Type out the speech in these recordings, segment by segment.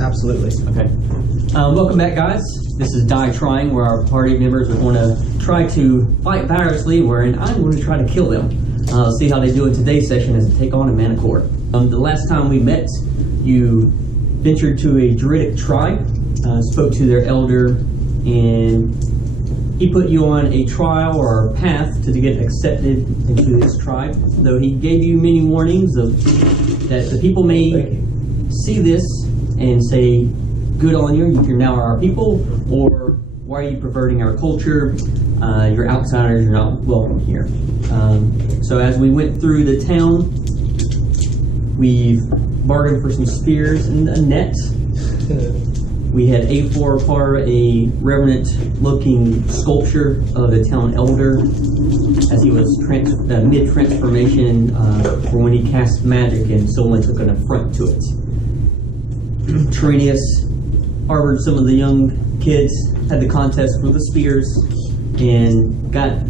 Absolutely. Okay. Welcome back, guys. This is Die Trying, where our party members are going to try to fight vigorously, wherein I'm going to try to kill them. See how they do in today's session as they take on a Manticore. The last time we met, you ventured to a Druidic tribe, spoke to their elder, and he put you on a trial or a path to get accepted into this tribe, though he gave you many warnings that the people may see this and say, good on you, you're now our people, or why are you perverting our culture? You're outsiders, you're not welcome here. So as we went through the town, we've bargained for some spears and a net. We had A4 part a revenant-looking sculpture of the town elder as he was mid-transformation for when he cast magic and someone took an affront to it. Trinius harbored some of the young kids, had the contest for the spears, and got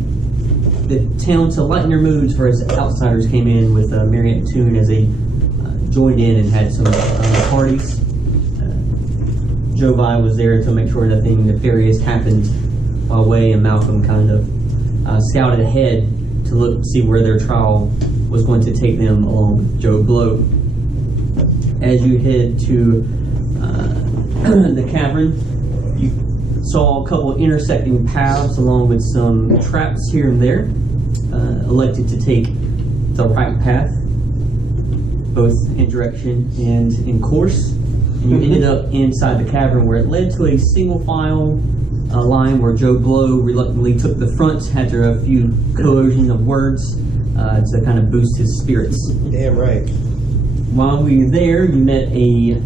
the town to lighten their moods for as outsiders came in with a Marionette tune as they joined in and had some parties. Jovi was there to make sure nothing nefarious happened while Way and Malcolm kind of scouted ahead to look to see where their trial was going to take them along with Joe Blow. As you head to the cavern, you saw a couple intersecting paths along with some traps here and there. Elected to take the right path, both in direction and in course. And you ended up inside the cavern where it led to a single file line where Joe Blow reluctantly took the front after a few cohesion of words to kind of boost his spirits. Damn right. While we were there, you met a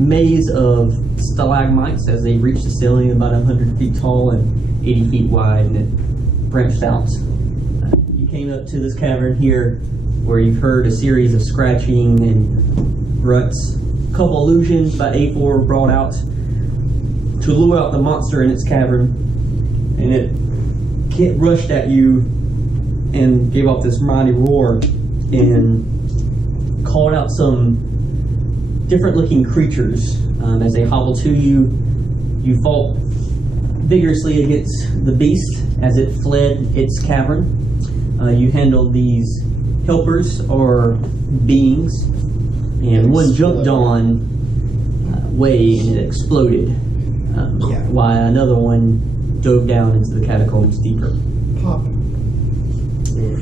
maze of stalagmites as they reached the ceiling about 100 feet tall and 80 feet wide, and it branched out. You came up to this cavern here where you've heard a series of scratching and grunts. A couple illusions by A4 brought out to lure out the monster in its cavern, and it rushed at you and gave off this mighty roar and called out some different looking creatures. As they hobbled to you, you fought vigorously against the beast as it fled its cavern. You handled these helpers or beings, and one jumped on Way and it exploded, while another one dove down into the catacombs deeper. Pop.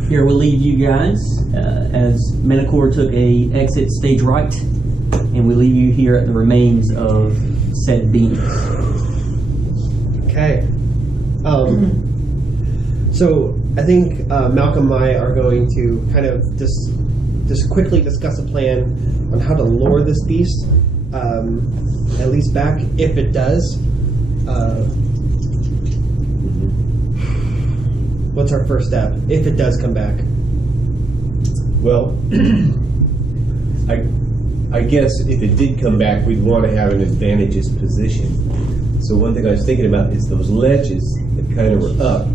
Here we'll leave you guys as Manticore took a exit stage right, and we leave you here at the remains of said beings. Okay. So I think Malcolm and I are going to kind of just quickly discuss a plan on how to lure this beast, at least back, if it does. What's our first step, if it does come back? Well, I guess if it did come back, we'd want to have an advantageous position. So one thing I was thinking about is those ledges that kind of were up.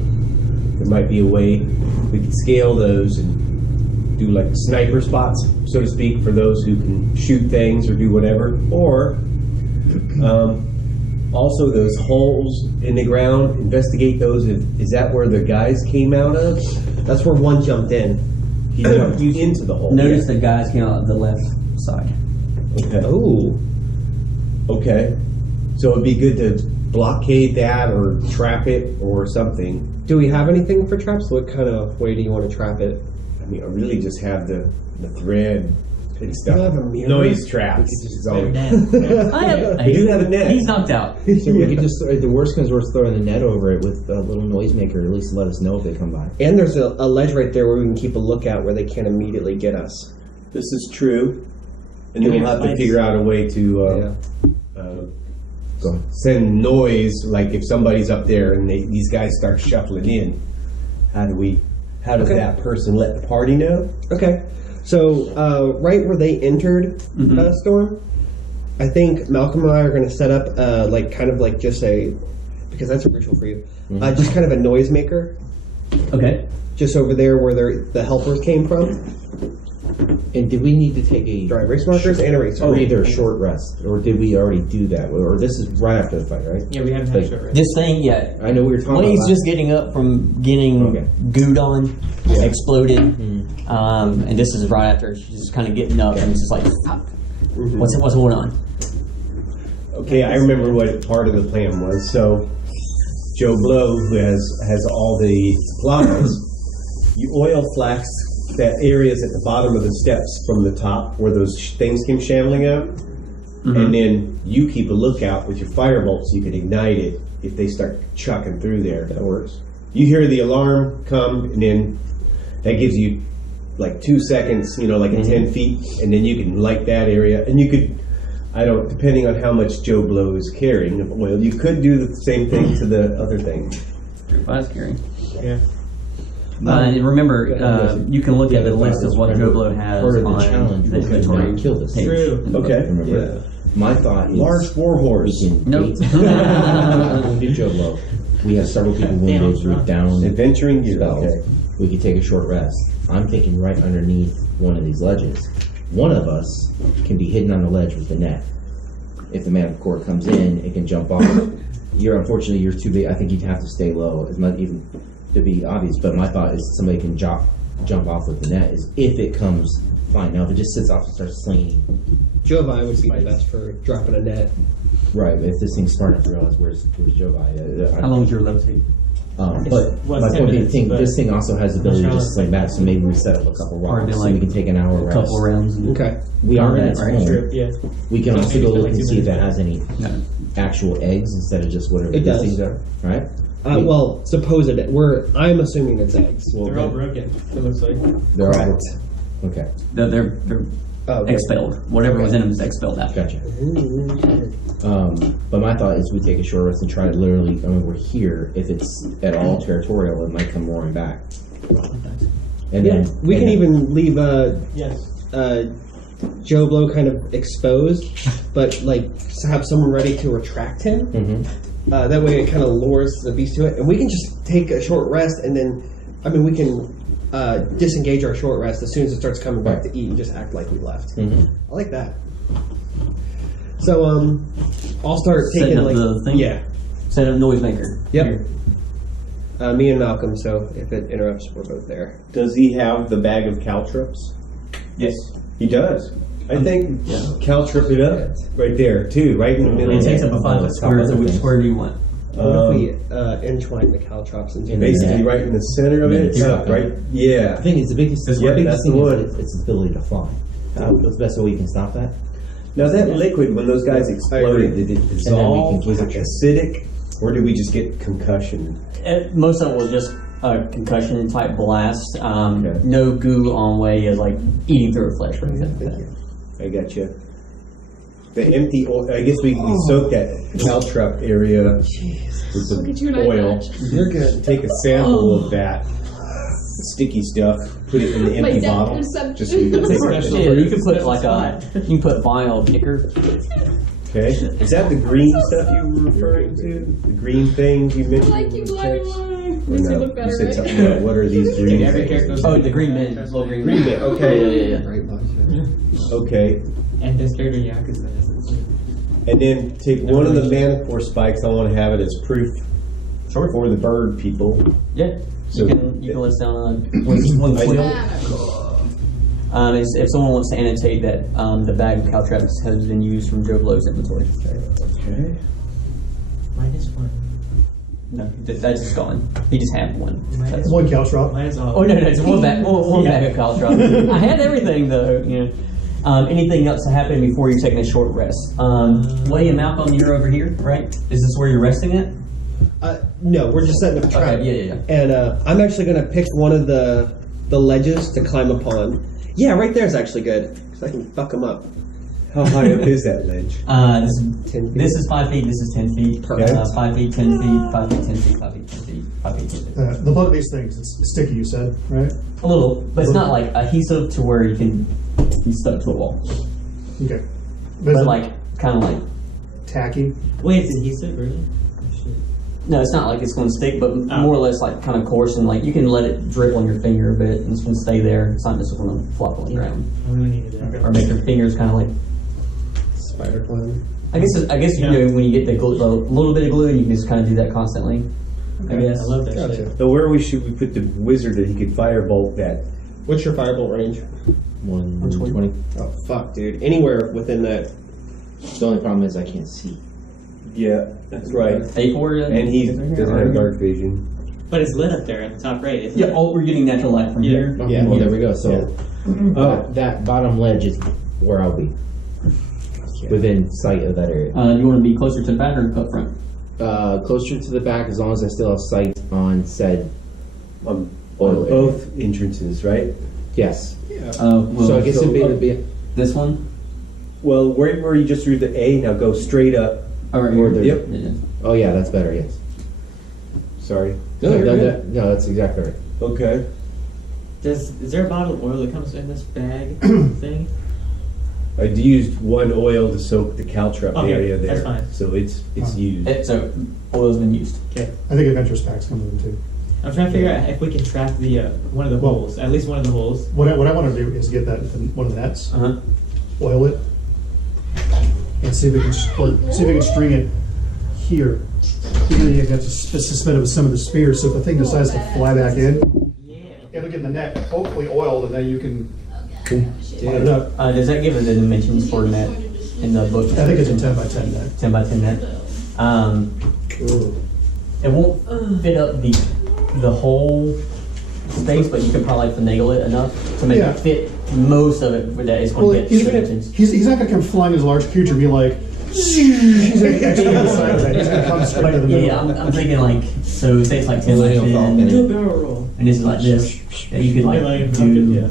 There might be a way we could scale those and do like sniper spots, so to speak, for those who can shoot things or do whatever. Or also those holes in the ground, investigate those. Is that where the guys came out of? That's where one jumped in. He jumped into the hole. Notice the guys came out of the left side. Okay. Oh. Okay. So it'd be good to blockade that or trap it or something. Do we have anything for traps? What kind of way do you want to trap it? I mean, I really just have the thread and stuff. You have a mirror? Noise traps. Is all we I do have a net. He's knocked out. So we could just, the worst comes worst, throwing the net over it with a little noisemaker, at least let us know if they come by. And there's a ledge right there where we can keep a lookout where they can't immediately get us. This is true. And then we'll have to figure out a way to send noise, like if somebody's up there and these guys start shuffling in. How does that person let the party know? Okay. So right where they entered Storm, I think Malcolm and I are going to set up just a, because that's a ritual for you, just kind of a noisemaker. Okay. Just over there where the helpers came from. And did we need to take a Dry erase markers and erase or markers. either a short rest, or did we already do that? Or this is right after the fight, right? Yeah, we haven't had a Like, short rest. This thing, yeah. I know we were talking When about he's last- just getting up from getting Okay. gooed on, Yeah. exploded, Mhm. and this is right after she's just kind of getting up, and it's just like, fuck. What's going on? Okay, I remember what part of the plan was. So, Joe Blow, who has all the supplies, you oil flax that areas at the bottom of the steps from the top where those things came shambling out, and then you keep a lookout with your firebolt so you can ignite it if they start chucking through there. That works. You hear the alarm come, and then that gives you like 2 seconds, like at 10 feet, and then you can light that area, and you could. Depending on how much Joe Blow is carrying of oil, you could do the same thing to the other thing. That's scary. Yeah. And remember, you can look at the the list of what Joe Blow has part of the on challenge the was to inventory not kill this page. True. Okay. Remember? Yeah. My thought is Large war horse. we can Nope. wounded Joe Blow. We have several people wounded. We're down. Adventuring gear. spells. Okay. We could take a short rest. I'm thinking right underneath one of these ledges. One of us can be hidden on the ledge with the net. If the Manticore comes in, it can jump off. Unfortunately, you're too big. I think you'd have to stay low, as much even to be obvious. But my thought is somebody can jump off with the net. Is if it comes, fine. Now if it just sits off and starts slinging, Jovi would be the best for dropping a net. right? But if this thing's smart enough to realize where's Jovi. How long is your levitate? But Well, my it's 10 point being, minutes, but- this thing also has the ability to just sling back. So maybe we set up a couple Or rocks, do so like we can take an hour A rest. couple rounds. And Okay. We are in Right, its right. home. True, yeah. We can So also maybe go spend look like and 2 see if it minutes. has any No. actual eggs instead of just whatever It these does. things are, right? Well, supposed I'm assuming it's eggs. Well, They're all broken, it looks like. They're all Correct. okay. They're Oh, okay. expelled. Whatever was in them is expelled out. Gotcha. But my thought is we take a short rest and try to literally. I mean, we're here. If it's at all territorial, it might come roaring back. And Yeah, then we can even leave Yes. Joe Blow kind of exposed, but like have someone ready to retract him. Mhm. That way, it kind of lures the beast to it, and we can just take a short rest, and then, we can disengage our short rest as soon as it starts coming back to eat, and just act like we left. Mhm. I like that. So, I'll start Setting taking up like the thing? yeah, Set up noisemaker. yep. Here. Me and Malcolm. So if it interrupts, we're both there. Does he have the bag of caltrops? Yes. He does. I think caltrop it up right there too, right in the middle. It takes up a Oh, 5 foot square. So which square do you want? What if we entwine the caltrops into Basically, right in the center of it. Yeah. Right. Yeah. The thing is, the biggest, Yep, biggest that's thing the one. is it's its ability to fly. What's the best way we can stop that? Now that liquid, when those guys exploded, agree. did it And then we dissolve? can Was it capture it. acidic, or did we just get concussion? Most of it was just a concussion type blast. Okay. No goo on way is like eating through flesh or anything like that. I got you. The empty oil. I guess we soak that caltrop area with Look at you, the nice oil. match. You're good. Take a sample of that sticky stuff. Put it in the My empty depth bottle. perception. Just so we can take Special. it. Yeah, you can put like you can put vinyl kicker. Okay. Is that the green stuff you were referring to? The green things you I mentioned? like you, in the black text? and white. Or Makes me no? look better, You said right? something about what are these green Every things? character. Oh, the green men, little green Green men. men, okay. Yeah. Right, Okay. And this character Yakuza has it. And then take one of the Manticore spikes. I want to have it as proof for the bird people. Yeah. So- you can list down on one I- quill. Ah, If someone wants to annotate that the bag of caltrops has been used from Joe Blow's inventory. Okay. -1. No, that's just gone. He just had one. Minus One caltrop. Minus all. Oh no, it's one bag of caltrops. I had everything though. Anything else to happen before you're taking a short rest? Way and Malcolm, you're over here, right? Is this where you're resting at? No, we're just setting up a trap. Okay, yeah. And I'm actually going to pick one of the ledges to climb upon. Yeah, right there is actually good, because I can fuck them up. How high up is that ledge? This 10 feet. this is 5 feet. This is 10 feet. Perfect. 5 feet, 10 feet, 5 feet, 10 feet, 5 feet, 10 feet, 5 feet, 10 feet. The bug of these things, it's sticky, you said, right? A little, but it's not like adhesive to where you can be stuck to a wall. Okay. But it like, kind of like, tacky. Wait, it's adhesive, really? Oh, shit. No, it's not like it's going to stick, but more or less like kind of coarse and like you can let it drip on your finger a bit and it's going to stay there. It's not just going to flop on the ground I really needed that. or make your fingers kind of like. Spider climb. I guess you know when you get the little bit of glue, you can just kind of do that constantly. I guess. I love that Gotcha. shit. So where should we put the wizard that he could firebolt that? What's your firebolt range? 120. Oh fuck, dude! Anywhere within that. The only problem is I can't see. Yeah, that's right. A4 And he doesn't have dark vision. But it's lit up there at the top right, isn't Yeah, it? oh, we're getting natural light from here. Yeah. Well, there we go. So that bottom ledge is where I'll be. Within sight of that area. You want to be closer to the back or up front? Closer to the back as long as I still have sight on said On oil area. both entrances, right? Yes. Well, So I guess it'd be this one. Well, where you just threw the A, now go straight up. Or Or the- Yep. Yeah. Oh yeah, that's better. Yes. Sorry. No, no, that's exactly right. Okay. Is there a bottle of oil that comes in this bag thing? I used one oil to soak the caltrop Okay, area there. that's fine. So it's used. So oil's been used. Okay. I think adventurous packs come with them too. I'm trying to figure out if we can trap the one of the holes, at least one of the holes. What I want to do is get that one of the nets, Uh huh. oil it, and see if we can string it here. Even you have to suspend it with some of the spears, so if the thing decides to fly back in, Yeah. it'll get the net hopefully oiled, and then you can light it up. Does that give it the dimensions for net in the book? I think it's a 10 by 10 net. 10 by 10 net. It won't fit up the whole space, but you can probably finagle it enough to make Yeah. it fit most of it. That is going Well, to get he's dimensions. not going to come flying as a large creature and be like, he's going to extend the side of that. He's going to come straight to the middle. Yeah, I'm thinking like, so say it's like 10 by Millennial 10, Falcon. Do a barrel roll. and this is like this. And you could like Yeah. do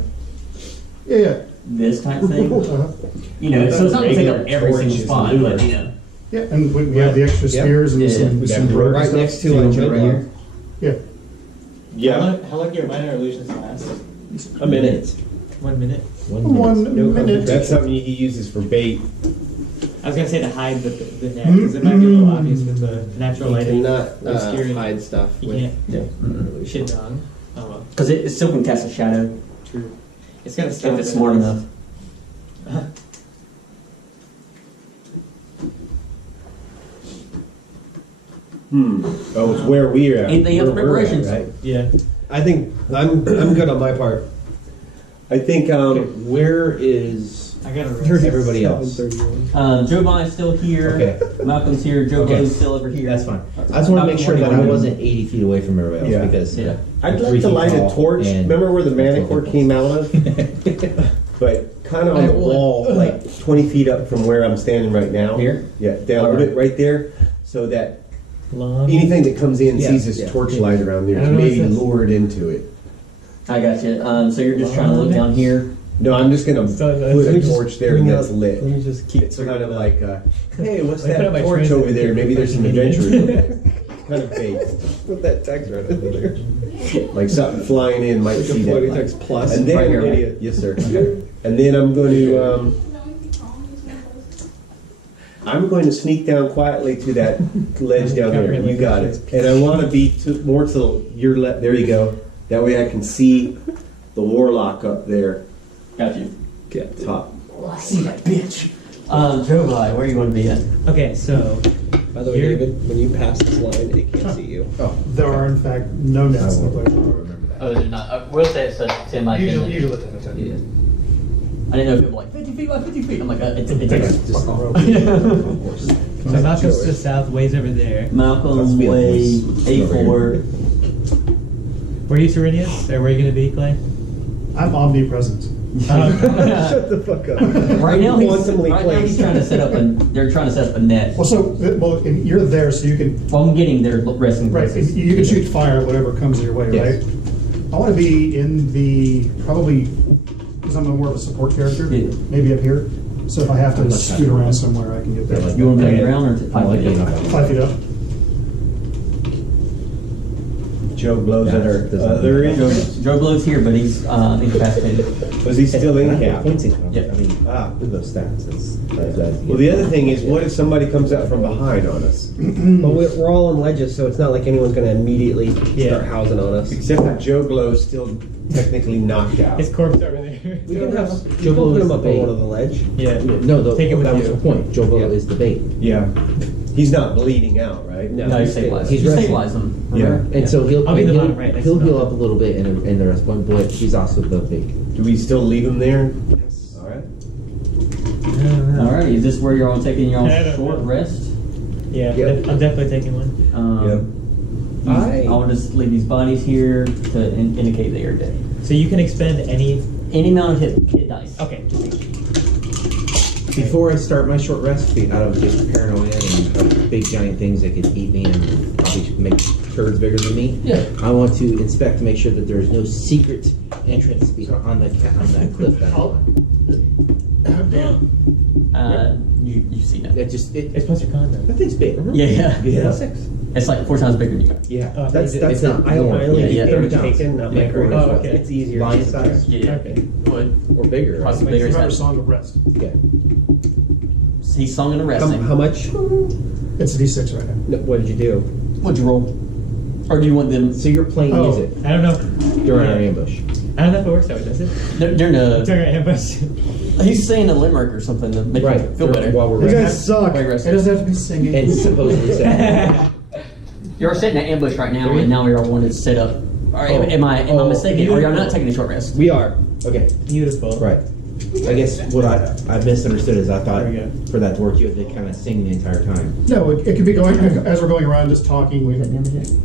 Yeah. this type thing. Uh-huh. You know, so it's not going to take up every Torch single is spot, lure. but you know. Yeah, and we have the extra spears and Yeah. some That rope and Right stuff. next So to you it, want to put it right right here. here? Yeah. How long do your minor illusions last? A minute. 1 minute. 1 minute. That's something he uses for bait. I was gonna say to hide the net because it might be a little obvious with the natural You lighting. cannot Obscuring. hide stuff You with. can't Yeah. shit dog. Oh well. Because it still can cast a shadow True. It's gonna stop if it's it. smart enough. Oh, it's where we're at. Anything else Where we're at, preparations? right? Yeah. I think I'm good on my part. I think Where is I gotta rest. everybody else? Joe Bond's still here. Okay. Malcolm's here. Joe Okay. Blow's still over here. That's fine. I just want to make sure that I wasn't 80 feet away from everybody else Yeah. because Yeah. I'd I'm like 3 to feet light a tall torch. and- Remember where the Manticore came out of? But kind of on the wall, like 20 feet up from where I'm standing right now. Here? Yeah, down a little bit right there, so that anything that comes in Yeah, sees this yeah. torchlight around there I is don't know maybe what's this. lured into it. I got you. So you're just trying to look down here. No, I'm just gonna put a torch there that's lit. Let me just keep It's kind of like, hey, what's I put up that my torch transit over there? ticket Maybe for there's some 15 adventurers minutes. over there. Kind of bait. Put that text right over there. Like something flying in might Like a see that floating light. text plus. And then, Right here, right? yes, sir. And then I'm going to sneak down quietly to that ledge down there. You got it. And I want to be more to your left. There you go. That way I can see the warlock up there, Got you. top. I see that bitch. Joe Bly, where are you going to be at? Okay, so By the way, Here. David, when you pass this line, it can't see you. There are, in fact, no nets in the place. Oh, there's not. We'll say it's a 10 by 10. Usually 10 by 10. Yeah. I didn't know if it was like 50 feet by 50 feet. I'm like, it's Just fucking rope. so Malcolm's to south, ways over there. Malcolm Must be a Way, horse. A4. Where are you, Serenius? Or where are you gonna be, Clay? I'm omnipresent. Shut the fuck up. Right now, Quantumly right now he's placed. trying to set up they're trying to set up a net. And you're there, so you can, Well, I'm getting their resting right, places. you can shoot fire at whatever comes your way, Yes. right? I want to be in the, probably, because I'm more of a support character, Yeah. maybe up here. So if I have to I'm not scoot sure. around somewhere, I can get there. You want to be on the ground or I like feet being up? up. 5 feet up. Joe blows at our other end. Joe Blow's here, but he's incapacitated. Was he still in cap? Points income. Yep. I mean, look at those stats. Well, the other thing is, what if somebody comes out from behind on us? But we're all on ledges, so it's not like anyone's going to immediately start housing on us. Except that Joe Glow's still technically knocked out. His corpse over there. We can have Joe Joe Blow put is him the up on bait. one of the ledge. Yeah. No, Take it with that was you. the point. Joe Blow is the bait. Yeah. He's not bleeding out, right? No, you stabilize. He's You resting. stabilize him. Yeah. remember? And so he'll I'll be the bottom right next he'll to heal Malcolm. up a little bit in the rest point, but he's also the bait. Do we still leave him there? Yes. All right. Alrighty, is this where you're all taking your I don't short know. rest? Yeah, Yeah. I'm definitely taking one. I'll just leave these bodies here to indicate they are dead. So you can expend any. Any amount of hit dice. Okay. Before I start my short rest, out of just paranoia and of big giant things that could eat me and probably make turds bigger than me, Yeah. I want to inspect to make sure that there is no secret entrance on that cliff. You see that? That just It's plus your con though. that thing's big. Yeah. Yeah. It's like 4 times bigger than you. Yeah. That's it's not. I normal. only Yeah, need 30 pounds. taken, not my Yeah. current. Oh, okay. It's easier. Lion to size. Yeah. Okay. Would Or bigger. possibly bigger. Remember Size. Song of Rest. Yeah. He's sung and resting. How much? It's a D6 right now. No, what did you do? What'd you roll? Or do you want them? So you're playing Oh. music I don't know. during our ambush. I don't know if it works that way, does it? During the. During our ambush. He's saying a limerick or something to make Right. you feel better. While we're You resting. guys suck. Wait, It rest. doesn't have to be singing. And supposedly saying. You're setting an ambush right now, and now you're wanting to set up. All right, am I mistaken? Or you're not taking a short rest? We are. Okay. Beautiful. Right. I guess what I misunderstood is I thought There we go. for that to work, you had to kind of sing the entire time. No, it could be going as we're going around, just talking,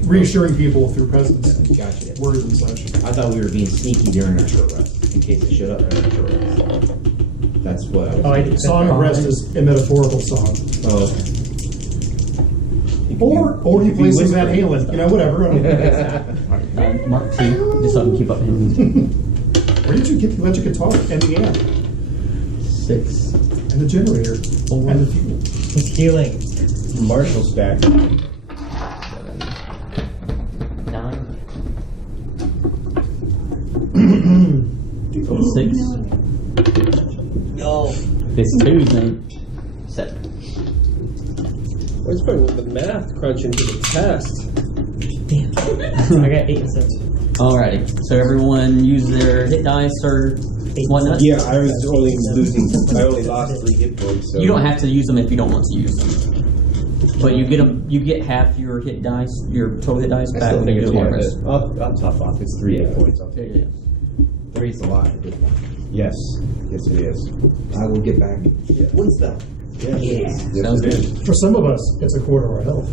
reassuring people through presence, Gotcha. words and such. I thought we were being sneaky during our short rest in case they showed up during our short rest. That's what I was. Song of Rest is a metaphorical song, Oh, okay. or he plays some Van Halen, whatever. I don't know. Mark 2, just so I can keep up. Where did you get the electric guitar and the amp 6. and the generator and the fuel? He's healing. Marshall's back. 9. 6. No. This 2's name. 7. Let's put the math crunch into the test. I got 8 and 7. Alrighty, so everyone use their hit dice or whatnot? Yeah, I was only losing. I only lost 3 hit points. So. You don't have to use them if you don't want to use them. But you get them. You get half your hit dice, your total hit dice I back still when think you it's do a long worth rest. it. I'll top off. It's 3 hit points. I'll take it. 3 is a lot. Yes. Yes, it is. I will get back one spell. Yes. Yes. Sounds it good. is. For some of us, it's a quarter of our health.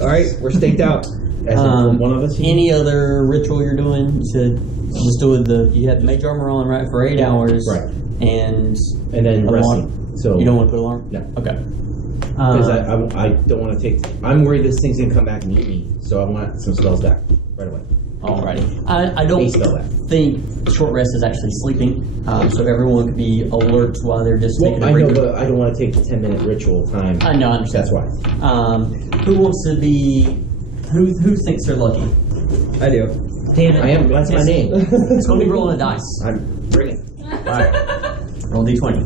All right, we're staked out. As one of us. Any other ritual you're doing? To just do the. You have mage armor on right for 8 hours, Right. And And then alarm. resting. So You don't want to put alarm? No. Okay. Because I don't want to take. I'm worried this thing's gonna come back and eat me. So I want some spells back right away. Alrighty. I don't A spell back. think short rest is actually sleeping, so everyone could be alert while they're just taking a I break. know, but I don't want to take the 10-minute ritual time. I know, I understand. That's why. Who wants to be? Who thinks they're lucky? I do. Damn it! I am. That's my name. It's going to be rolling a dice. I'm bringing. Alright. Roll d20.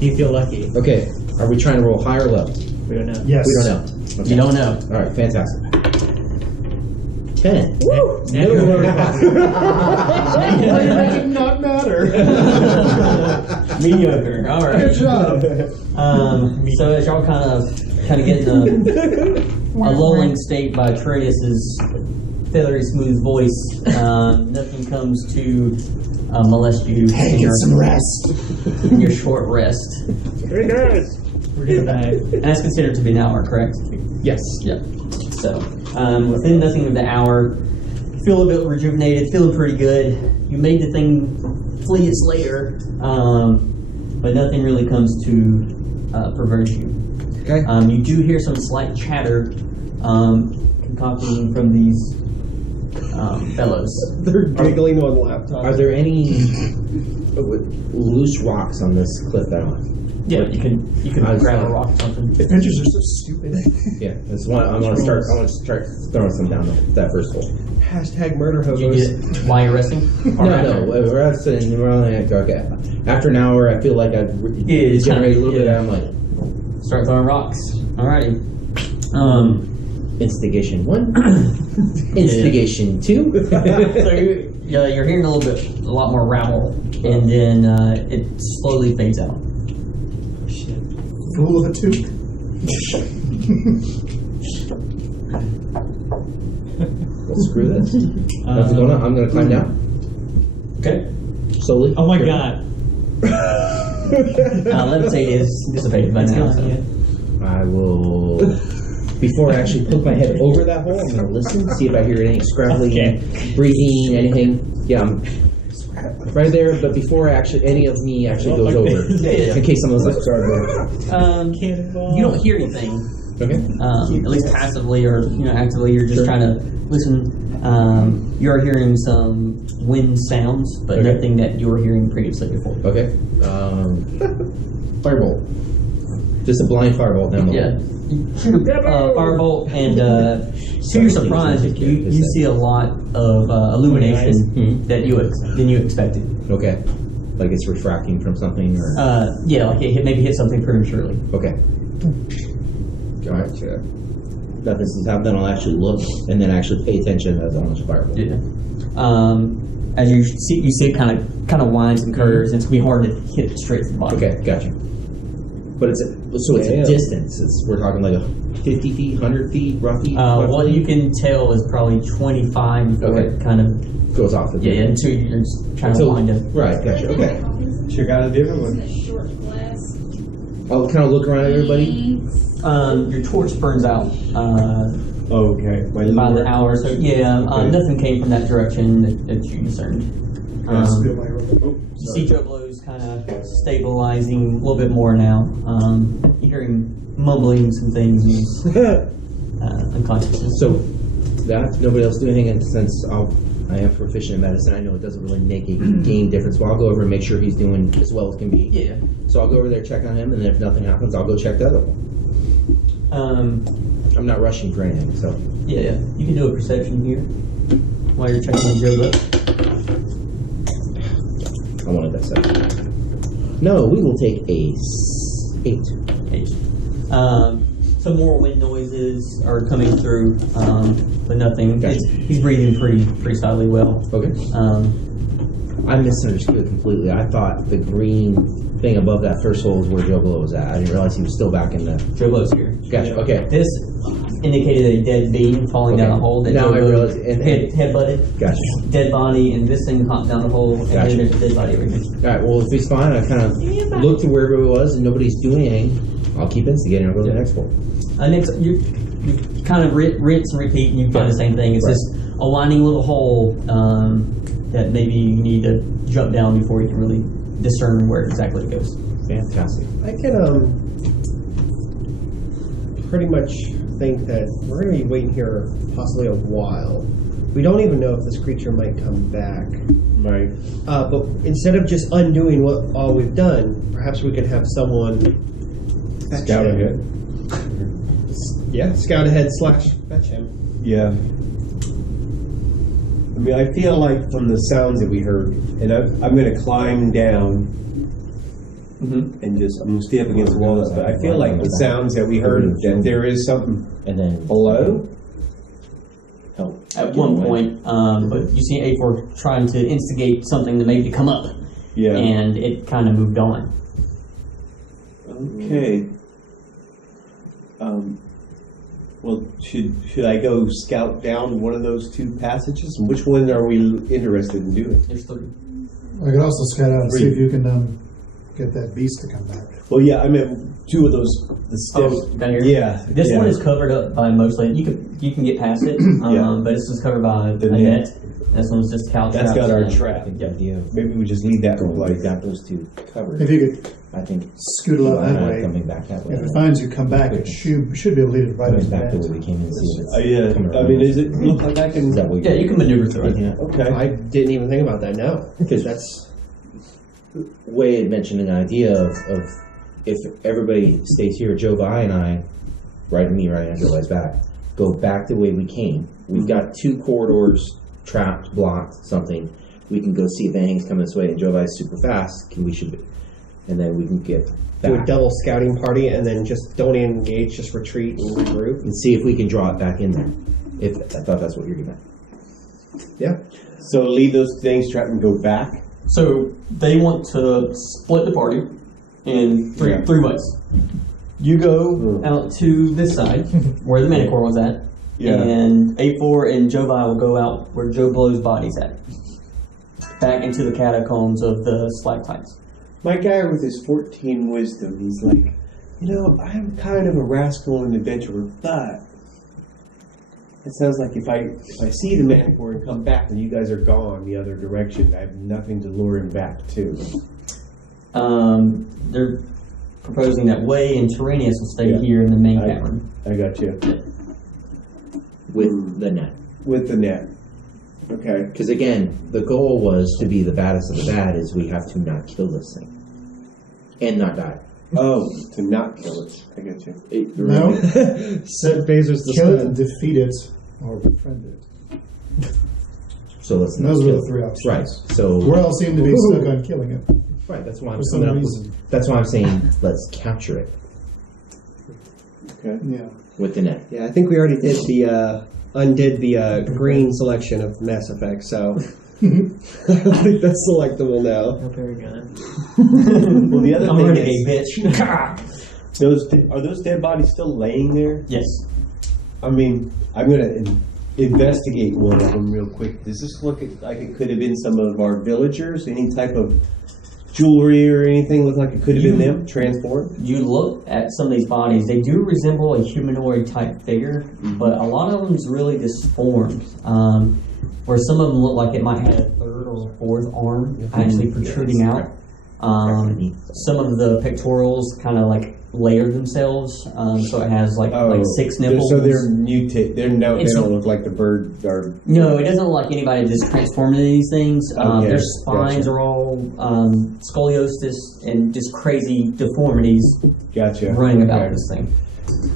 Do you feel lucky? Okay. Are we trying to roll higher or low? We don't know. Yes. We don't know. Okay. You don't know. All right. Fantastic. 10. Woo! Why did it not matter? Mediocre. Alright. Good job. So as y'all kind of get in a lulling state by Atreus's feathery smooth voice, nothing comes to molest you Hey, get some rest. in your short rest. We're gonna die. And that's considered to be an hour, correct? Yes. Yep. So, within nothing of the hour, you feel a bit rejuvenated, feeling pretty good. You made the thing flee its lair, but nothing really comes to pervert you. Okay. You do hear some slight chatter concocting from these fellows. They're giggling on laptops. Are there any loose rocks on this cliff that I'm on. Yeah, you can grab a rock or something. Adventures are so stupid. Yeah, that's why I want to start throwing some down that first hole. Hashtag murder Did you hobos. get it while you're resting? Or after? We're sitting around okay. After an hour, I feel like I've it's generated a little bit. yeah. I'm like Start throwing rocks. Alrighty. instigation 1, instigation 2. So you're hearing a lot more rabble, and then it slowly fades out. Fool of a toque. Well, screw this. Nothing going on. I'm going to climb down Okay. slowly. Oh my god. Levitate is dissipated by now. So. I will. Before I actually put my head over that hole, I'm going to listen, see if I hear any scrabbling, breathing, anything. Yeah, I'm right there. But before any of me actually goes over, in case someone's like, You don't hear anything. okay, At least passively or actively, you're just trying to listen. You're hearing some wind sounds, but Okay. nothing that you were hearing previously before. okay. Firebolt. Just a blind firebolt down the Yeah. hole. Shoot a firebolt, and to your surprise, you see a lot of illumination than you expected. Okay. Like it's refracting from something, or Yeah, like it maybe hit something prematurely. okay. Gotcha. Nothing's happened. Then I'll actually look and then actually pay attention as long as a firebolt. Yeah. As you see it kind of winds and curves, and it's gonna be hard to hit it straight to the bottom. Okay, gotcha. But it's a distance. We're talking like a 50 feet, 100 feet, roughly. What you can tell is probably 25 before Okay. it kind of Goes off the until you're just trying to wind it. Right, gotcha. Okay. Sure got a different one. I'll kind of look around at everybody. Your torch burns out Okay. by the hour, so nothing came from that direction that you discerned. You see Joe Blow's kind of stabilizing a little bit more now. You're hearing mumbling some things. He's unconscious. So that nobody else do anything, and since I am proficient in medicine, I know it doesn't really make a game difference. So I'll go over and make sure he's doing as well as can be. Yeah. So I'll go over there, check on him, and then if nothing happens, I'll go check the other one. I'm not rushing for anything, so. Yeah. You can do a perception here while you're checking on Joe Blow. I wanted that 7. No, we will take a 8. Okay. Some more wind noises are coming through, but nothing. Gotcha. He's breathing pretty solidly well. Okay. I misunderstood completely. I thought the green thing above that first hole is where Joe Blow was at. I didn't realize he was still back in the. Joe Blow's here. Gotcha. Okay. This indicated a dead bee falling down a hole. That Now Joe I Blow realize. And, head-butted. gotcha. Dead body, and this thing hopped down the hole, and Gotcha. then there's a dead body over here. All right. Well, if he's fine, I kind of looked to wherever it was, and nobody's doing anything. I'll keep instigating. I'll go to the next hole. Next, you kind of rinse and repeat, and you find the same thing. It's Right. just a winding little hole that maybe you need to jump down before you can really discern where exactly it goes. Fantastic. I can pretty much think that we're going to be waiting here possibly a while. We don't even know if this creature might come back. Right. But instead of just undoing all we've done, perhaps we can have someone fetch Scout him. ahead. Yeah, scout ahead / fetch him. Yeah. I mean, I feel like from the sounds that we heard, and I'm going to climb down and I'm going to stay up against the walls, but I feel like the sounds that we heard, that there is something And then below. help. At one point, but you see A4 trying to instigate something to maybe come up, Yeah. and it kind of moved on. Okay. Well, should I go scout down one of those 2 passages? And which one are we interested in doing? There's 3. I could also scout out and see if you can get that beast to come back. Well, yeah, I meant 2 of those. The steps. Down here. Yeah. This yeah. one is covered up by mostly. You can get past it, Yeah. but this is covered by a The net. net. This one's just couch. That's got our trap. I think the idea of Maybe we just leave that going one like like got those 2 covered. If you could I think scoot a lot that way, coming back that way. if it finds you come back, it should be able to lead it right Coming into back the way that. we came in and see if it's yeah. coming I around. mean, is it look like I Is can? that what Yeah, you can maneuver through it. Yeah. Okay. I didn't even think about that. No, because that's Way had mentioned an idea of if everybody stays here, Jovi and I, right on Jovi's back, go back the way we came. We've got 2 corridors trapped, blocked, something. We can go see if anything's coming this way, and Jovi's super fast. And then we can get Do a back double scouting party and then just don't engage, just retreat and regroup. and see if we can draw it back in there. If I thought that's what you're gonna. Yeah. So leave those things trapped and go back. So they want to split the party in three ways. You go out to this side where the Manticore was at, and A4 and Jovi will go out where Joe Blow's body's at, back into the catacombs of the stalactites. My guy with his 14 wisdom, he's like, I'm kind of a rascal and adventurer, but it sounds like if I see the Manticore and come back and you guys are gone the other direction, I have nothing to lure him back to. They're proposing that Way and Tyrannius will stay here in the main cavern. I got you. With the net. With the net. Okay. Because again, the goal was to be the baddest of the bad. Is we have to not kill this thing and not die. Oh, to not kill it. I get you. No. Set phasers the Kill it, spell. defeat it, or befriend it. So let's not Those were kill the 3 options. Right. So We all seem to be stuck on killing it. right. That's why I'm For some coming up reason. with. That's why I'm saying let's capture it Okay. Yeah. with the net. Yeah, I think we already did undid the green selection of Mass Effect, so I think that's selectable now. Oh, very good. Well, the other I'm thing ready, is, bitch. are those dead bodies still laying there? Yes. I mean, I'm going to investigate one of them real quick. Does this look like it could have been some of our villagers? Any type of jewelry or anything look like it could have been them transformed? You look at some of these bodies, they do resemble a humanoid type figure, but a lot of them's really disformed. Where some of them look like it might have a 3rd or a 4th arm actually protruding out. Some of the pectorals kind of like layer themselves, so it has like 6 nipples. So they're mutate. They don't look like the bird. Or No, it doesn't look like anybody just transformed into these things. Okay, Their spines are all scoliosis and just crazy deformities Gotcha. running about Okay. this thing.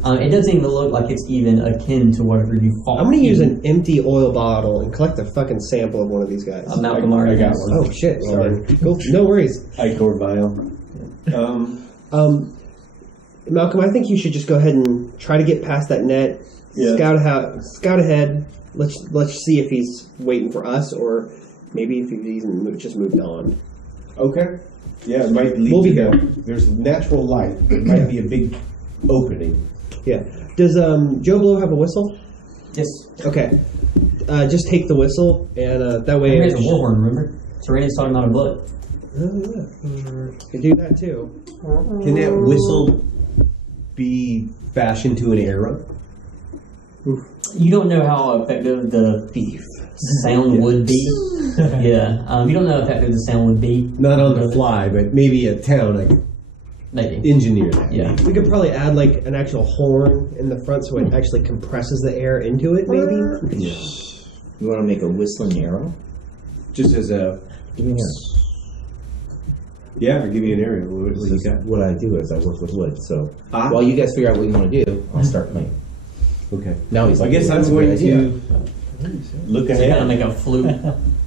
It doesn't even look like it's even akin to whatever you fought. I'm gonna use an empty oil bottle and collect a fucking sample of one of these guys. Malcolm I already got has. one. Oh shit! Well, Sorry. then, cool. No worries. Icor vial. Malcolm, I think you should just go ahead and try to get past that net. Yeah. Scout ahead. Let's see if he's waiting for us, or maybe if he's just moved on. Okay. Yeah, it might lead We'll be to there. There's natural light. It might be a big opening. Yeah. Does Joe Blow have a whistle? Yes. Okay. Just take the whistle, and that way. He has a war horn, remember? Tyrannius taught him how to blow it. Oh, yeah. Can do that too. Can that whistle be fashioned to an arrow? You don't know how effective the sound would be. Yeah. You don't know how effective the sound would be. Not on the fly, but maybe a town like Maybe. engineer that. Yeah. We could probably add like an actual horn in the front, so it actually compresses the air into it. Maybe. Yeah. You want to make a whistling arrow? Just as a Give me an arrow. yeah, I'll give you an arrow. What do you got? What I do is I work with wood. So Ah. while you guys figure out what you want to do, I'll start playing. Okay. Now he's I like, guess I'm "That's a going good idea." to look So you kind of ahead. make a flute.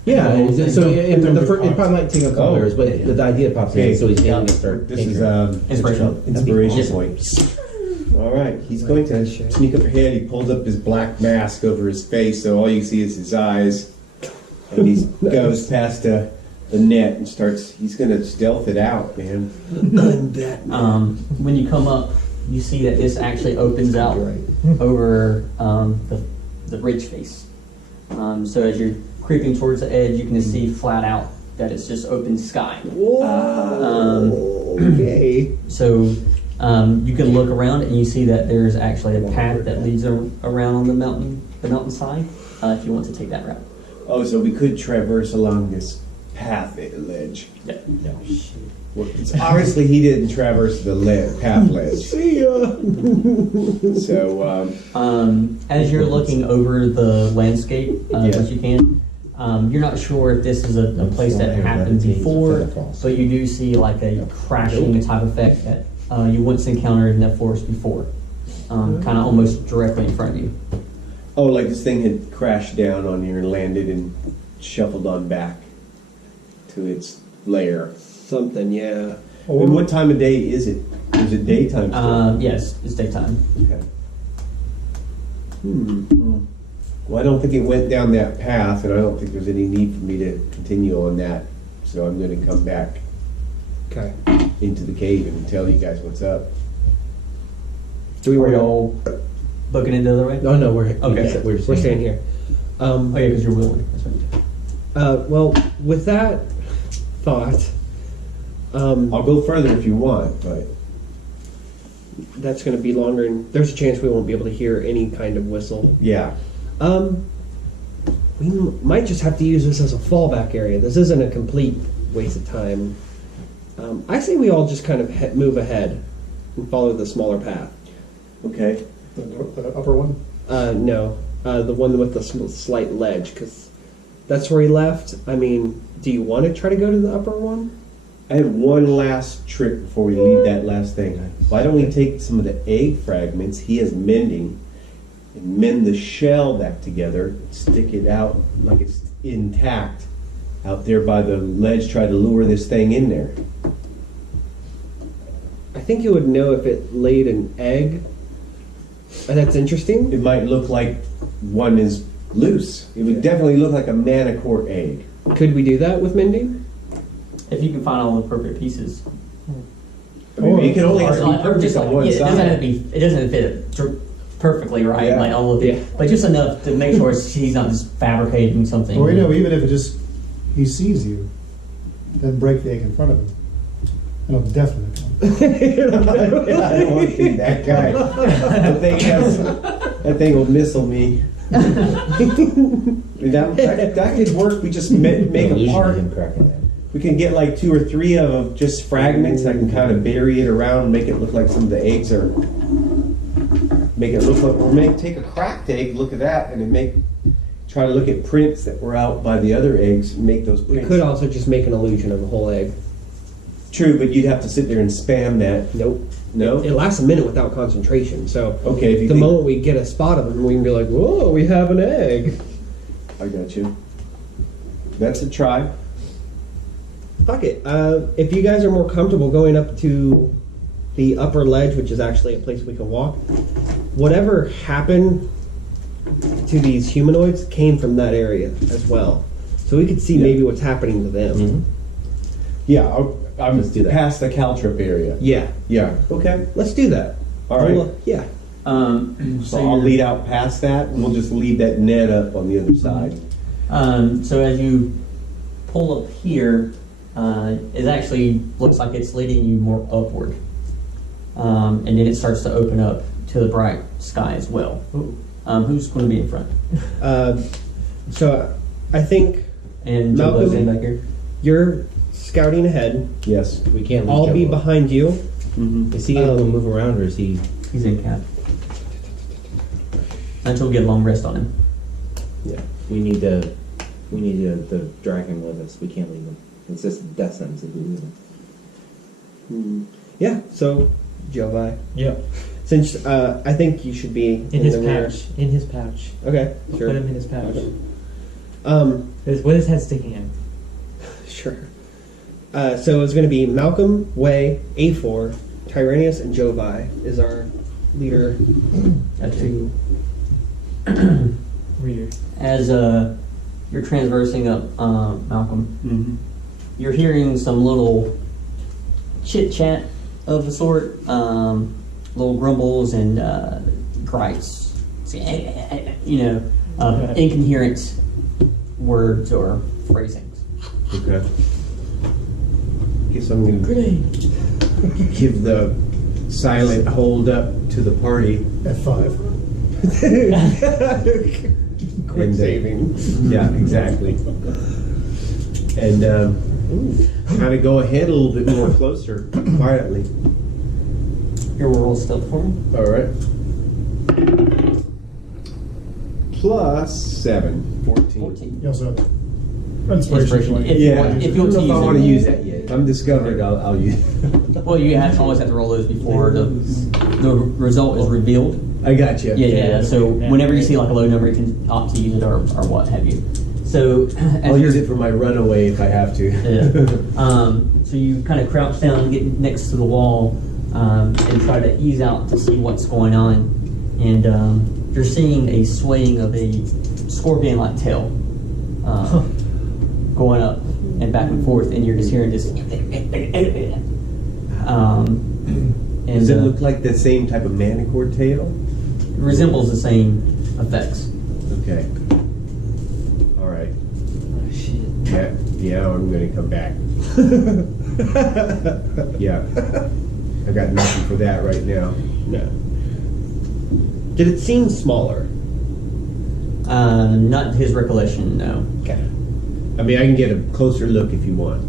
Yeah, so it probably might take a couple Oh. hours, but the idea pops in, Okay. so he's going to start. This is Inspirational. inspiration Yes. point. All right, he's going to sneak up ahead. He pulls up his black mask over his face, so all you see is his eyes. And he goes past the net and starts. He's going to stealth it out, man. When you come up, you see that this actually opens out over the ridge face. So as you're creeping towards the edge, you can just see flat out that it's just open sky. Okay. So you can look around and you see that there's actually a path that leads around on the mountainside. If you want to take that route. Oh, so we could traverse along this path ledge. Yeah. Well, it's obviously he didn't traverse the path ledge. See ya. So As you're looking over the landscape, Yeah. which you can, You're not sure if this is a place that happened before, but you do see like a crashing type effect that you once encountered in that forest before, kind of almost directly in front of you. Oh, like this thing had crashed down on here and landed and shuffled on back to its lair. Something, yeah. And what time of day is it? Is it daytime still? Yes, it's daytime. Okay. Well, I don't think it went down that path, and I don't think there's any need for me to continue on that. So I'm going to come back Okay. into the cave and tell you guys what's up. Do we Are want to? y'all booking it the other way? No, no, we're Okay. We're We're staying here. Oh yeah, because you're willing. That's right. Well, with that thought, I'll go further if you want, but that's going to be longer, and there's a chance we won't be able to hear any kind of whistle. yeah. We might just have to use this as a fallback area. This isn't a complete waste of time. I say we all just kind of move ahead and follow the smaller path. Okay. The upper one? No, the one with the slight ledge, because that's where he left. I mean, do you want to try to go to the upper one? I have one last trick before we leave that last thing. Why don't we take some of the egg fragments he has mending and mend the shell back together, stick it out like it's intact out there by the ledge, try to lure this thing in there. I think you would know if it laid an egg. That's interesting. It might look like one is loose. It would definitely look like a Manticore egg. Could we do that with mending? If you can find all the appropriate pieces. I mean, it can only have to be Or perfect just, on one yeah, it doesn't have side. to be. It doesn't fit perfectly right, Yeah. like all of it, Yeah. but just enough to make sure he's not just fabricating something. Or, even if it just, he sees you, then break the egg in front of him. And he'll definitely come. I don't want to be that guy. That thing will missile me. that could work. We just make a Illusion part. of him cracking that. We can get like 2 or 3 of them, just fragments. I can kind of bury it around, make it look like some of the eggs are. Make it look like, or take a cracked egg, look at that, and then try to look at prints that were out by the other eggs, and make those We prints. could also just make an illusion of a whole egg. True, but you'd have to sit there and spam that. Nope. No? It lasts a minute without concentration. So Okay, if you the think- moment we get a spot of them, we can be like, "Whoa, we have an egg." I got you. That's a try. Fuck it. If you guys are more comfortable going up to the upper ledge, which is actually a place we can walk, whatever happened to these humanoids came from that area as well. So we could see maybe what's happening to them. Yeah, I'm Let's do that. past the caltrip area. Yeah. Yeah. Okay. Let's do that. All right. Well, yeah. So I'll lead out past that, and we'll just leave that net up on the other side. So as you pull up here, it actually looks like it's leading you more upward, and then it starts to open up to the bright sky as well. Who's going to be in front? So I think And Malcolm? Jumbo's in back here. you're scouting ahead. Yes. We can't lose I'll be Jumbo. behind you. Is he able to move around, or is he? He's in cap. Until we get a long rest on him. Yeah. We need to drag him with us. We can't leave him. It's just a death sentence if we leave him. Yeah. So, Jovi, Yep. since I think you should be In his the rear. pouch. In his pouch. Okay. I'll Sure. put him in his pouch. Okay. With his head sticking in. Sure. So it's going to be Malcolm, Way, A4, Tyrannius, and Jovi is our leader. Gotcha. Weird. As you're transversing up, Malcolm, you're hearing some little chit chat of a sort, little grumbles and gripes. Incoherent words or phrasings. Okay. Guess I'm going to give the silent hold up to the party. At 5. Quick saving. Yeah, exactly. And kind of go ahead a little bit more closer, quietly. Here, we'll roll stealth for me. All right. +7, 14. 14. You also have Inspiration. If you Yeah, want, if I you want don't to know if I want to use use that yet. If I'm discovered, I'll use it. well, you always have to roll those before the result is revealed. I got you. Yeah. So whenever you see like a low number, you can opt to use it or what have you. So I'll use it for my runaway if I have to. So you kind of crouch down and get next to the wall and try to ease out to see what's going on. And you're seeing a swaying of a scorpion-like tail going up and back and forth, and you're just hearing this. Does it look like the same type of Manticore tail? Resembles the same effects. Okay. All right. Yeah, I'm gonna come back. Yeah. I got nothing for that right now. No. Did it seem smaller? Not his recollection, no. Okay. I mean, I can get a closer look if you want.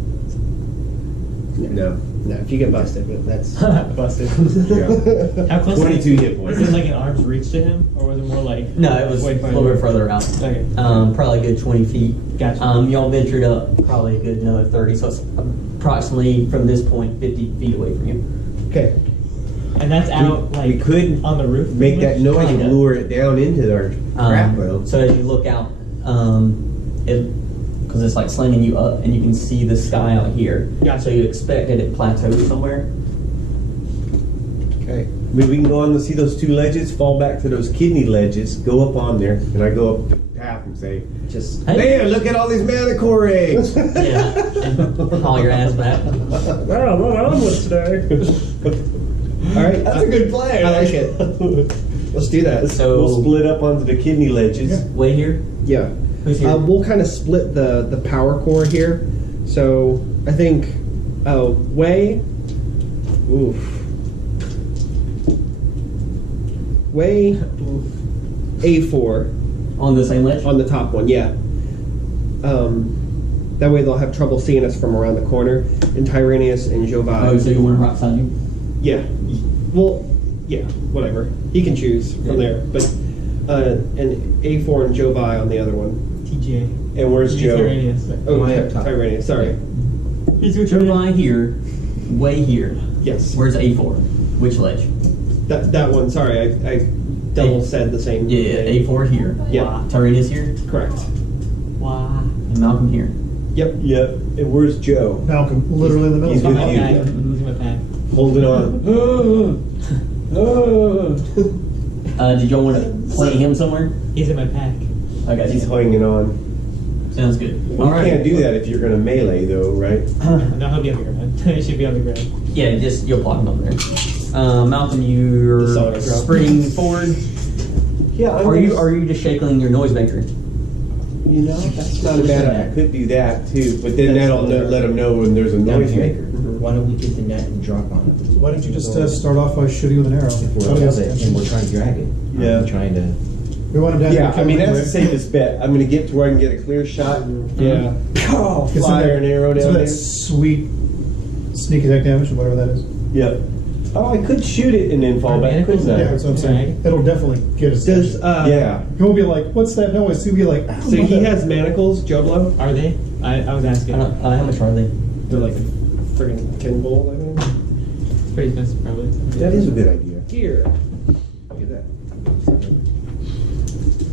No. No, if you get busted, but that's Busted. Yeah. How close? 22 hit points. Was it like an arm's reach to him, or was it more like? No, it was way a little bit further out. Okay. Probably a good 20 feet. Gotcha. Y'all ventured up probably a good another 30, so it's approximately from this point 50 feet away from you. okay. And that's out We like could on the roof. make that noise and Kinda. lure it down into our trap, though. So as you look out, because it's like slinging you up, and you can see the sky out here. Gotcha. So you expect that it plateaus somewhere. Okay. I mean, we can go on to see those two ledges, fall back to those kidney ledges, go up on there, and I go up the path and say, Just Hey. "Man, look at all these Manticore eggs!" Yeah, and haul your ass back. wow, what omelets today? All right, That's a good plan. I like it. Let's do that. So We'll split up onto the kidney ledges. way here. Yeah. Who's here? We'll kind of split the power core here. So I think Way. Oof. Way A4 On the same ledge. on the top one, yeah. That way they'll have trouble seeing us from around the corner. And Tyranius and Jovi. Oh, so you want to rock beside you? Yeah. Well, yeah, whatever. He can choose from there. But and A4 and Jovi on the other one. TJ. And where's Joe? Oh, Way up top. Tyranius, sorry. He's with Jovi here, way here. Yes. Where's A4? Which ledge? That one, sorry, I double said the same Yeah, thing. A4 here. Yeah. Tyrannus here, Correct. Wow. and Malcolm here. Yep. Yep. And where's Joe? Malcolm, literally in the He's middle. with you. Okay, I'm losing my pack. Holding on. Did y'all want to play him somewhere? He's in my pack. Okay, He's hanging on. sounds good. Well, you can't do that if you're going to melee, though, right? No, he'll be on the ground. He should be on the ground. Yeah, just you'll block him over there. Malcolm, you're Dishonor drop. sprinting forward. Yeah. Are you just shaking your noisemaker? You know, that's not a bad idea. I could do that too, but then that'll let them know when there's a Down here. noisemaker. Why don't we get the net and drop on it? Why don't you just start off by shooting with an arrow? If we're Nobody else above it can. and we're trying to drag it. Yeah. I'm trying to. We want him down here. Yeah, I mean that's the safest bet. I'm going to get to where I can get a clear shot. Yeah. Oh, Get some fire of an that- arrow some down of there. that sweet sneak attack damage or whatever that is. Yep. Oh, I could shoot it and then fall back, couldn't Yeah, I? that's what I'm saying. It'll definitely get us. Does Yeah. He won't be like, "What's that noise?" He'll be like, "I don't so know he that." has manacles, Joblo? Are they? I was asking. How much are they? They're like friggin' 10 gold, I think. It's pretty expensive, probably. That is a good idea. Here. Look at that.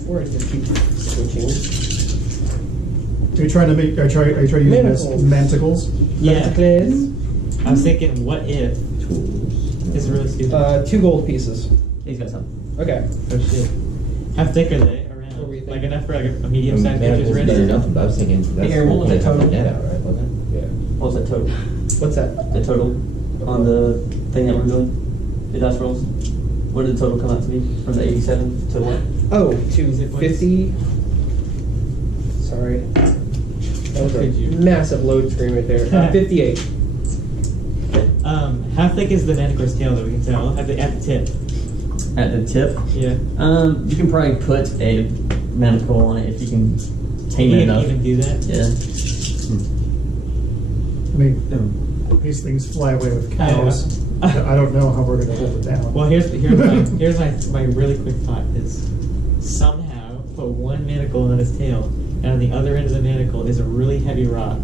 We're gonna keep switching. Are you trying to make? Are you trying to use Manacles. manticles? Yeah. Manacles. I was thinking, what if? It's really stupid. 2 gold pieces. He's got some. Okay. Oh shit. How thick are they What were you around? Like thinking? enough for like a medium-sized Manacles pitcher's better than wrist? nothing, but I was thinking that's Aaron, what was gonna the have the total? net out, right? Wasn't Yeah. What's the total? What's that? The total on the thing that we're doing? The dice rolls? What did the total come out to be? From the 87 to what? Oh, Is to it points? 50. Sorry. That was a Could you? massive load screen right there. 58. How thick is the Manticore's tail that we can tell? At the tip. At the tip? Yeah. You can probably put a Manticore on it if you can tame You it can enough. even do that? Yeah. I mean, these things fly away with cows. I don't know how we're going to hold it down. Well, here's my really quick thought is somehow put one Manticore on his tail and on the other end of the manacle is a really heavy rock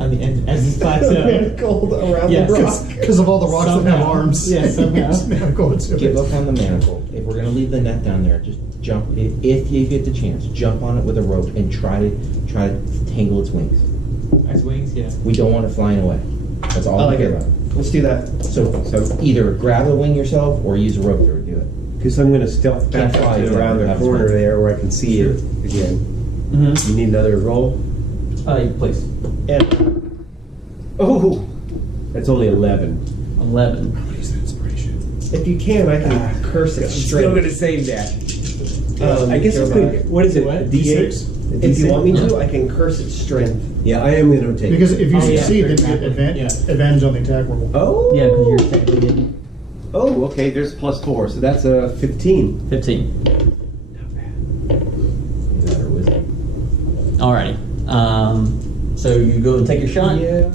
on the end as this plateau. Gold around Yes. the rock. Because of all the rocks that have Somehow. arms. Yeah, somehow. Manacle into Give it. up on the manacle. If we're gonna leave the net down there, just jump. If you get the chance, jump on it with a rope and try to tangle its wings. As wings, yeah. We don't want it flying away. That's all I we like care it. about. Let's do that. So either grab the wing yourself or use a rope to do it. Because I'm going to stealth back Can't fly, to you around the have to corner swim. there where I can see it again. Mm-hmm. You need another roll? Please. And Oh! That's only 11. 11. if you can, I can curse it straight. Still going to save that. I guess never I could. mind. What is it? What? A D6? A If you D6? want me to, I can curse its strength. Yeah, I am going to take Because it. if you Oh, yeah. succeed, then you get advantage on the attack roll. Oh! Yeah, because you're technically getting Oh, okay, there's +4, so that's a 15. 15. Is that our wisdom? Alrighty. So you go and take your shot. Yeah.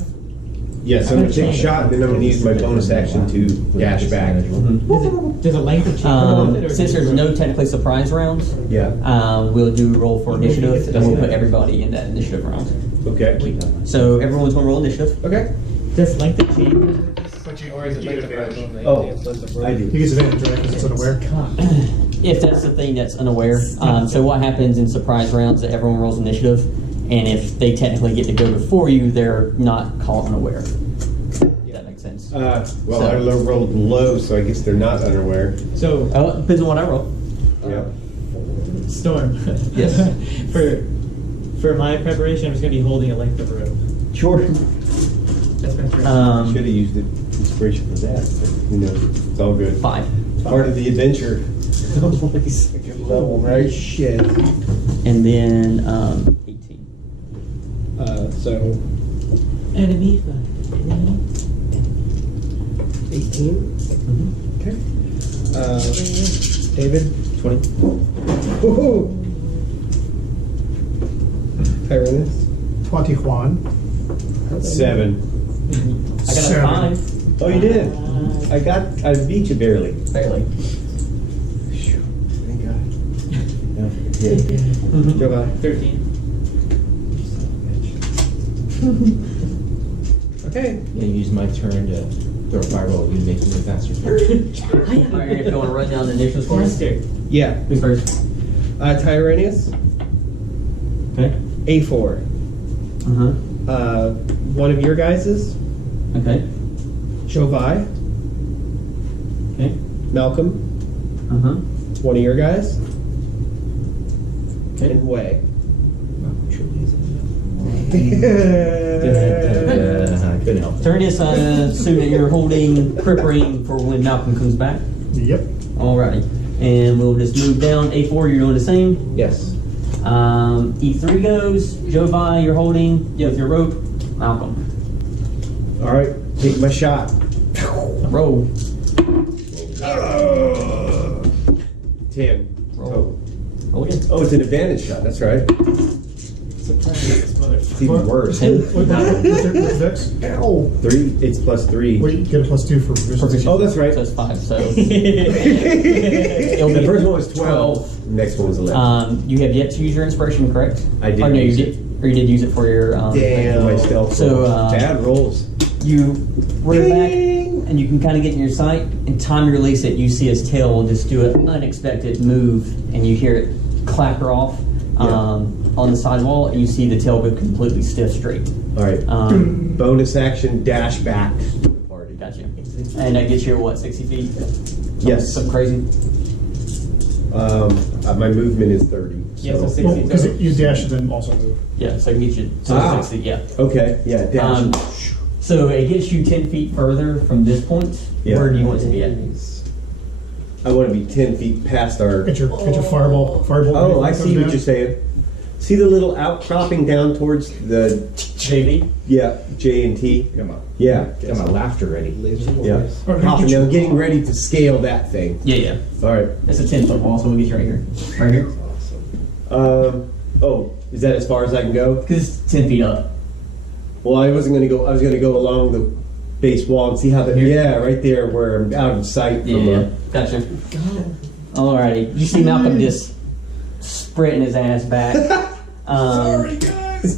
Yes, I'm going to take a shot, and then I'm going to use my bonus action to dash back. Does a length of change come with it? Or Since there's no technically surprise rounds, Yeah, we'll do a roll for initiative, and we'll put everybody in that initiative round. okay. So everyone's going to roll initiative. Okay. Does length of change? Or is it like the Oh, I He do. gets advantage, right, because it's unaware. If that's the thing that's unaware. So what happens in surprise rounds that everyone rolls initiative, and if they technically get to go before you, they're not called unaware. If that makes sense. Well, So- I rolled low, so I guess they're not unaware. So, Oh, it depends on what I roll. Yeah. Storm. Yes. For my preparation, I'm just going to be holding a length of rope. Sure. That's my first. Should have used it inspiration for that, but you know, it's all good. 5. Part of the adventure. Only second level, right? shit. And then 18. So Enemy. 18. Okay. David. 20. Woohoo! Tyrannus. 21. 7. I got a 5. Oh, you did? I beat you barely. Barely. Phew, thank God. Jovi. 13. Okay. I'm gonna use my turn to throw a fireball. You make me move faster. Alright, if you want to run down the initiative score. Master. Yeah. Who's first? Tyrannus. Okay. A4. Uh-huh. One of your guys's. Okay. Jovi. Okay. Malcolm. Uh-huh. One of your guys. Okay. And Way. I couldn't help it. Tyrannus, I assume that you're holding preparing for when Malcolm comes back. Yep. Alrighty. And we'll just move down. A4, you're doing the same. Yes. E3 goes. Jovi, you're holding with your rope. Malcolm. All right, take my shot. Roll. 10. Roll. Roll again. Oh, it's an advantage shot. That's right. Surprise this motherfucker. It's even worse. Ten. What's your dex? Ow! 3. It's +3. Wait, you get a +2 for proficiency. Oh, that's right. So it's 5. So The first one was 12. The next one was 11. you have yet to use your inspiration, correct? I did Oh, no, use you it. did. Or you did use it for your. Damn. My stealth. So, roll. Bad rolls. You run back, and you can kind of get in your sight. And time you release it, you see his tail just do an unexpected move, and you hear it clacker off on the side wall, and you see the tail go completely stiff straight. All right. Bonus action dash back. Party. Gotcha. And that gets you what, 60 feet? Yes. Something crazy. My movement is 30. Yeah, so 60. Well, because you dash and then also move. Yeah, so it can get you to 60. Yeah. Okay. Yeah. Dash. So it gets you 10 feet further from this point. Yeah. Where do you want to be at? I want to be 10 feet past our. Get your fireball. Oh, I comes see what down. you're saying. See the little outcropping down towards the JV? J and T. Got my, Yeah. got my laughter ready. Yeah. Or Popping get down, your- getting ready to scale that thing. Yeah. All right. It's a 10-foot wall, so we'll get you right here. Right here? Oh, is that as far as I can go? Because it's 10 feet up. Well, I wasn't going to go. I was going to go along the base wall and see how the. Yeah, right there where I'm out of sight from. Yeah. Gotcha. Alrighty. You see Malcolm just sprinting his ass back. Sorry, guys.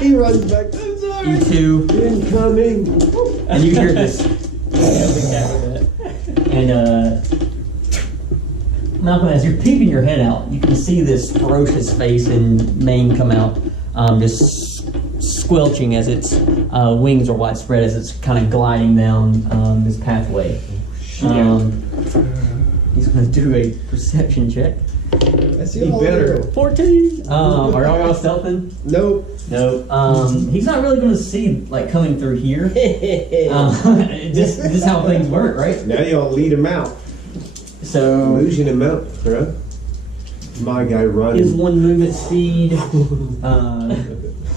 He runs back. I'm sorry. You two, Incoming. and you hear this. And Malcolm, as you're peeping your head out, you can see this ferocious face and mane come out, just squelching as its wings are widespread as it's kind of gliding down this pathway. He's going to do a perception check. I see He all better. over. 14. Are y'all stealthing? Nope. No. He's not really going to see like coming through here. This is how things work, right? Now you don't lead him out. So Illusion him out, bro. My guy his running. one movement speed.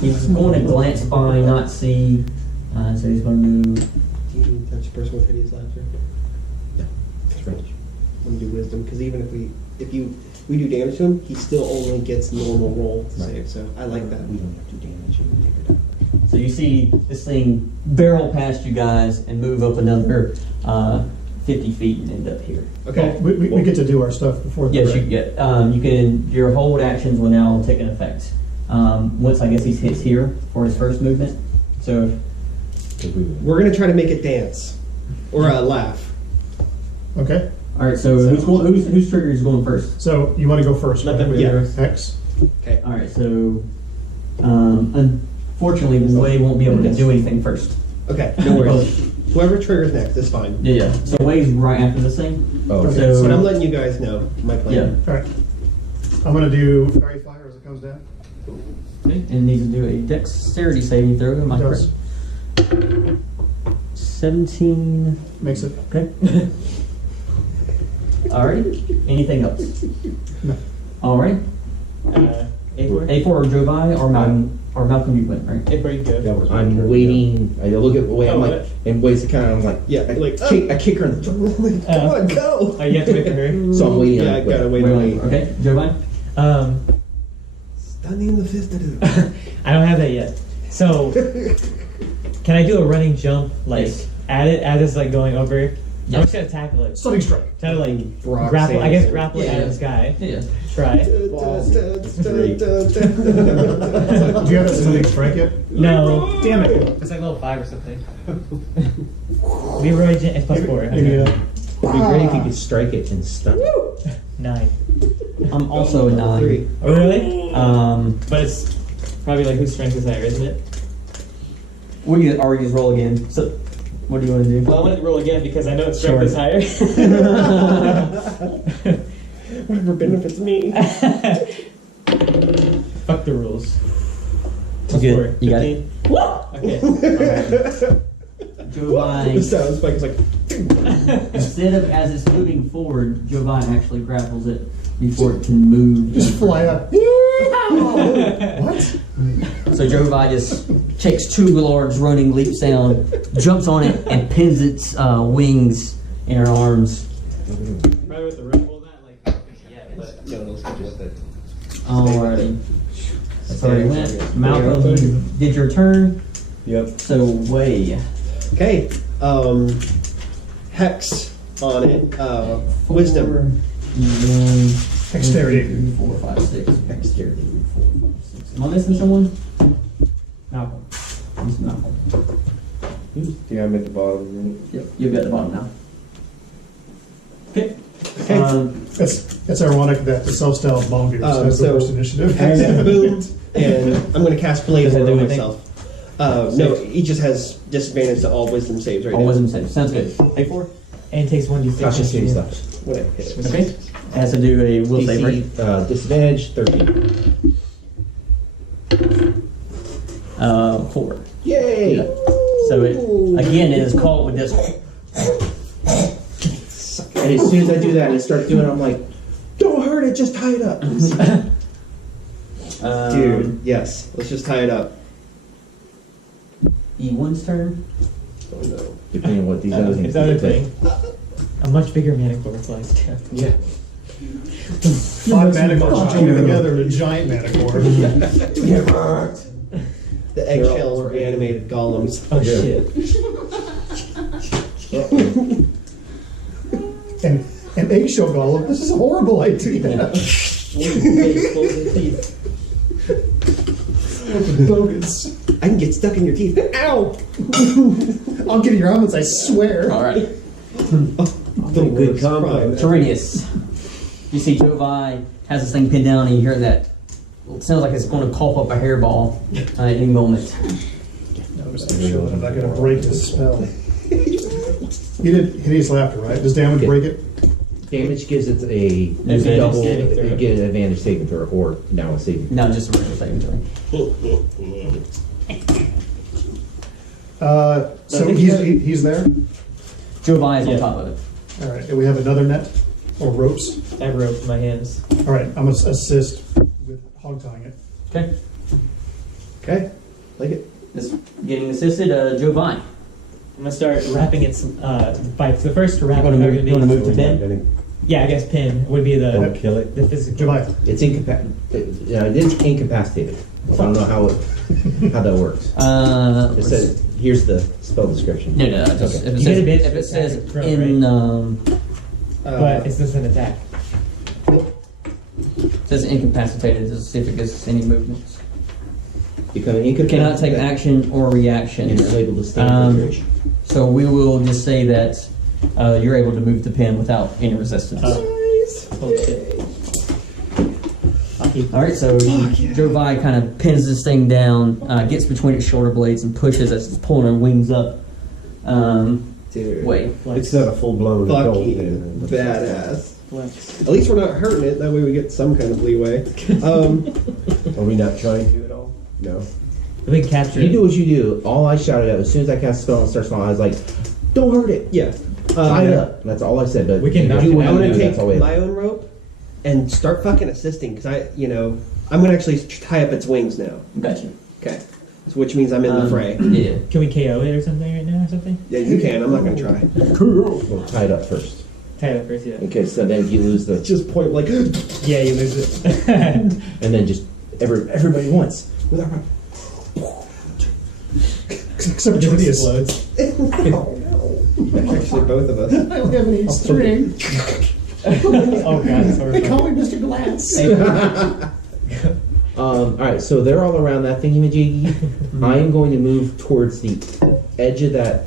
He's going to glance by, not see. So he's going to move. Do you need to touch the person with hideous laughter? That's right. I'm gonna do wisdom because even if we do damage to him, he still only gets normal roll to save. So I like that. We don't have to damage you. We take it up. So you see this thing barrel past you guys and move up another 50 feet and end up here. Okay. Well, we get to do our stuff before the Yes, break. you get. You can. Your hold actions will now take an effect. Once I guess he hits here for his first movement. So We're gonna try to make it dance or laugh. Okay. all right. So whose trigger is going first? So you want to go first? Let them right? go Yeah. first. X. All right. So unfortunately, Way won't be able to do anything first. Okay. No worries. Whoever triggers next is fine. Yeah. So Way's right after this thing. Oh, Okay. So But I'm letting you guys know my plan. yeah. All right. I'm going to do Fairy Fire as it comes down. And needs to do a dexterity saving throw. Am I It does. correct? 17. Makes it. Okay. Alright. Anything else? No. Alright. A4? A4 or Jovi or Malcolm, you went, right? A4, you go. I'm waiting. I look at the way I'm Oh, like, what? and Wade's kind of, I'm like, Yeah, I like, kick her in the throat. Come on, go. Oh, you have to wait for her? So I'm waiting Yeah, on I gotta Wade. wait. Okay. Jovi? Stunning the fist. I don't have that yet. So, can I do a running jump, like, Yes. at it, as it's, like, going over? Yes. I'm just gonna tackle it. Stunning Strike. Try to, like, Rock grapple, I guess Sanderson. grapple it Yeah. out of the sky. Yeah. Try. Do you have that Stunning Strike yet? No. Damn it. It's like level 5 or something. Leroy Jen, it's +4. Okay. Yeah. It'd be great if you could strike it and stun it. 9. I'm also a 9. 3. Oh, really? But But it's probably like whose strength is higher, isn't it? we can already just roll again. So, what do you want to do? Well, I wanted to roll again because I know its strength is higher. Whatever benefits me. Fuck the rules. Good. You got it. 15? Okay. Jovi. The sound spike is like. Instead of as it's moving forward, Jovi actually grapples it before it can move. Just fly up. What? So Jovi just takes 2 large running leaps down, jumps on it, and pins its wings in her arms. Probably with the Red Bull that, like, yeah, but. No, no, it's just that. Alrighty. That's already went. Malcolm, you did your turn. Yep. So Way. Okay. Hex on it. Wisdom. Dexterity. 3, 4, 5, 6. Dexterity. 4, 5, 6. Am I missing someone? Malcolm. It's Malcolm. Yeah, I'm at the bottom. Yep, you've got the bottom now. Okay. It's ironic that the self-styled Bongoose has the so- worst initiative. Hex boom, and I'm going to cast Blade Does that on do anything? myself. No, he just has disadvantage to all wisdom saves right All now. wisdom saves. Sounds good. A4. And it takes 1d6. Cautious city stuff. When I hit it. Okay. It has to do a will save, right? DC, disadvantage 13. 4. Yay! So it again it is caught with this. And as soon as I do that, I start doing it, I'm like, don't hurt it, just tie it up. Dude, yes. Let's just tie it up. E1's turn. Oh no. Depending on what these other things It's other do. thing. A much bigger Manticore flies down. Yeah. 5 Manticores joined together in a giant Manticore. The eggshells were animated golems. Oh shit. An eggshell golem. This is a horrible idea. Bogus. I can get stuck in your teeth. Ow! I'll give you your omelets, I swear. All right. The Good worst combo. crime. Terenius. You see Jovi has this thing pinned down and you hear that. It sounds like it's going to cough up a hairball at any moment. I'm not gonna break his spell. You did hideous laughter, right? Does damage Okay. break it? Damage gives it a Advantage double. saving throw. You get an advantage saving throw, or now a saving. No, just a regular saving throw. So he's there. Jovi is on Yeah. top of it. All right, and we have another net or ropes. I have rope in my hands. All right, I'm gonna assist with hog tying it. Okay. Okay. Like it. This getting assisted, Jovi. I'm gonna start wrapping its bites. The first to wrap You wanna are move- gonna you wanna be- move to pin? Yeah, I guess pin would be Don't the kill it. physical. July. It's it's incapacitated. I don't know how that works. It says here's the spell description. No, just, Okay. if, it You says, get a bit if to it says attack it from, in, but it's just an attack. says incapacitated, just see if it gives us any movements. Become incapacitated. Cannot take action or reaction. And you're able to stand for Um, duration. So we will just say that you're able to move the pin without any resistance. Holy shit. I'll keep. All right, so Jovi kind of pins this thing down, gets between its shoulder blades, and pushes as it's pulling her wings up. Dude. Way. It's not a full blown adult. Fucking badass. Flex. At least we're not hurting it. That way we get some kind of leeway. Are we not trying to at all? No. We can capture You it. do what you do. All I shouted out as soon as I cast a spell and starts falling, I was like, "Don't hurt it. Yeah. Tie it up." That's all I said. But We can knock do it what out. I'm you gonna do. take That's all we my own rope and start fucking assisting because I'm gonna actually tie up its wings now. Gotcha. Okay. So which means I'm in the fray. Yeah. Can we KO it or something right now or something? Yeah, you can. I'm not gonna try. We'll tie it up first. Tie it up first, yeah. Okay, so then you lose the, Just point like. Yeah, you lose it. and then just everybody once. Without Except for Just hideous. explodes. Actually, both of us. I don't have any string. Oh god, it's They horrifying. call me Mr. Glass. all right, so they're all around that thingy-majiggy. I am going to move towards the edge of that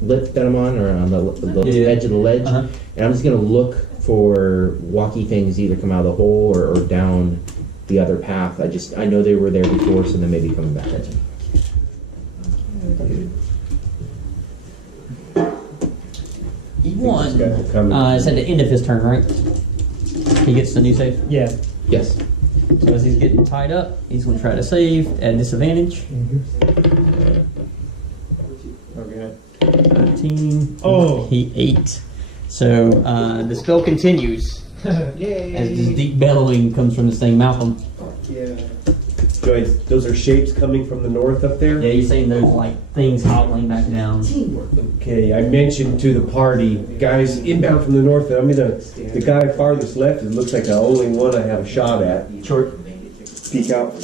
lip that I'm on, or on the Yeah. edge of the ledge, Uh-huh. and I'm just going to look for walkie things either come out of the hole or down the other path. I know they were there before, so they may be coming back. E1. It's at the end of his turn, right? He gets the new save. Yeah. Yes. So as he's getting tied up, he's going to try to save at disadvantage. Okay. 13. Oh. He 8. So the spell continues as this deep bellowing comes from this thing. Malcolm. Yeah. Guys, those are shapes coming from the north up there? Yeah, you're seeing those like things hobbling back down. Okay, I mentioned to the party, guys inbound from the north, and I'm gonna, the guy farthest left, it looks like the only one I have a shot at. Short. Peek out,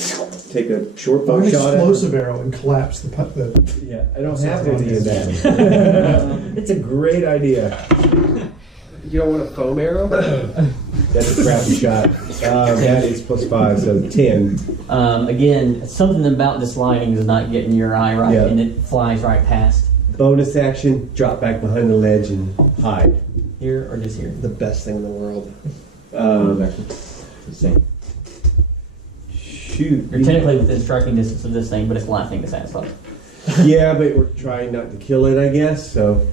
take a short An bow shot at. explosive arrow and collapse the Yeah, I don't have any of that. It's a great idea. You don't want a foam arrow? That's a crappy shot. That is +5, so 10. Again, something about this lighting is not getting your eye right, Yeah. and it flies right past. Bonus action, drop back behind the ledge and hide. Here or just here? The best thing in the world. Same. Shoot. You're technically within striking distance of this thing, but it's laughing to satisfy. Yeah, but we're trying not to kill it, I guess. So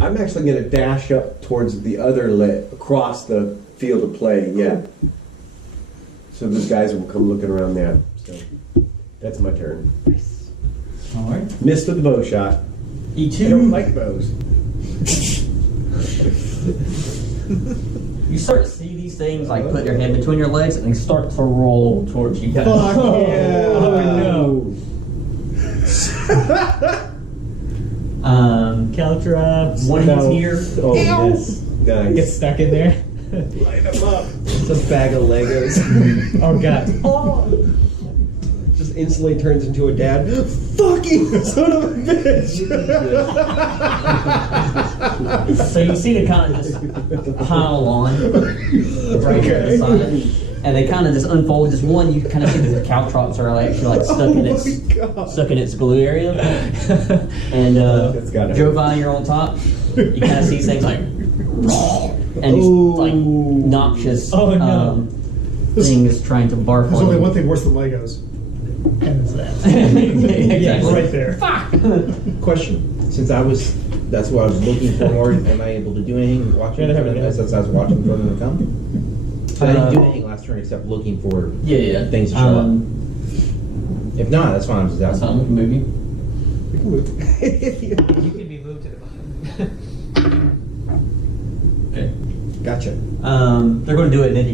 I'm actually going to dash up towards the other across the field of play. Yeah. So those guys will come looking around that. So that's my turn. All right. Missed with the bow shot. E2. I don't like bows. You start to see these things like put their head between your legs and they start to roll towards you guys. Oh no! Caltrops. One No. is here. Oh yes, Get nice. stuck in there. Light them up. It's a bag of Legos. Oh god. Just instantly turns into a dad. Fucking son of a bitch! So you see the kind of just pile on right here at the side. and they kind of just unfold. Just one, you kind of see the caltrops are actually like stuck in its glue area, and gotta Jovi, you're on top. You kind of see things like and these like noxious things trying to barf There's on only you. one thing worse than Legos. And it's that. Exactly. Right there. Question. Since that's what I was looking for more, am I able to do anything watching for them since I was watching for them to come? So I didn't do anything last turn except looking for Yeah. things to show up. If not, that's fine. I'm just That's asking. not a movie. We can move. You can be moved to the bottom. Okay. Gotcha. They're going to do it, and then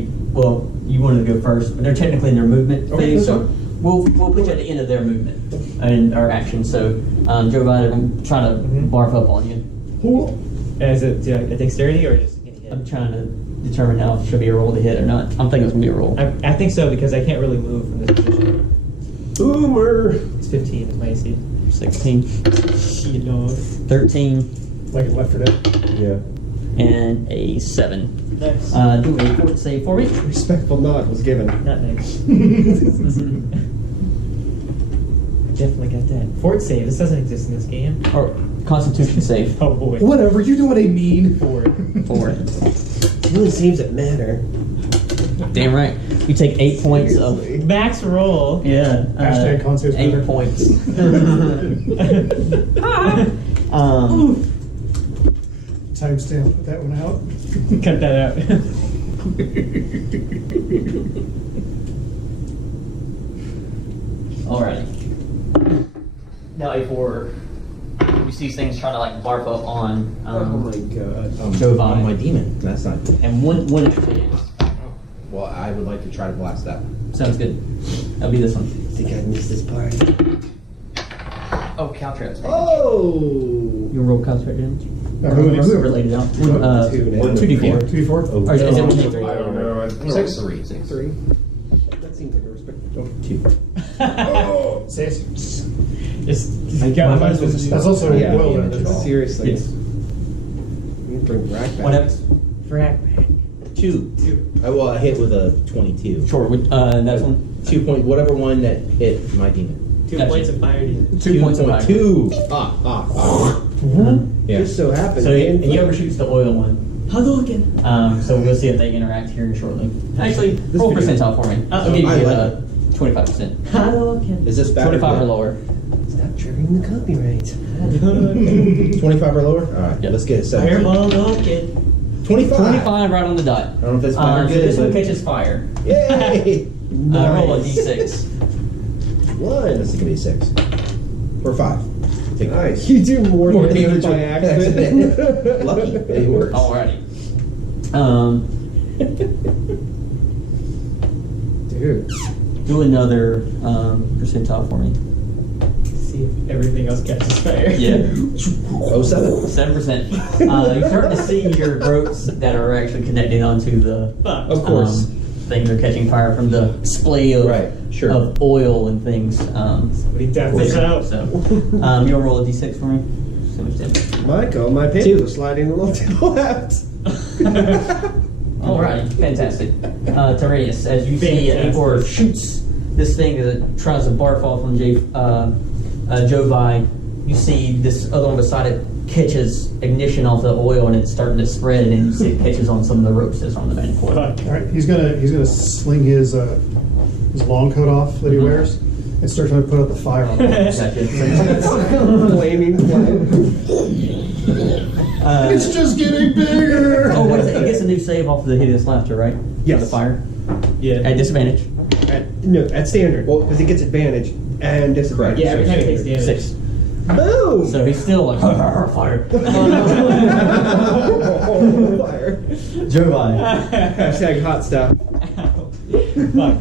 you wanted to go first, but they're technically in their movement Okay, phase, that's so we'll put you at the end of their movement and our action. So Joe Biden, I'm trying to barf up on you. Is it a dexterity or just getting hit? I'm trying to determine now if it should be a roll to hit or not. I'm thinking it's going to be a roll. I think so because I can't really move from this position. Boomer. It's 15 is my AC. 16, Shit, no. 13, Like Left 4 Dead. Yeah. and a 7. Nice. Do a fort save for me. Respectful nod was given. Not nice. Definitely got that. Fort save. This doesn't exist in this game. Or Constitution save. Oh boy. Whatever, you know what I mean. 4. 4. It really seems that matter. Damn right. You take 8 points of. Max roll. Yeah. Hashtag con saves 8 matter. points. Timestamp, put that one out. Cut that out. Alrighty. Now A4. You see things trying to like barf up on God. Joe On Vine. my demon. That's not good. And one actually is. Well, I would like to try to blast that. Sounds good. That'll be this one. I think I missed this party. Oh, caltraps. Oh! You roll caltrap damage? Whoever laid it out. Two now. 2d4. 2d4? Or is it 1d3? I don't know. Six. Three. Three. That seems like a respectable. 2. Say it. Just I got might my as well just That's stop. also Yeah, well yeah, done. seriously. Yes. We need to bring Brack back. What happens? frack. 2. Well, I hit with a 22. Sure. That's one. 2 point, whatever one that hit my demon. 2 Gotcha. points of fire damage. 2 points of fire. 2. Yeah. Just so happens. So and he overshoots the oil one. Hadouken. So we'll see if they interact here shortly. Actually, roll percentile for me. I'll give you I like 25%. Hadouken. Is this bad? 25 or lower. Stop triggering the copyright. 25 or lower? Alright, Yep. let's get it set. Fireball rocket. 25. 25 right on the dot. I don't know if that's bad or So good. this one but- catches fire. Yay! Roll a d6. One. This is gonna be 6. Or 5. Take that. Nice. You do more damage by accident. Lucky. It works. Alrighty. Dude. Do another percentile for me. See if everything else catches fire. Yeah. 07. 7%. You're starting to see your ropes that are actually connecting onto the Fuck. Of course. things are catching fire from the display of, Right, sure. of oil and things. Somebody tap this out. So, you'll roll a d6 for me. So much damage. Michael, my papers are sliding a little to the left. Alrighty, fantastic. Tyrannus, as you see, Angkor shoots this thing as it tries to barf off on Jovi. You see this other one beside it catches ignition off the oil and it's starting to spread, and then you see it catches on some of the ropes that's on the Manticore. All right, he's gonna sling his long coat off that he wears and start trying to put out the fire on it. Gotcha. Flaming flame. It's just getting bigger. Oh, wait a second. He gets a new save off of the hideous laughter, right? Yes. The fire. Yeah. At disadvantage. At standard. Well, because he gets advantage and disadvantage. Yeah, every time he takes damage. 6. Boom! So he's still like, fire. Fire. Jovi. Hashtag hot stuff. Fuck.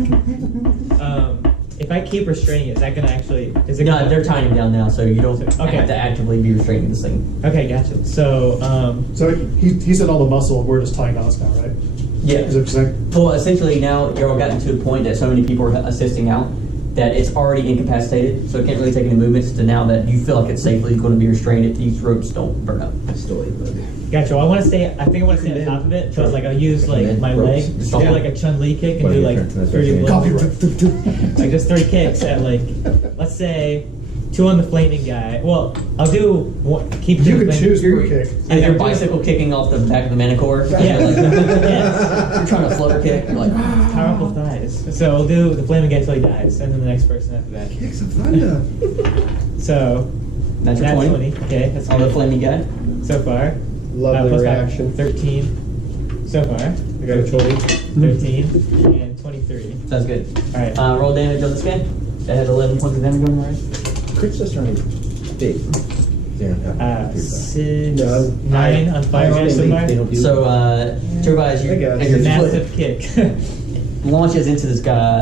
If I keep restraining it, is that gonna actually? Is it? No, they're tying him down now, so you don't Okay. have to actively be restraining this thing. Okay, gotcha. So, So he's in all the muscle, and we're just tying knots now, right? Yeah. Is that what you're saying? Well, essentially now you're all gotten to a point that so many people are assisting out that it's already incapacitated, so it can't really take any movements. To now that you feel like it's safely going to be restrained, if these ropes don't burn up. I stole it, but Gotcha. Well, I stay on top of it, but like I'll use like my leg, just do like a Chun-Li kick and do like 30 blows. Like just 3 kicks at like, let's say, 2 on the flaming guy. Well, I'll do one, keep You doing can choose per kick. And you're bicycle kicking off the back of the Manticore. Yeah. Like, Yes. you're trying to flutter kick. You're like, Powerful thighs. So I'll do the flaming guy until he dies, and then the next person after that. Kicks of thunder. So that's your 20. Okay, that's On the good. flaming guy. So far. Lovely Plus reaction. 13 so far. I got a 20. 13 and 23. Sounds good. All right. Roll damage on this guy. That had 11 points of damage on it, right? Crits just aren't big. They don't have to do that. 6, No, 9 on fire damage so far. They don't do So, Jovi, as I guess. your Massive foot kick. launches into this guy,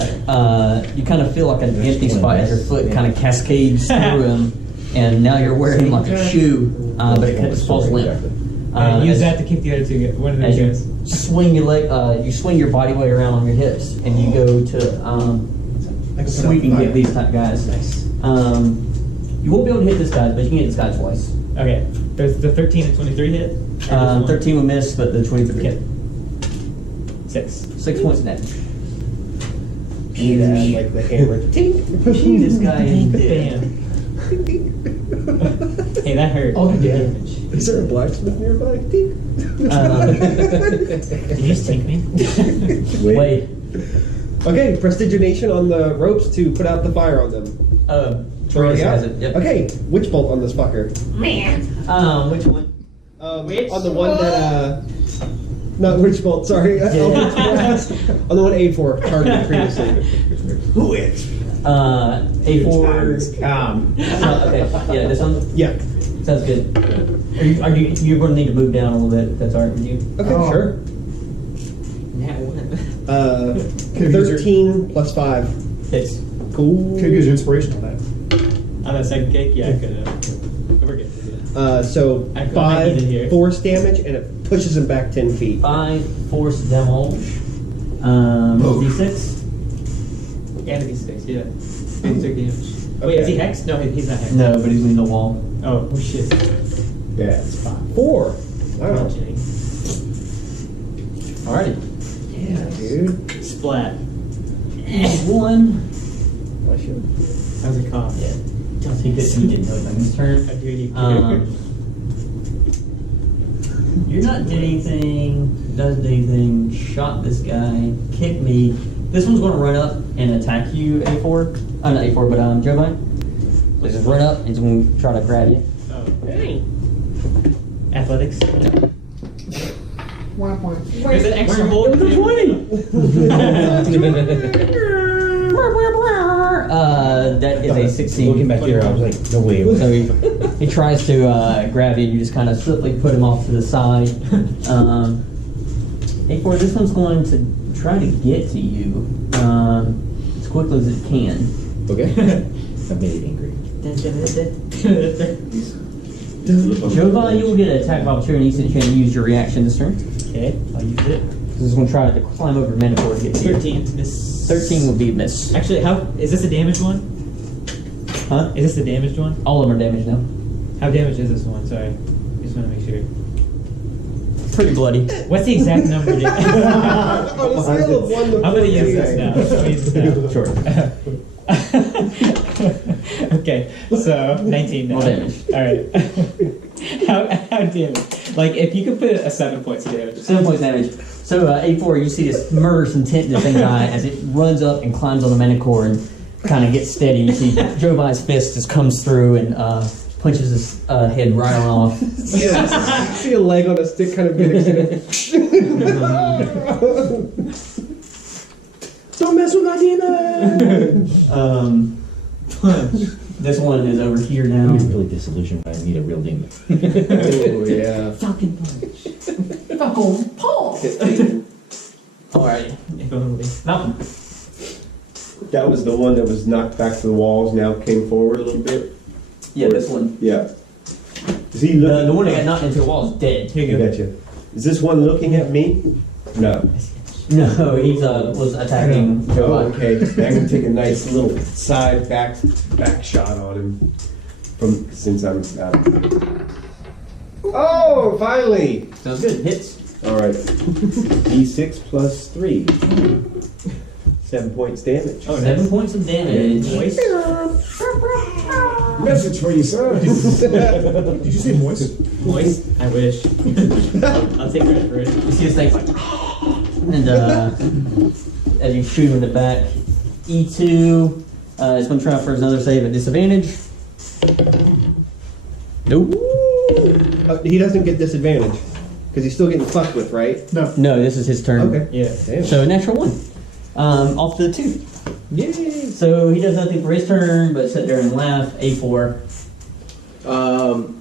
you kind of feel like an empty spot as your foot kind of cascades through him, and now you're wearing him like a shoe, but it just falls limp. Use as- that to keep the other 2. One of the As you guys. swing your leg, you swing your body weight around on your hips, and you go to sweep and get these type guys. Nice. You won't be able to hit this guy, but you can hit this guy twice. Okay. Does the 13 and 23 hit? Or just one? 13 will miss, but the 23 hit. 6. 6 points of damage. Yeah, like the hammer. This guy is dead. Bam. Hey, that hurt. Oh, yeah. Damage. Is there a blacksmith nearby? Did you just take me? Wait. Okay, prestidigitation on the ropes to put out the fire on them. Troy Already has out? it. Yep. Okay, witch bolt on this fucker. Which one? On the one that, not witch bolt, sorry. On the one A4 targeted previously. Which? A4. Okay. Yeah, this one. Yeah. Sounds good. You're going to need to move down a little bit. If that's alright with you. Okay, sure. 13 plus 5. Hits. Cool. Could use inspiration on that. On that second kick? Yeah, I could have. We're good. So I might need it here. 5 force damage, and it pushes him back 10 feet. 5 force damage. D6. Yeah, it'd be 6, yeah. 6 damage. Wait, is he hexed? No, he's not hexed. No, but he's in the wall. Oh, shit. Yeah, it's 5. 4. Wow. Mentioning. Alrighty. Yeah, dude. Splat. 1. That was a cough. Yeah. He didn't know it on his turn. Agreed. You're not did anything, doesn't do anything, shot this guy, kicked me. This one's going to run up and attack you, A4. Not A4, but Giovanni. Let's just run up and it's going to try to grab you. Oh. Athletics. There's an extra hold. That is a 16. Looking back here, I was like, no way. So he tries to grab you, and you just kind of swiftly put him off to the side. A4, this one's going to try to get to you as quickly as it can. Okay. That made it angry. Giovanni, you will get an attack of opportunity since you can use your reaction this turn. Okay, I'll use it. This is going to try to climb over Manticore to get to you. 13 to miss. 13 will be a miss. Actually, how is this a damaged one? Huh? Is this the damaged one? All of them are damaged now. How damaged is this one? Sorry, just want to make sure. Pretty bloody. What's the exact number? On a scale of 1 to 4. I'm gonna use this now. I'm gonna use this now. Okay, so 19 now. Roll damage. All right. how damage? Like if you could put a 7 points of damage. 7 points damage. So A4, you see this murderous intent in this thing guy as it runs up and climbs on the Manticore and kind of gets steady. You see Giovanni's fist just comes through and punches his head right on off. See a leg on a stick kind of get extended. Don't mess with my demon! This one is over here now. I'm really disillusioned when I meet a real demon. Oh, yeah. Falcon punch. Falcon punch. Alright. If only. Malcolm. That was the one that was knocked back to the walls, now came forward a little bit? Yeah, this one. Yeah. Is he looking? The one that got knocked into the wall is dead. Here I you go. gotcha. Is this one looking at me? No. No, he's was attacking Oh, Joe. okay. I'm gonna take a nice little side back shot on him since I'm out. Oh, finally! Sounds good. Hits. All right. D6 plus 3. 7 points damage. Oh, 7 points of damage. Moist? Message for you, son. Did you say moist? Moist? I wish. I'll take credit for it. You see this thing's like, and as you shoot him in the back, E2 is going to try for another save at disadvantage. Nope. He doesn't get disadvantage because he's still getting fucked with, right? No. No, this is his turn. Okay. Yeah. Damn. So natural 1. Off to the 2. Yay! So he does nothing for his turn, but sit there and laugh. A4.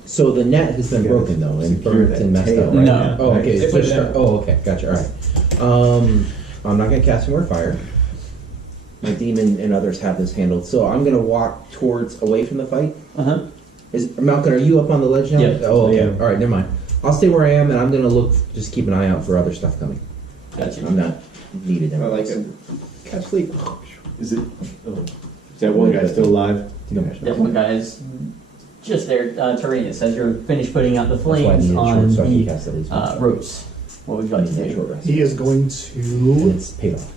So the net has been broken though, and Secure burnt and that messed tail, up, right? No. Oh, okay. They It's put just it down. oh, okay. Gotcha. All right. I'm not gonna cast more fire. My demon and others have this handled, so I'm gonna walk away from the fight. Uh-huh. Is Malcolm? Are you up on the ledge now? Yeah. Oh, okay. Yeah. All right. Never mind. I'll stay where I am, and I'm gonna just keep an eye out for other stuff coming. Gotcha. I'm not needed. I like it. Catch sleep. Is it? Oh. Is that one guy still alive? That one guy is just there, Tyrannus, as you're finished putting out the That's why I flames needed on short, so I can the cast at least one. ropes. What would you like to Yeah, short do? rest. He is going to, It's paid off.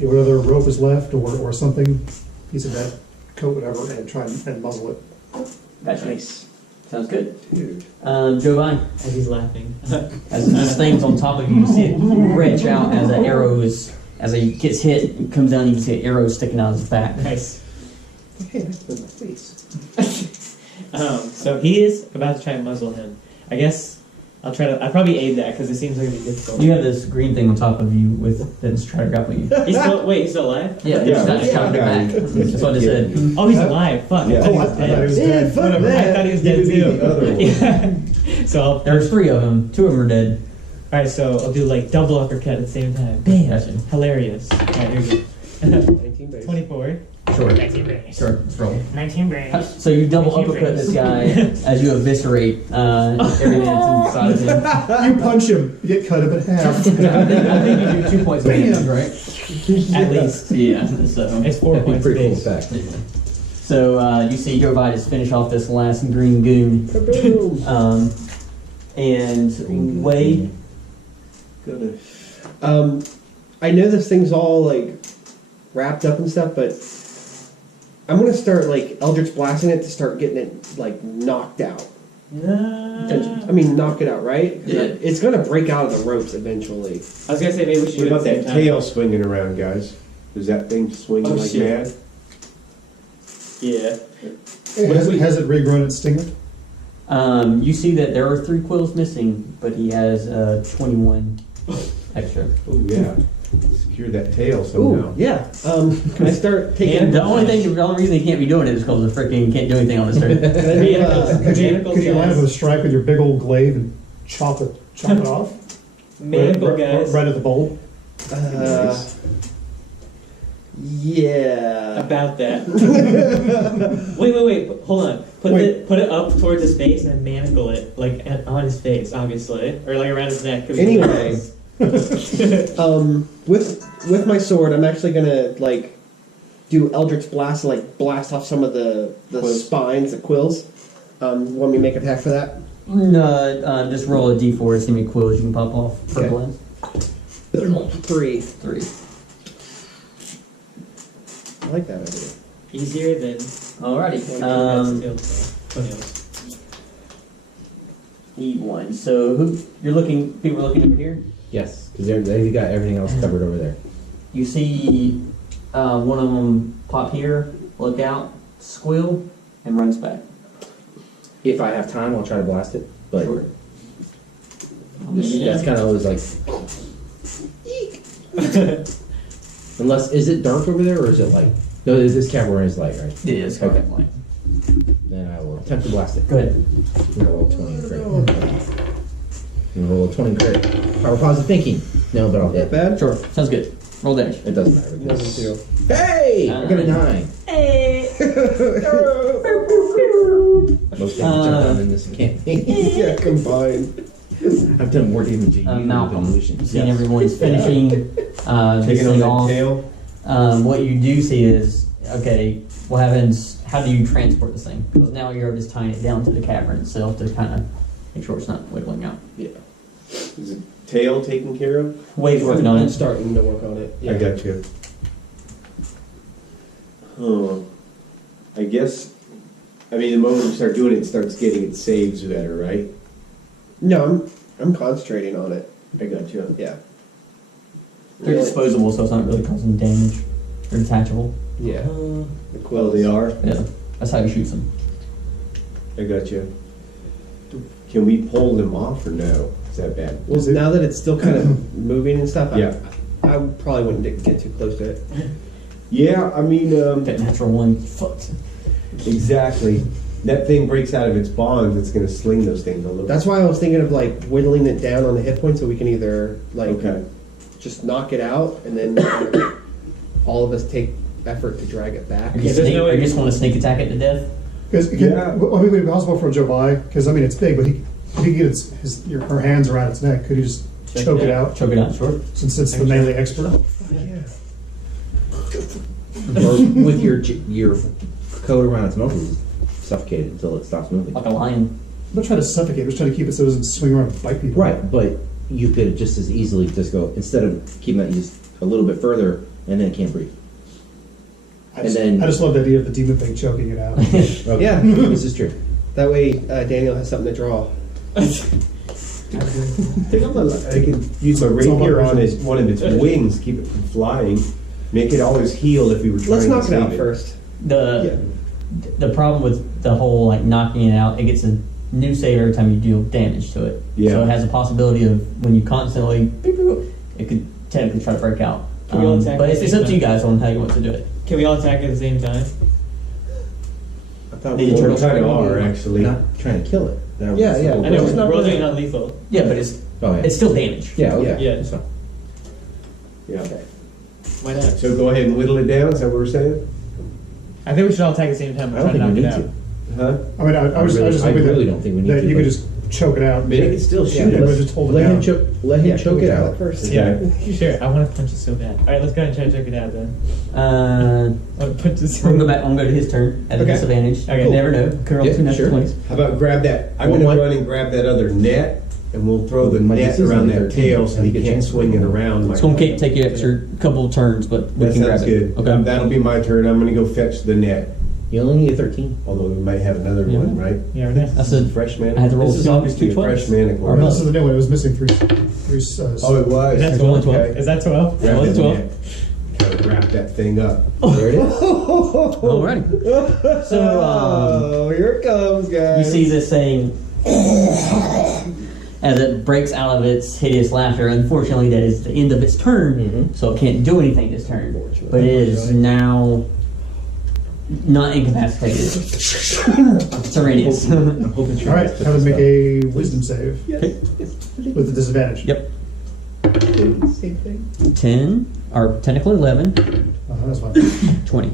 whether a rope is left or something, piece of that coat, whatever, and try and muzzle it. Gotcha. Nice. Sounds good. Dude. Giovanni, As he's laughing. as this thing's on top of you, you see it wrench out as an arrow as he gets hit, it comes down, you can see an arrow sticking out of his back. Nice. Hey, that's been my face. So he is about to try and muzzle him. I guess I'll probably aid that because it seems like it'd be difficult. You have this green thing on top of you that's trying to grapple you. He's still alive? Yeah, it's not just shot in the back. That's what I just said. Oh, he's alive. Fuck. Yeah. I Oh, I thought thought he he was was dead. dead. Whatever. I thought he was dead He would be too. the other one. Yeah. So There's 3 of them. 2 of them are dead. alright, so I'll do like double uppercut at the same time. Gotcha. Hilarious. Alright, here we go. 19 base. 24. Sure. 19 brains. Sure. Let's roll. 19 brains. So you double uppercut this guy as you evicerate everything that's inside of him. You punch him, you get cut up in half. I think you do 2 points of damage, right? At least. Yeah. So It's 4 That'd be points pretty cool base. effect. So you see Jovitus finish off this last green goon. And Wade, I know this thing's all like wrapped up and stuff, but I'm gonna start like Eldritch blasting it to start getting it like knocked out. I mean, knock it out, right? 'Cause Yeah. It's gonna break out of the ropes eventually. I was gonna say maybe we should What do it about at the same that time. tail swinging around, guys? Is that thing swinging Oh, like shit. mad? Yeah. Has it regrown its stinger? you see that there are 3 quills missing, but he has 21 extra. Oh yeah. Secure that tail somehow. Ooh, yeah. Can I start taking? And the only reason he can't be doing it is because the freaking can't do anything on this turn. Can I do, Could you line up with a strike with your big old glaive and chop it off? Manacle right, guys. right at the bowl? Yeah. About that. wait. Hold on. Put it up towards his face and manacle it like on his face, obviously, or like around his neck. 'cause Anyway, with my sword, I'm actually gonna like do Eldritch Blast, and, like blast off some of the spines, the quills. Want me to make an attack for that? No, just roll a d4, see how many quills you can pop off per Okay. blast. 3. 3. I like that idea. Easier than Alrighty. Need one. So people are looking over here. Yes, because they got everything else covered over there. You see one of them pop here, look out, squeal, and runs back. If I have time, I'll try to blast it. But Sure. that's kind of always like. Unless, is it dark over there or is it light? No, this cavern is light, right? It is. Okay. Okay. Then I will attempt to blast it. Go ahead. I'm gonna roll 20 and crit. I'm gonna roll 20 and crit. Power positive thinking. No, but I'll hit. Bad? Sure. Sounds good. Roll damage. It doesn't matter. Doesn't do. Hey! I got a 9. Most things jump down in this campaign. Yeah, combined. I've done more damage than you Malcolm, demolition. seeing everyone's finishing this Taking on thing that off. tail. What you do see is, okay, what happens, how do you transport this thing? Because now you're just tying it down to the cavern itself to kind of make sure it's not wiggling out. Yeah. Is the tail taken care of? Wade's working on I'm it. starting to work on it. I got you. Huh. I guess, I mean, the moment you start doing it, it starts getting its saves better, right? No, I'm concentrating on it. I got you. Yeah. They're disposable, so it's not really causing damage. They're detachable. Yeah. Oh, they are? Yeah, that's how you shoot them. I got you. Can we pull them off or no? Is that bad? Well, now that it's still kind of moving and stuff, Yeah. I probably wouldn't get too close to it. Yeah, I mean, That natural one, fucked. exactly. That thing breaks out of its bonds, it's going to sling those things a little. That's why I was thinking of like whittling it down on the hit points so we can either like Okay. just knock it out and then all of us take effort to drag it back. Or you, there's no way- or you just want to sneak attack it to death? Because Yeah. I mean, would it be possible for Jovi? Because I mean, it's big, but if he can get her hands around its neck, could he just choke it out? Choke it out, sure. Since it's the melee expert. Or with your coat around its mouth, suffocate it until it stops moving. Like a lion. I'm not trying to suffocate. I'm just trying to keep it so it doesn't swing around and bite people. Right, but you could just as easily just go, instead of keeping that just a little bit further, and then it can't breathe. I just, And then- I just love the idea of the demon thing choking it out. Okay. Yeah. This is true. That way Daniel has something to draw. I can use my It's all rapier about on one of its wings, keep it from flying, make it always heal if we were trying Let's to knock it save out first. The problem with the whole like knocking it out, it gets a new save every time you deal damage to it. Yeah. So it has a possibility of when you constantly, beep, beep, beep, it could technically try to break out. Can we all attack But at the it's same up to you time? guys on how you want to do it. Can we all attack at the same time? I thought The we turtle kind of strike? are, actually. Not trying to kill it. That Yeah, was- yeah. I Well, know it's not we're really- doing non-lethal. Yeah, but it's Oh, yeah. it's still damage. Yeah, okay. Yeah. That's fine. Yeah. Why not? So go ahead and whittle it down, is that what we're saying? I think we should all attack at the same time. I We're don't trying think to we knock need it to. out. Huh? I mean, I was just I hoping really that, don't think we need that to. you but- could just choke it out. But it can still shoot Yeah, but us. just hold it Let down. let him Yeah, choke can we it try out. that first? Yeah, sure. I want to punch it so bad. All right, let's go ahead and try to choke it out then. Uh, I'll punch this. we're gonna go back. I'm gonna go to his turn at a Okay. disadvantage. Okay. You never know. Could roll Yeah, two natural sure. 20s. How about grab that, I'm Well, gonna what- run and grab that other net, and we'll throw the My net DC is around only that 13, tail so so he you get can't chance swing to it do it. around. It's gonna take you an extra couple of turns, but we That can grab sounds it. good. Okay. That'll be my turn, I'm gonna go fetch the net, You only need a 13. although we might have another Yeah. one, right? Yeah, right. That's a Fresh man. I had to roll This is two obviously a 220s. fresh Manticore. No, this is the new one. It was missing three Oh, it was? Is that It's 12? only 12. Okay. Is that 12? Grab Well, that 12. net. Kind of wrap that thing up. There it is. Alrighty. So Oh, here it comes, you guys. see this thing as it breaks out of its hideous laughter. Unfortunately, that is the end of its turn, so it can't do anything this turn. But it is now not incapacitated. Tyrannus. I'm hoping she All right, put have this to make up. a wisdom save Okay. with a disadvantage. Yep. Same thing. 10, or technically 11, That's fine. 20.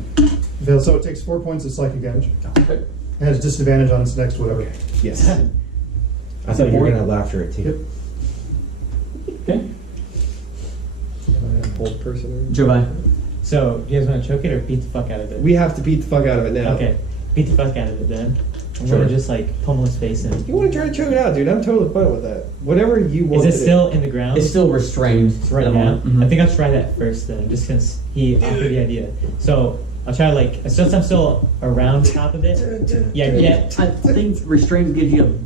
Failed, so it takes 4 points of psychic damage. It has disadvantage on its next whatever. Yes. I thought you were going to laughter it too. Okay. Hold person. Jovi. So, you guys want to choke it or beat the fuck out of it? We have to beat the fuck out of it now. Okay, beat the fuck out of it then. I'm Sure. gonna just like pummel his face in. You want to try to choke it out, dude? I'm totally fine with that. Whatever you want. Is it to still in the ground? It's still restrained right at the now. moment. Mhm. I think I'll try that first then, just since he offered the idea. So I'll try like since I'm still around top of it. Yeah. I think restraint gives you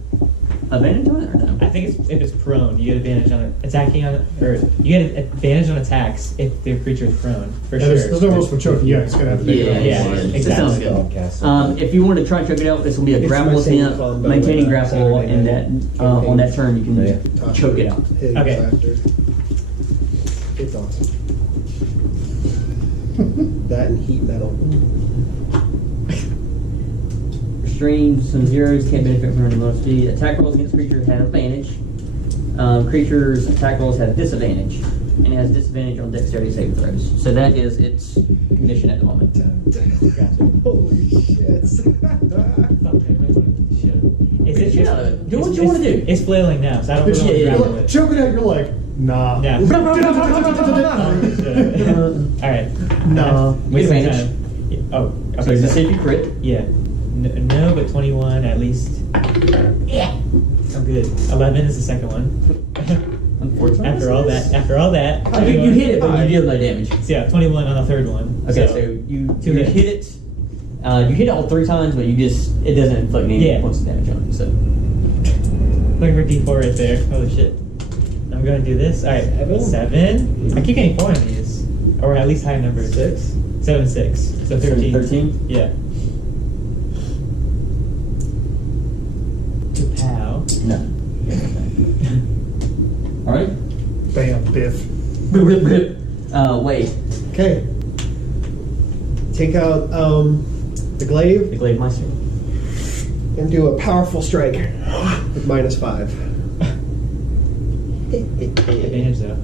advantage on it or no? I think if it's prone, you get advantage on it attacking on it, or you get advantage on attacks if the creature is prone for Yeah, sure. there's no rules for choking. Yeah, it's gonna have to make it up. Yeah, That exactly. sounds good. If you want to try to choke it out, this will be a It's grapple my same attempt. combo Maintaining with, grapple, Saturday and that night on that turn you can Yeah. choke it out. Hit Okay. After. It's awesome. That and heat metal. Restrained, some zeros, can't benefit from running low speed. Attack rolls against creatures have advantage. Creatures' attack rolls have disadvantage. and it has disadvantage on dexterity saving throws. So that is its condition at the moment. Holy shit. Is it Shit out of it. Do what you want to do. It's flailing now, so I don't You're really Yeah, want to yeah. grab it. choking out, you're like, nah. Yeah. Alright. Nah. Wait a Advantage. minute. Yeah. Oh, So okay. does it save you crit? Yeah. No, but 21 at least. Yeah. I'm good. 11 is the second one. Unfortunately. After all that. You hit it, but you deal no damage. So yeah, 21 on the third one. Okay, so you two hit hits. it. You hit it all 3 times, but it doesn't inflict any Yeah. points of damage on it. So Looking for D4 right there. Holy shit. I'm gonna do this. Alright, 7. I keep getting 4 on these. Or at least high numbers. 6? 7, 6. So 13. 13. Yeah. Pow. No. All right. Bam, biff. Wait. Okay. Take out the glaive The Glaive Meister. and do a powerful strike with -5. Advantage though.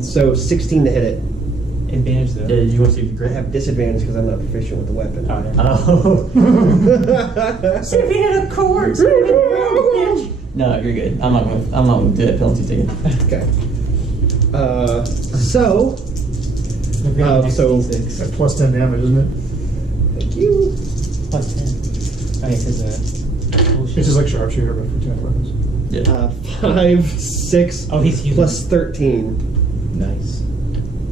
So 16 to hit it. Advantage though. Did you want to see if you I crit? have disadvantage because I'm not proficient with the weapon. Oh, no. Oh. See if he hit a chord. No, you're good. I'm not gonna do that penalty ticket. Okay. So That's plus 10 damage, isn't it? thank you. Plus 10. Oh, yeah, because It's just like sharpshooter, but for 2 weapons. Yeah. 5, 6 Oh, he's human. plus 13. Nice.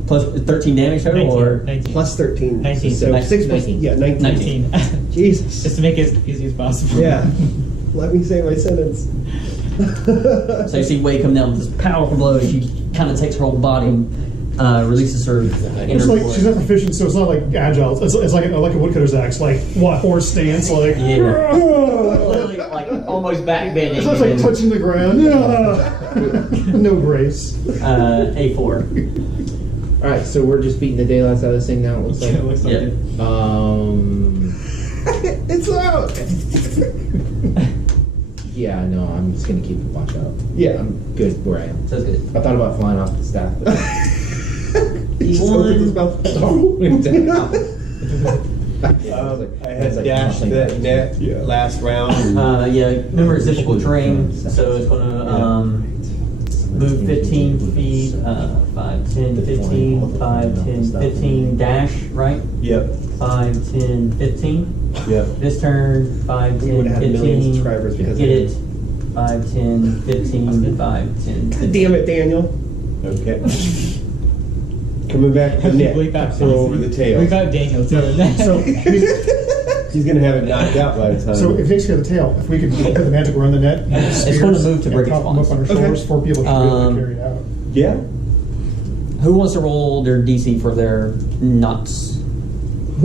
Plus 13 damage total, 19. or 19. Plus 13. 19. So 6 plus 19. yeah, 19. 19. Jesus. Just to make it as easy as possible. Yeah. Let me say my sentence. so you see Wade come down with this powerful blow, and she kind of takes her whole body and releases her It's inner like core. she's not proficient, so it's not like agile. It's like a woodcutter's axe, like what horse stance, like. Yeah. Literally, like almost back bending. It's like touching the ground. Yeah. No grace. A4. All right, so we're just beating the daylights out of this thing now. It looks like. It looks like Yeah. it. It's out. Yeah, no, I'm just gonna keep a watch out. Yeah. I'm good where I am. Sounds good. I thought about flying off the staff, but He just opens his mouth. I had dashed that net last round. Yeah, remember it's difficult terrain, so it's going to move 15 feet, 5, 10, 15, 5, 10, 15, dash, right? Yep. 5, 10, 15. Yep. This turn, 5, We 10, would have had a 15. million subscribers because Get of it. 5, 10, 15, 5, 10, 15. Damn it, Daniel. Okay. Coming back to net. Bleep out Throw over the tail. Bleep out Daniel too. So, He's gonna have it knocked out by the time. so if it takes care of the tail, if we could put the magic around the net, and It's spears, going to move to and break prop them its up on our bonds. shoulders, 4 people should be able to carry it out. Yeah. Who wants to roll their DC for their knots? I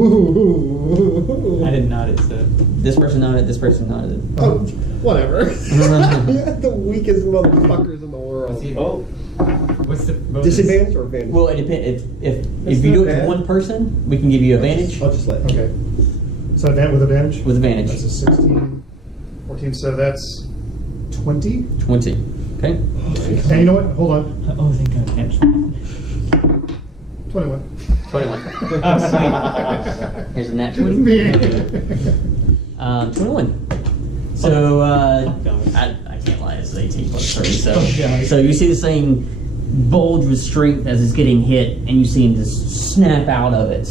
didn't nod it, so. This person nodded, this person nodded. Oh, whatever. The weakest motherfuckers in the world. Oh. What's the bonus? Disadvantage or advantage? Well, it depends. If That's you do not it to bad. one person, we can give you advantage I'll just let. Okay. So that with advantage? with advantage. That's a 16, 14, so that's 20. 20. Okay. And you know what? Hold on. Oh, thank God. 21. 21. Oh, sweet. Here's a nat 20. 21. So, I can't lie, it's 18 plus 3. So, God. so you see this thing bulge with strength as it's getting hit, and you see him just snap out of it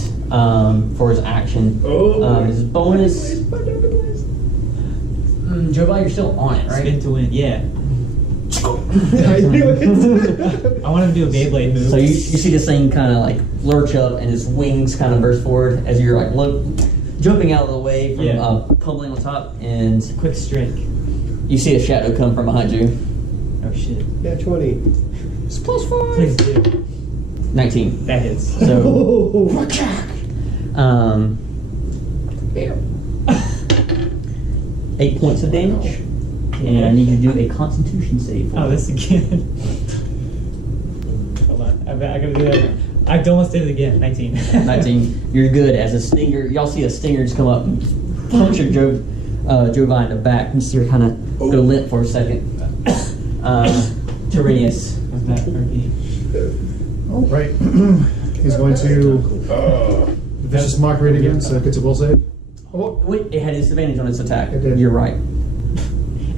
for his action. Oh. His bonus. Jovi, you're still on it, right? Spin to win, yeah. I knew it. I want him to do a Beyblade move. So you see this thing kind of like lurch up, and his wings kind of burst forward as you're like jumping out of the way from Yeah. pummeling on top, and Quick strike. you see a shadow come from behind you. Oh shit. Yeah, 20. It's plus 5. Please do. 19. That hits. So, Oh. 8 points of damage, and I need you to do a Constitution save. Oh, this again. Hold on. I gotta do that. I almost did it again. 19. 19. You're good as a stinger. Y'all see a stinger just come up and punch your Jovi in the back. You see her kind of go limp for a second. Tyrenius with that RP. All right. He's going to vicious mockery again, so it gets a will save. Oh, Wait, it had disadvantage on its attack. It did. You're right.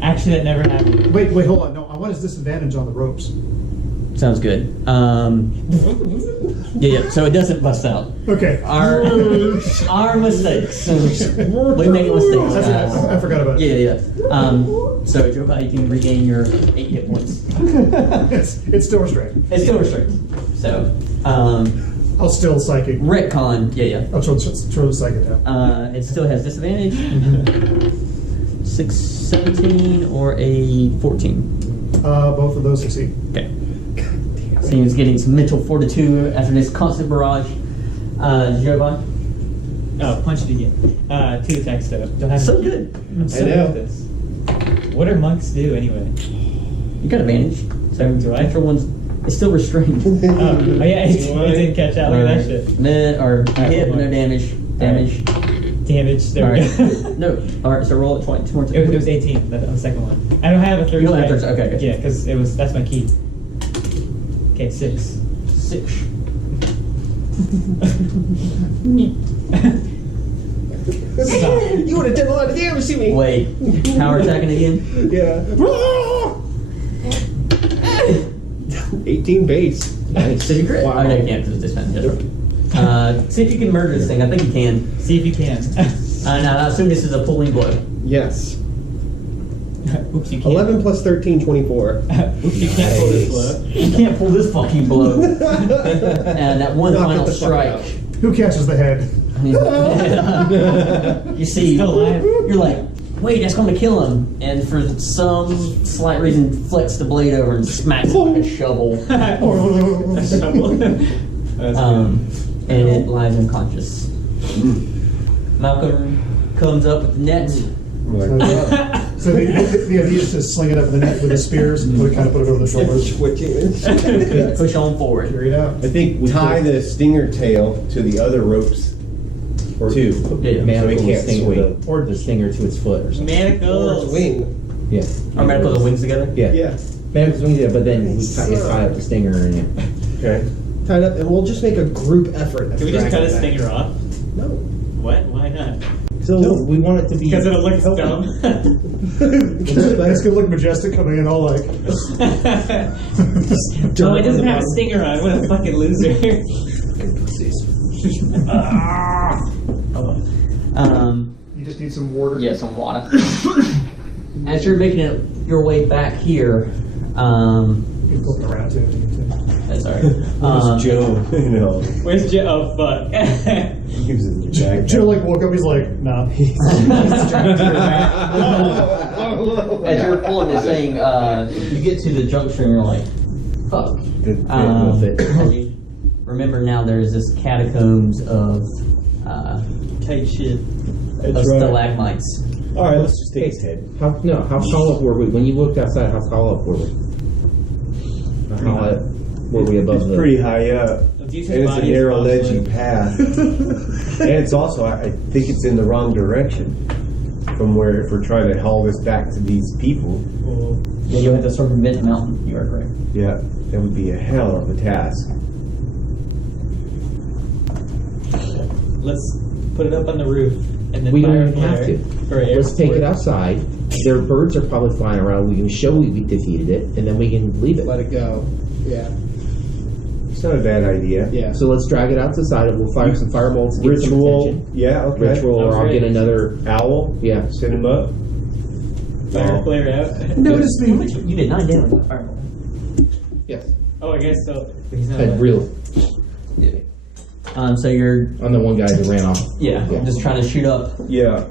Actually, that never happened. wait, hold on. No, I want his disadvantage on the ropes. Sounds good. Yeah. So it doesn't bust out. Okay. Our mistakes. We make mistakes, guys. I forgot about it. Yeah. So Joe, you can regain your 8 hit points. It's still restrained. It's still restricted. So, I'll still psychic. retcon. Yeah. I'll throw the psychic down. It still has disadvantage. 17 or a 14. Both of those succeed. Okay. Seems getting some mental fortitude after this constant barrage. Giovanni? Oh, punch it again. 2 attacks though. Don't have So to- good. I'm so good at this. What do monks do anyway? You got advantage. So Do I? extra one's it's still restrained. Oh yeah, it didn't catch out. Look at that shit. Hit, but one no more. damage. Damage. Damage. There we Alright. go. No. Alright, so roll it twice. Two more times. It was 18 on the second one. I don't have a third. You don't have strike. third- okay. Yeah, because that's my key. Okay, 6. 6. You would have done a lot of damage to me. Wait. Power attacking again? Yeah. 18 base. Nice. Did you crit? Wow. Oh, no, you can't because it's disadvantage. See if you can murder this thing. I think you can. See if you can. No, I assume this is a pulling blow. Yes. Oops, you can't. 11 plus 13, 24. Oops, you can't pull this blow. You can't pull this fucking blow. And that one Knock final it the fuck strike. out. Who catches the head? You see, Still alive. you're like, wait, that's going to kill him. And for some slight reason, flicks the blade over and smacks it like a shovel. That's And it lies unconscious. Malcolm comes up with the net. So the idea is to sling it up in the net with the spears and kind of put it over the shoulders. Push on forward. Carry it out. I think we tie the stinger tail to the other ropes too. Yeah. So he can't stinger swing. or the stinger to its foot or something. Or Manacles. its wing. Yeah. Our medical the wings together? Yeah. Yeah. Manacles wings, yeah, but then we tie up the stinger and Okay. Tie it up, and we'll just make a group effort. Can we just cut a stinger off? No. What? Why not? so we want it to be Because it'll look dumb. It's gonna look majestic coming in all like. Oh, it doesn't have a stinger on. What a fucking loser. You just need some water. Yeah, some water. As you're making it your way back here, You can flip it around too. if you need to. that's all right. Where's Joe? You know, Where's Joe? Oh, fuck. he gives it the jack. Joe like woke up. He's like, nah. As you're pulling this thing, you get to the junction and you're like, fuck. And you remember now there's this catacombs of Tight shit. stalagmites. All right, let's just take his head. how tall up were we when you looked outside? How tall up were we? How high were we above It's the? pretty high up, and it's a narrow, ledgy path. And it's also, I think it's in the wrong direction from where, if we're trying to haul this back to these people. Yeah, you have to circumvent the mountain. You are correct. Yeah, that would be a hell of a task. Let's put it up on the roof and then We fire don't have to. For air Let's take it support. outside. Their birds are probably flying around. We can show we defeated it, and then we can leave it. Let it go. Yeah. It's not a bad idea. Yeah. So let's drag it out to the side, and we'll fire some firebolts. To get some Ritual, attention. yeah, okay. Ritual, or I'll get another. Owl, Yeah. send him up. Fire flare out. Notice me. You did 9 damage. All right. Yes. Oh, I guess so. He's not Had real So you're on the one guy that ran off. yeah, just trying to shoot up. Yeah.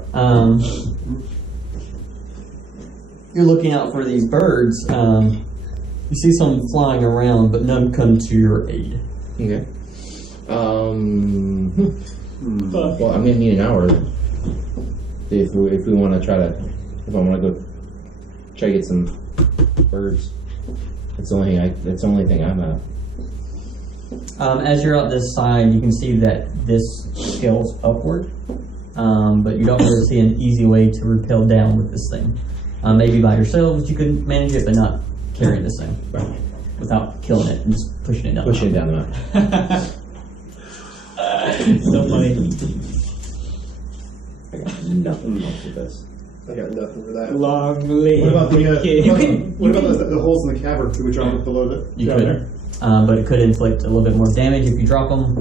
You're looking out for these birds. You see some flying around, but none come to your aid. Okay. Fuck. Well, I'm gonna need an hour if we want to try to. If I want to go try to get some birds. That's the only thing I'm at. As you're out this side, you can see that this scales upward, but you don't really see an easy way to rappel down with this thing. Maybe by yourselves you could manage it, but not carrying this thing without killing it and just pushing it down. Pushing it down the mountain. So funny. I got nothing else with this. I got nothing for that. Long live What about the the the holes in the cavern? Do we drop it below the You down could, there? but it could inflict a little bit more damage if you drop them,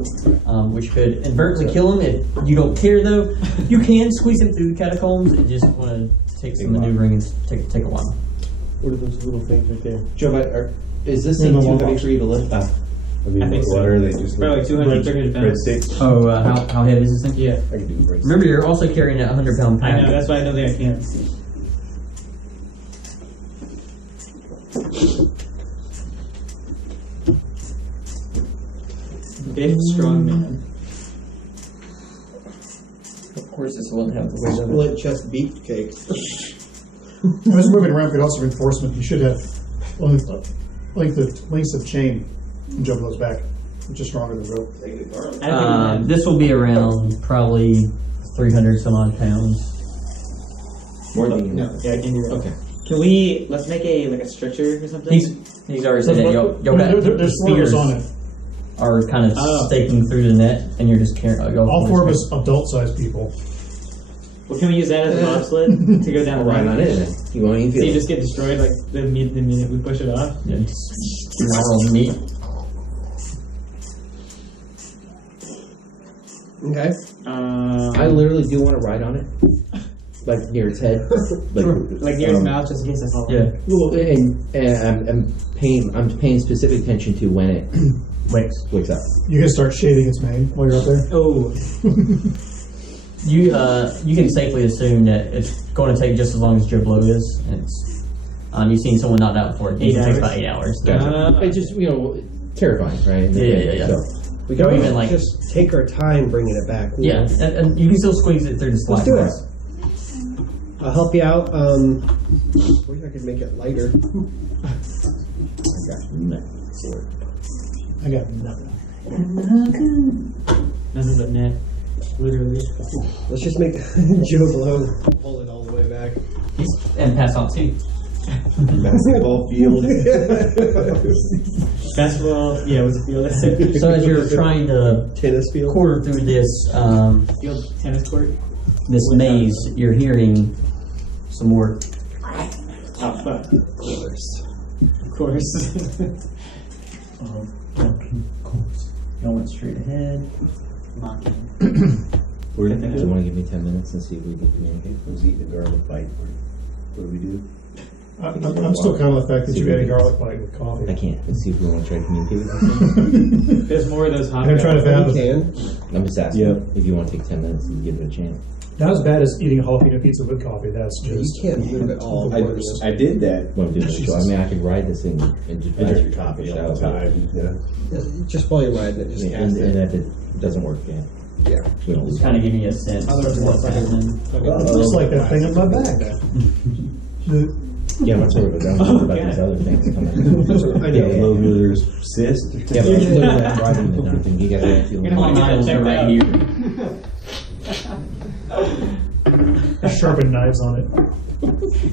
which could inadvertently kill them. If you don't care, though, you can squeeze them through the catacombs and just want to take some maneuvering and take a while. What are those little things right there? Joe, is this In thing the too wall heavy box. for you to lift? I mean, I think what so. are they? Just Probably like 200, 300 pounds. breadsticks? Oh, how heavy is this thing? Yeah. I can do breadsticks. Remember, you're also carrying a 100-pound pack. I know, that's why I don't think I can. Big, strong man. Of course, this won't have the weight of it. Split chest beefcake. As we're moving around, we could also reinforcement. You should have lengths of chain and jump those back, which is stronger than rope. This will be around probably 300 some odd pounds. More than you No, yeah, I can do that. Okay. Can we, let's make a stretcher or something? He's already said that y'all got There's 4 of us on it. are kind of Oh. staking through the net, and you're just carrying. All 4 of us adult-sized people. Well, can we use that as a bobsled to go down the Right line? on it, then. You won't even So feel you it. just get destroyed like the minute we push it off? Yeah, just normal meat. Okay. I literally do want to ride on it. Like near its head. like near his mouth, just in case I fall. Yeah, Well, and I'm paying specific attention to when it wakes up. You can start shading its mane while you're up there. Oh, you can safely assume that it's going to take just as long as Joe Blow is. And it's you've seen someone knocked out before. It 8 usually takes hours? about 8 hours. It's just, terrifying, right? Yeah. So, We can Or always even, like- just take our time bringing it back. you Yeah, know? and you can still squeeze it through the slide. Let's do it. bars. I'll help you out. Wish I could make it lighter. I got nothing. I got nothing. nothing but net. Literally. Let's just make Joe Blow pull it all the way back. And pass on too. Basketball field. Basketball, yeah, what's the field? So as you're trying to Tennis field. quarter through this Field, tennis court? this maze, you're hearing some more. Oh, fuck. Of course. Going straight ahead. Mocking. Where Do you want to give me 10 minutes and see if we can communicate? was eating a garlic bite. What do we do? I'm still kind of the fact that you ate a garlic bite with coffee. I can't. Let's see if we want to try to communicate with them. There's more of those hot I'm trying to guys. fathom. Can. I'm just asking Yeah. if you want to take 10 minutes and give it a chance. Not as bad as eating a jalapeno pizza with coffee. That's You just. can't move at all. I did that. Want to do this? So, I mean, I could ride this thing and just I pass drink coffee all the shower. time. Yeah. Just while you're riding it, just And, cast and it. if it doesn't work, yeah. Yeah. We don't lose. Just kind of giving you a sense Otherwise, of what's it's like a- happening. Just like that thing on my back. Yeah, I'm not talking about that. I'm talking about these other things coming. I know. Yeah, Low there's cyst. Yeah, but I'm looking at riding the darn thing. You got to feel. You're gonna My want to knives get are that right checked here. Sharpened knives on it.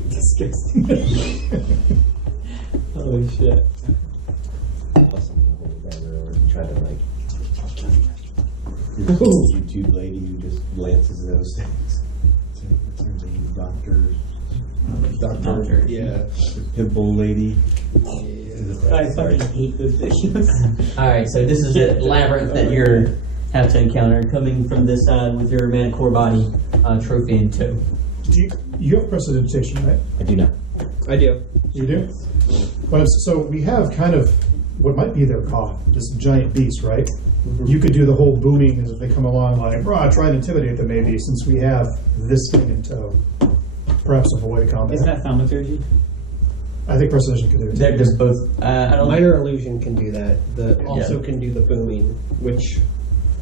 Disgusting. Holy shit. Plus, I'm gonna hold that over and try to like. YouTube lady who just glances those things. What's her name? Doctor. Yeah. Pimple lady. I fucking hate those things. All right, so this is the labyrinth that you have to encounter coming from this side with your Manticore body trophy in tow. You have prestidigitation, right? I do not. I do. You do? But so we have kind of what might be their god, this giant beast, right? You could do the whole booming as if they come along like, bro, try and intimidate them maybe, since we have this thing in tow. Perhaps avoid combat. Isn't that thaumaturgy? I think precision can do it. There's both. I don't. Minor illusion can do that. The also can do the booming, which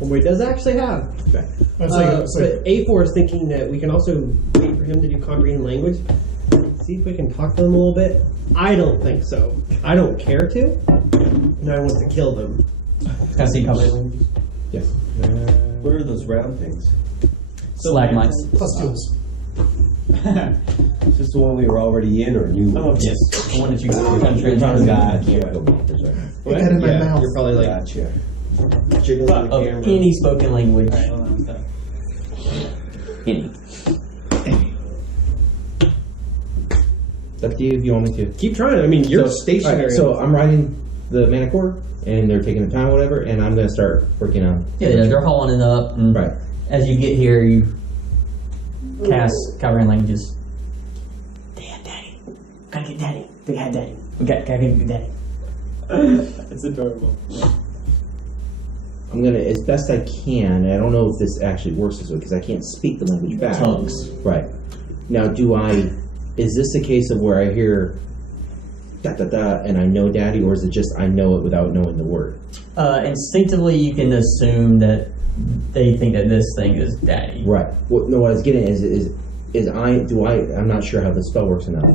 Homeboy does actually have. It's like But A4 is thinking that we can also wait for him to do comprehend language. See if we can talk to them a little bit. I don't think so. I don't care to. And I want to kill them. Can I see combat languages? Yes. What are those round things? Stalagmites. pustules. Is this the one we were already in or a new one? Yes, the one that you country and Gotcha. I can't go bonkers right now. Put that in my mouth. You're probably like Gotcha. jiggling the of camera. any spoken language. Alright, hold on, stop. Any. It's up to you if you want me to. Keep trying. I mean, you're stationary. Alright, so I'm riding the Manticore, and they're taking the time, whatever, and I'm gonna start working on. Yeah, they're hauling it up. And Right. as you get here, you cast Calvarian languages. Daddy. Gotta get daddy. Big head daddy. We gotta get daddy. It's adorable. I'm gonna, as best I can, and I don't know if this actually works this way because I can't speak the language back. Tongues. Right. Now, is this a case of where I hear da da da and I know daddy, or is it just I know it without knowing the word? Instinctively, you can assume that they think that this thing is daddy. Right. Well, no, what I was getting at I'm not sure how the spell works enough.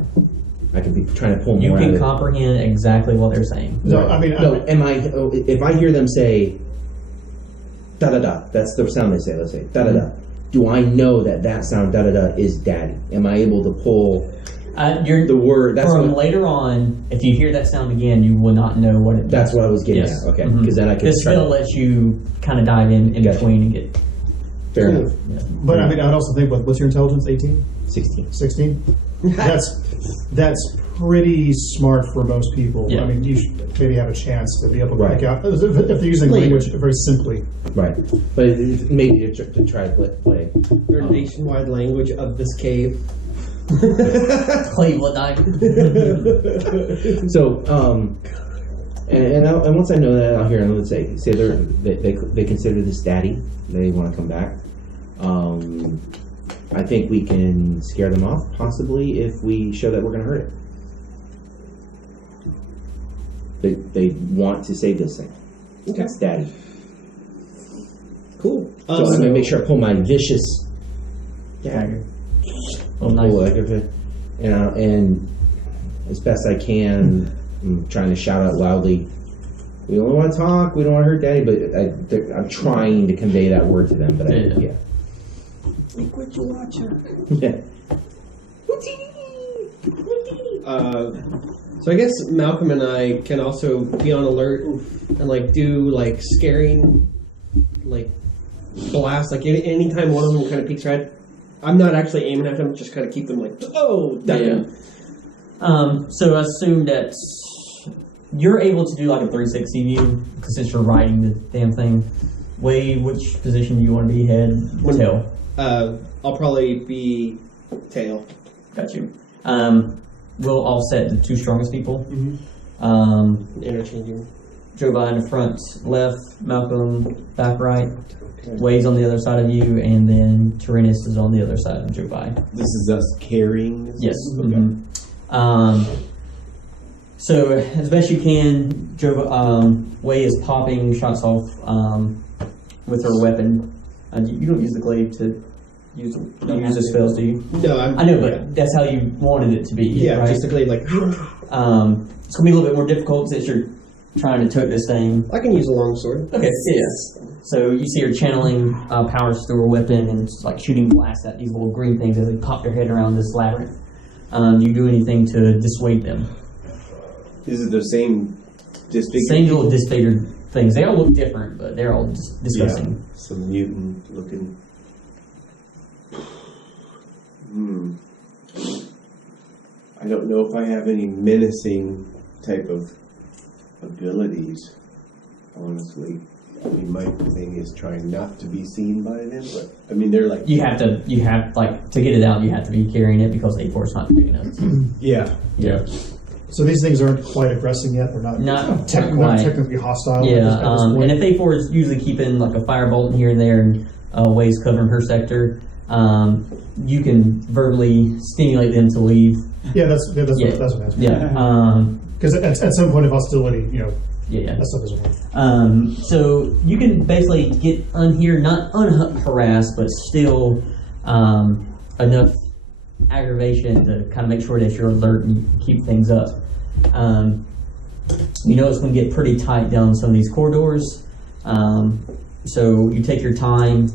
I could be trying to pull more You out of can it. comprehend exactly what they're saying. No, I mean, No, if I hear them say da da da, that's the sound they say, let's say da da da. Do I know that sound da da da is daddy? Am I able to pull the word? That's from what, later on, if you hear that sound again, you will not know what it means. that's what I was getting Yes. at. Okay, Mhm. because then I can This try spell to, lets you kind of dive in Gotcha. between and get. fair enough. but I mean, I'd also think, what's your intelligence? 18? 16. 16? That's pretty smart for most people. Yeah. I mean, you should maybe have a chance to be able to Right. pick out, if they're using language very simply. Right, but maybe to try to play. Their nationwide language of this cave. Cleveland night. So, and once I know that, I'll hear them. Let's say they consider this daddy. They want to come back. I think we can scare them off, possibly, if we show that we're going to hurt it. They want to save this thing. Okay. It's daddy. Cool. So I'm going to make sure I pull my vicious Dagger. Oh, pull nice. like it, and as best I can, I'm trying to shout out loudly. We don't want to talk. We don't want to hurt Daddy, but I'm trying to convey that word to them. But Yeah. Liquid watcher. Yeah. So I guess Malcolm and I can also be on alert and like do like scaring, like blasts. Like anytime one of them kind of peeks red, I'm not actually aiming at them. Just kind of keep them like, oh, Yeah. So I assume that you're able to do like a 360 view because since you're riding the damn thing. Way, which position do you want to be? Head, tail? I'll probably be tail. Got you. We'll offset the two strongest people. Interchanging. Joe by in the front left, Malcolm back right, Way's on the other side of you, and then Tyrannus is on the other side of Joe by. This is us carrying this? Yes. Okay. So as best you can, Way is popping shots off with her weapon. You don't use the glaive to use the spells, do you? No, I know, but that's how you wanted it to be. yeah, right? just a glaive like. It's gonna be a little bit more difficult since you're trying to tote this thing. I can use a long sword. Okay, yes. So you see her channeling powers through her weapon and it's like shooting blasts at these little green things as they pop their head around this labyrinth. Do you do anything to dissuade them? Is it the same disfigured? Same little disfigured things. They all look different, but they're all disgusting. Yeah, some mutant looking. I don't know if I have any menacing type of abilities, honestly. I mean, my thing is trying not to be seen by them, but I mean, they're like. You have to get it out, you have to be carrying it because A4's not big enough. Yeah. Yeah. So these things aren't quite aggressing yet. They're not Not technically hostile. Yeah, at this point. and if A4 is usually keeping like a firebolt in here and there and Way's covering her sector, you can verbally stimulate them to leave. Yeah, that's what I'm asking. Yeah. Because at some point of hostility, Yeah. that stuff doesn't work. So you can basically get not unharassed, but still enough aggravation to kind of make sure that you're alert and you keep things up. You know it's going to get pretty tight down some of these corridors. So you take your time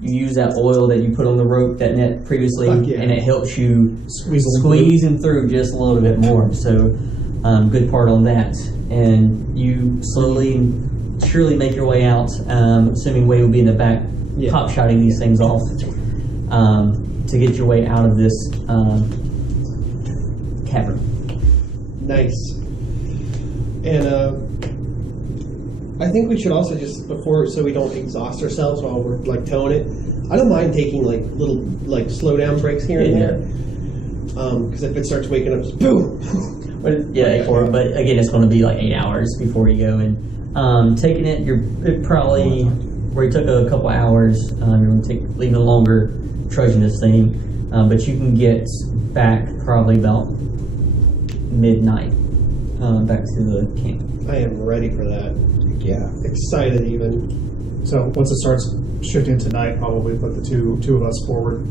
you use that oil that you put on the rope, that net previously, Fuck yeah. and it helps you Squeeze them through just a little bit more. So, good part on that. And you slowly and surely make your way out, assuming Wade will be in the back, pop shotting these things off, to get your way out of this cavern. Nice. And I think we should also just, before, so we don't exhaust ourselves while we're like towing it, I don't mind taking like little like slow down breaks here and there. Because if it starts waking up, just boom. But again, it's going to be like 8 hours before you go. And taking it, it probably where you took a couple hours. You're going to take even longer trudging this thing, but you can get back probably about midnight back to the camp. I am ready for that. Yeah. Excited even. So once it starts shifting to night, probably put the two of us forward.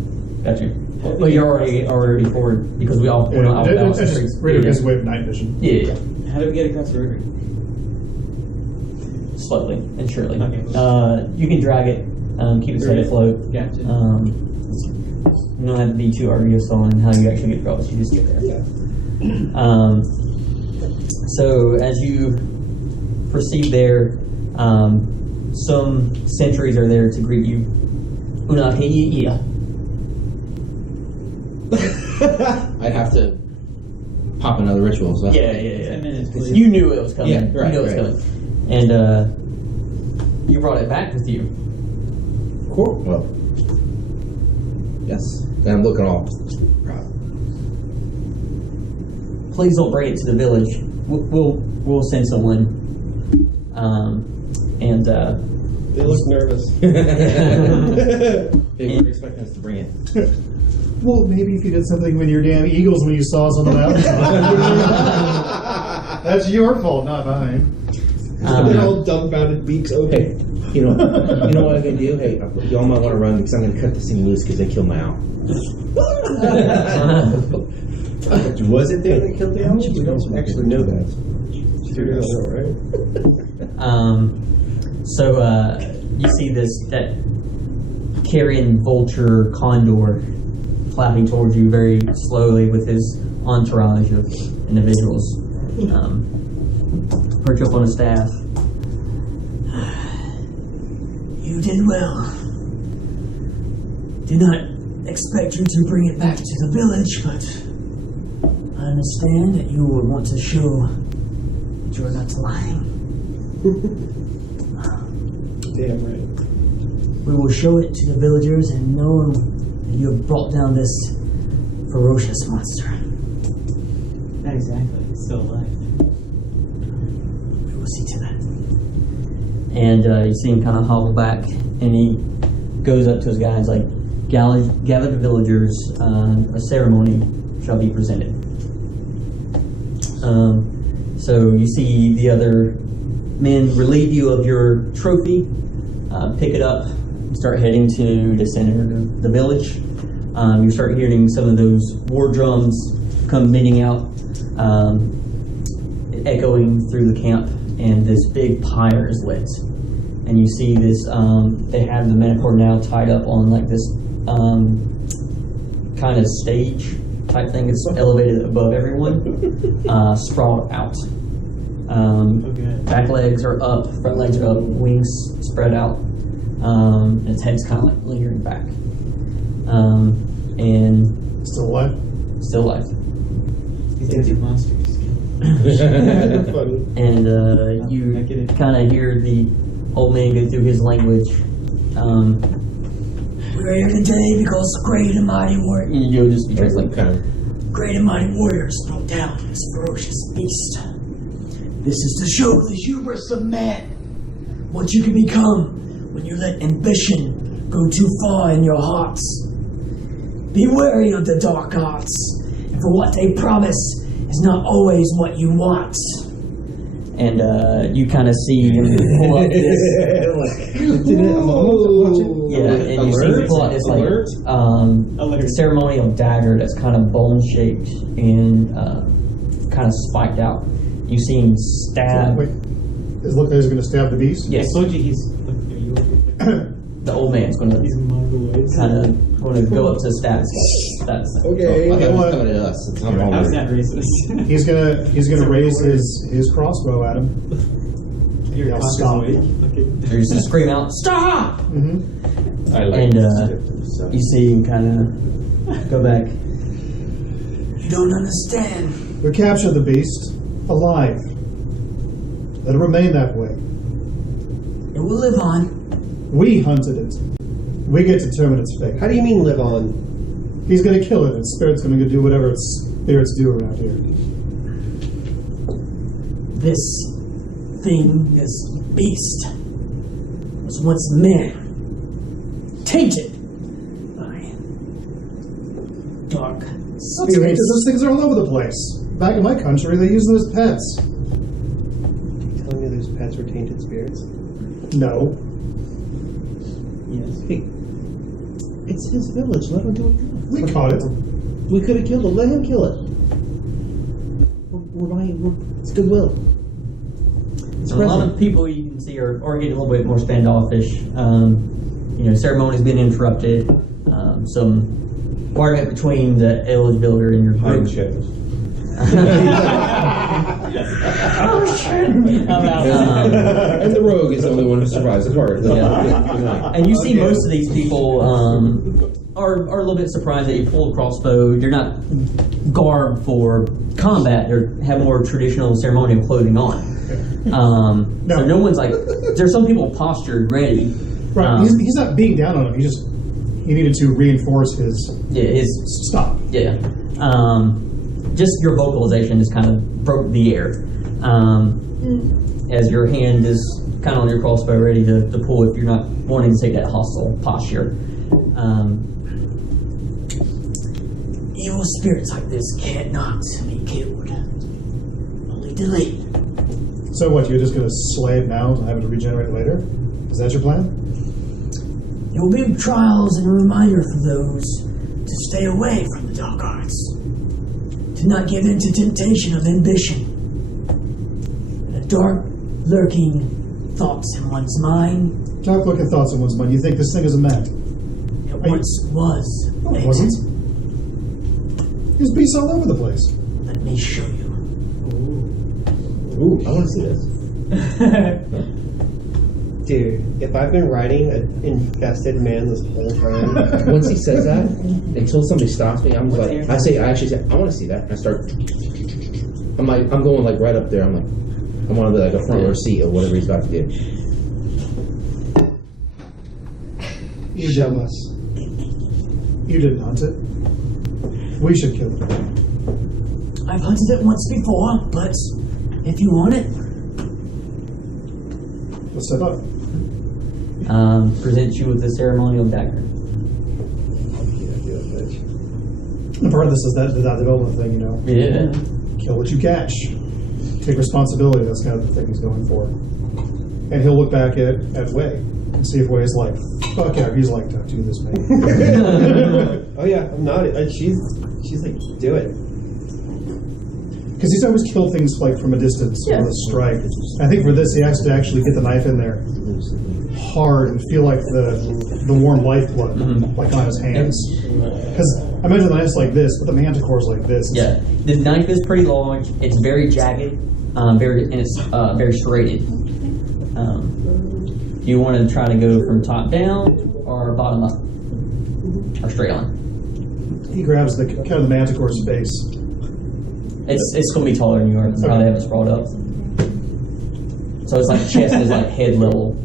Gotcha. Well, you're already forward because we're not all balanced. It's just radio gives away night vision. Yeah. How do we get across the river? Slowly and surely. Okay. You can drag it, keep its head afloat. Gotcha. You don't have to be too arduous on how you actually get across. You just get there. Yeah. So as you proceed there, some sentries are there to greet you. I'd have to pop another ritual. So. Yeah. 10 minutes, please. You knew it was coming. Yeah, right, You knew it was right. coming. And you brought it back with you. Cool. Well, yes. And I'm looking all proud. Please don't bring it to the village. We'll send someone. They look nervous. They were expecting us to bring it. Well, maybe if you did something with your damn eagles when you saw us on the mountain. That's your fault, not mine. They're all dumbfounded, beaks open. Hey, you know what I'm gonna do? Hey, y'all might want to run because I'm gonna cut this thing loose because they killed my owl. Was it there that killed the owl? We don't actually know that. So you see that carrion vulture condor flapping towards you very slowly with his entourage of individuals. Perch up on a staff. You did well. Did not expect you to bring it back to the village, but I understand that you would want to show that you are not lying. Damn right. We will show it to the villagers and know that you have brought down this ferocious monster. Not exactly. It's still alive. We will see to that. And you see him kind of hobble back, and he goes up to his guys like, gather the villagers, a ceremony shall be presented. So you see the other men relieve you of your trophy, pick it up, and start heading to the center of the village. You start hearing some of those war drums come beating out, echoing through the camp, and this big pyre is lit. And you see this, they have the Manticore now tied up on like this kind of stage type thing. It's elevated above everyone, sprawled out. Back legs are up, front legs are up, wings spread out, and its head's kind of like lingering back. And Still alive? still alive. These guys are monsters. Funny. And you kind of hear the old man go through his language. We're here today because great and mighty warriors. You'll just be translating. Kind of. Great and mighty warriors brought down this ferocious beast. This is to show the hubris of man, what you can become when you let ambition go too far in your hearts. Be wary of the dark arts, and for what they promise is not always what you want. And you kind of see him pull up this. Yeah, and you see him pull out this like ceremonial dagger that's kind of bone-shaped and kind of spiked out. You see him stab. Wait, it looks like he's going to stab the beast? Yes. I told you he's. the old man's going to kind of go up to status. Okay. I thought it was coming at us. It's not How's wrong. that racist? He's gonna raise his crossbow at him. Your cock stop. is weak. Okay. They're just going to scream out, "Stop!" Mm-hmm. I like And this. you see him kind of go back. You don't understand. We captured the beast alive. Let it remain that way. It will live on. We hunted it. We get to determine its fate. How do you mean live on? He's going to kill it. Its spirit's going to do whatever its spirits do around here. This thing, this beast, was once man, tainted by dark That's spirits. right, 'cause those things are all over the place. Back in my country, they use them as pets. Telling me those pets were tainted spirits? No. Yes. Hey, it's his village. Let him do it. We caught it. We could have killed it. Let him kill it. It's goodwill. It's So a lot present. of people you can see are getting a little bit more standoffish. Ceremony's been interrupted. Some argument between the Elves builder and your Hide group. the shadows. And the rogue is the only one who survives the part. Yeah. And you see most of these people are a little bit surprised that you pull a crossbow. You're not garbed for combat. They have more traditional ceremonial clothing on. So no one's like, there's some people postured ready. Right. He's not beating down on him. He needed to reinforce his stop. Yeah. Just your vocalization just kind of broke the air. As your hand is kind of on your crossbow ready to pull if you're not wanting to take that hostile posture. Evil spirits like this cannot be killed, only delayed. So what, you're just going to slay it now and have it regenerate later? Is that your plan? There will be trials and a reminder for those to stay away from the dark arts, to not give in to temptation of ambition, the dark, lurking thoughts in one's mind. Dark looking thoughts in one's mind. You think this thing is a man? It once was. No, it wasn't. There's beasts all over the place. Let me show you. Ooh, I want to see this. Dude, if I've been riding an infested man this whole time, Once he says that, until somebody stops me, I'm just like, I actually say, I want to see that. And I start, I'm going like right up there. I'm like, I want to be like a front row seat of whatever he's about to do. You show us. You didn't hunt it. We should kill it. I've hunted it once before, but if you want it, Let's step up. Presents you with a ceremonial dagger. And part of this is that development thing, you know. Yeah. Kill what you catch. Take responsibility. That's kind of the thing he's going for. And he'll look back at Wei and see if Wei's like, fuck yeah, he's like, don't do this, man. oh yeah, I'm not. She's like, do it. Because he's always killed things like from a distance with a strike. I think for this, he has to actually get the knife in there hard and feel like the warm lifeblood like on his hands. Because I imagine the knife's like this, but the Manticore's like this. Yeah. The knife is pretty large. It's very jagged, and it's very serrated. Do you want to try to go from top down or bottom up, or straight on? He grabs the kind of the Manticore's face. It's going to be taller than you are. That's how they have it sprawled up. So it's like chest is like head level.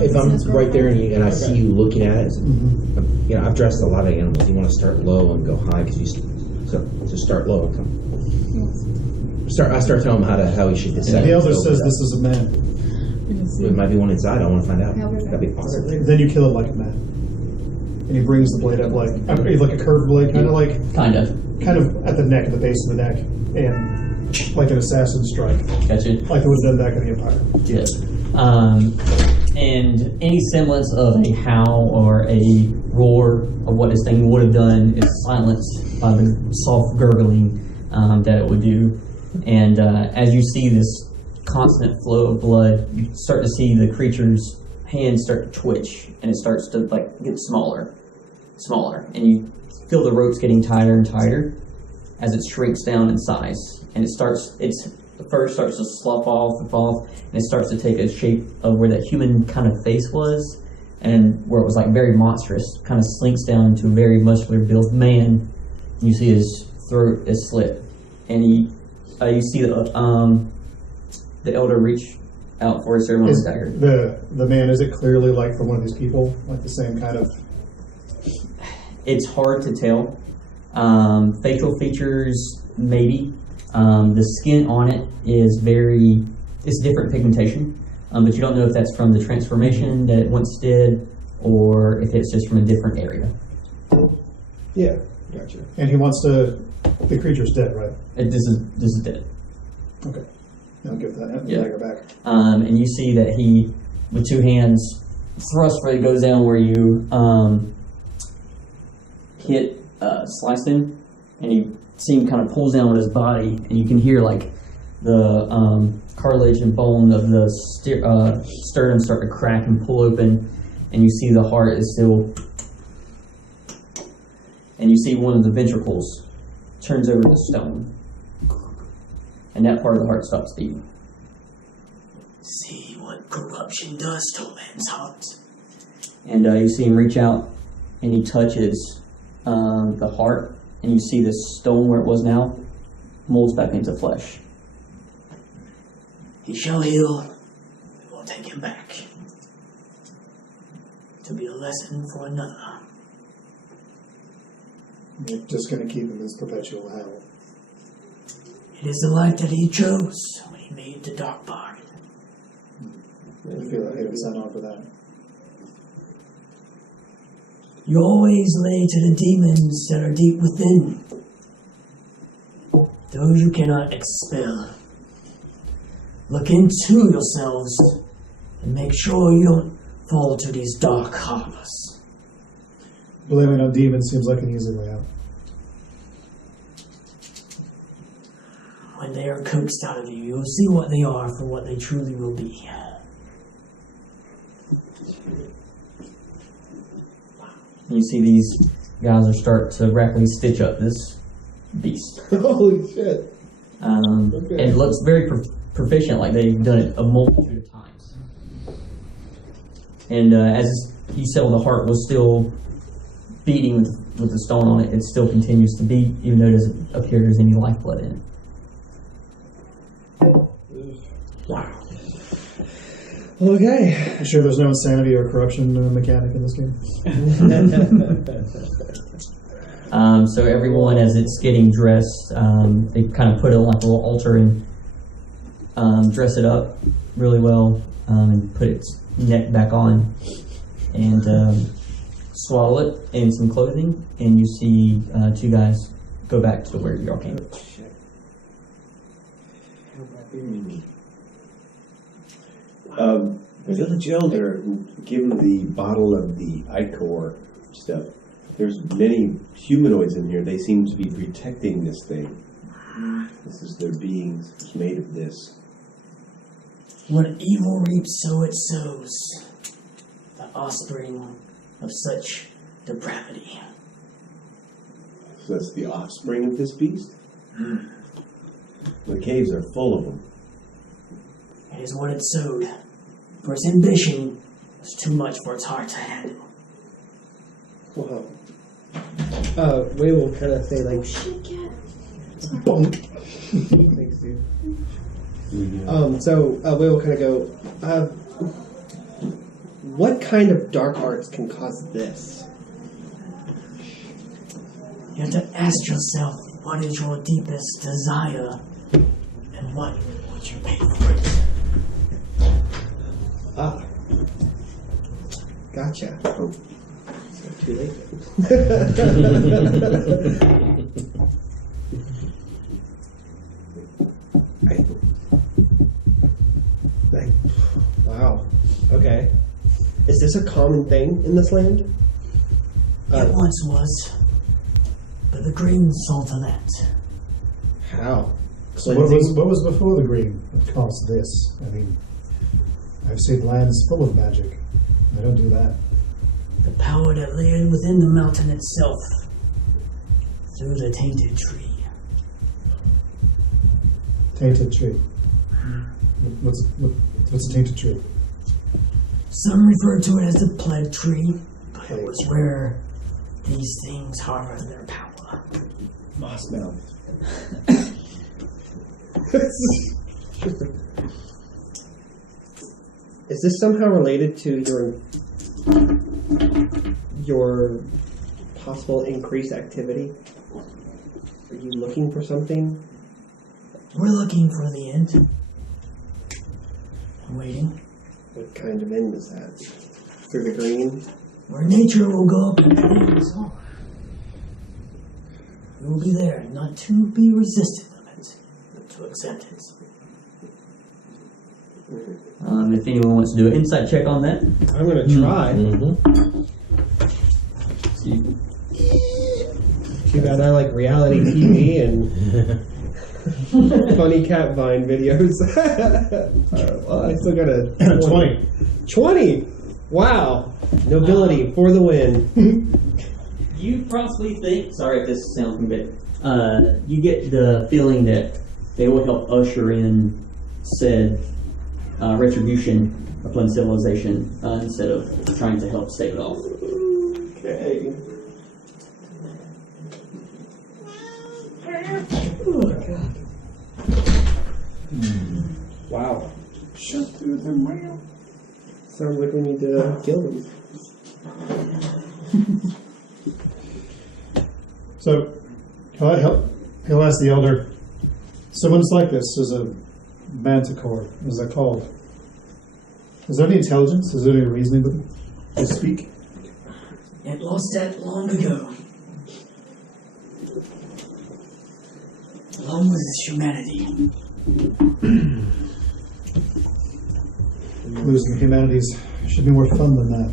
If I'm right there and I see you looking at it, you know, I've dressed a lot of animals. You want to start low and go high because so start low and come. I start telling him how he should decide. The elder says this is a man. It might be one inside. I want to find out. That'd be awesome. Then you kill it like a man. And he brings the blade up like a curved blade, kind of at the neck, at the base of the neck, and like an assassin strike, Gotcha. like it was done back in the Empire. Yeah. And any semblance of a howl or a roar of what this thing would have done is silenced by the soft gurgling that it would do. And as you see this constant flow of blood, you start to see the creature's hands start to twitch, and it starts to like get smaller, and you feel the ropes getting tighter and tighter as it shrinks down in size, and the fur starts to slough off and fall off, and it starts to take a shape of where that human kind of face was, and where it was like very monstrous, kind of slinks down into a very muscular built man. And you see his throat is slit, and you see the elder reach out for his ceremonial dagger. The man, is it clearly like from one of these people, like the same kind of? It's hard to tell. Facial features, maybe. The skin on it is it's different pigmentation, but you don't know if that's from the transformation that it once did, or if it's just from a different area. Yeah, gotcha. And he wants the creature's dead, right? This is dead. Okay. I'll give that Yeah. dagger back. And you see that he, with two hands, thrust where it goes down where you sliced him, and you see him kind of pulls down on his body, and you can hear like the cartilage and bone of the sternum start to crack and pull open, and you see the heart is still, and you see one of the ventricles turns over to stone, and that part of the heart stops beating. See what corruption does to man's heart. And you see him reach out, and he touches the heart, and you see this stone where it was now molds back into flesh. He shall heal. We will take him back to be a lesson for another. You're just going to keep him as perpetual hell. It is the life that he chose when he made the dark bargain. I feel like I would sign on for that. You always lay to the demons that are deep within, those you cannot expel. Look into yourselves and make sure you don't fall to these dark harbors. Blaming on demons seems like an easy way out. When they are coaxed out of you, you'll see what they are for what they truly will be. And you see these guys are start to rapidly stitch up this beast. Holy shit. And it looks very proficient, like they've done it a multitude of times. And as you said, the heart was still beating with the stone on it, it still continues to beat, even though it doesn't appear there's any lifeblood in it. Wow. Okay. You sure there's no insanity or corruption mechanic in this game? So everyone, as it's getting dressed, they kind of put it on like a little altar and dress it up really well, and put its neck back on, and swaddle it in some clothing, and you see two guys go back to where y'all came. The village elder who gave him the bottle of the ichor stuff. There's many humanoids in here. They seem to be protecting this thing. This is their beings. It's made of this. What evil reaps, so it sows. The offspring of such depravity. So that's the offspring of this beast? The caves are full of them. It is what it sowed. For its ambition was too much for its heart to handle. Wow. Way will kind of say like, Shit, cat. bonk. Thanks, dude. So Way will kind of go, what kind of dark arts can cause this? You have to ask yourself, what is your deepest desire, and what would you pay for it? Ah. Gotcha. Oh. So too late. Wow. Okay. Is this a common thing in this land? It once was, but the Green Sultanate. How? So Cleansing? what was before the green that caused this? I mean, I've seen lands full of magic. I don't do that. The power that lay within the mountain itself, through the tainted tree. Tainted tree. What's a tainted tree? Some refer to it as the plague tree, but it was where these things harbor their power. Moss mouth. Is this somehow related to your possible increased activity? Are you looking for something? We're looking for the end. I'm waiting. What kind of end is that? Through the green? Where nature will go up and things are. We will be there, not to be resistant of it, but to accept it. If anyone wants to do an insight check on that. I'm going to try. Too bad I like reality TV and funny cat vine videos. Well, I still got a 20. 20! Wow. Nobility for the win. You possibly think, sorry if this sounds a bit, you get the feeling that they will help usher in said retribution upon civilization instead of trying to help stave it off. Okay. Wow. Shut through the mail. Sounds like we need to kill them. So, he'll ask the elder, so when it's like this, is a Manticore, as they're called, is there any intelligence? Is there any reasoning with them? They speak? It lost that long ago. Along with its humanity. Losing humanities should be more fun than that.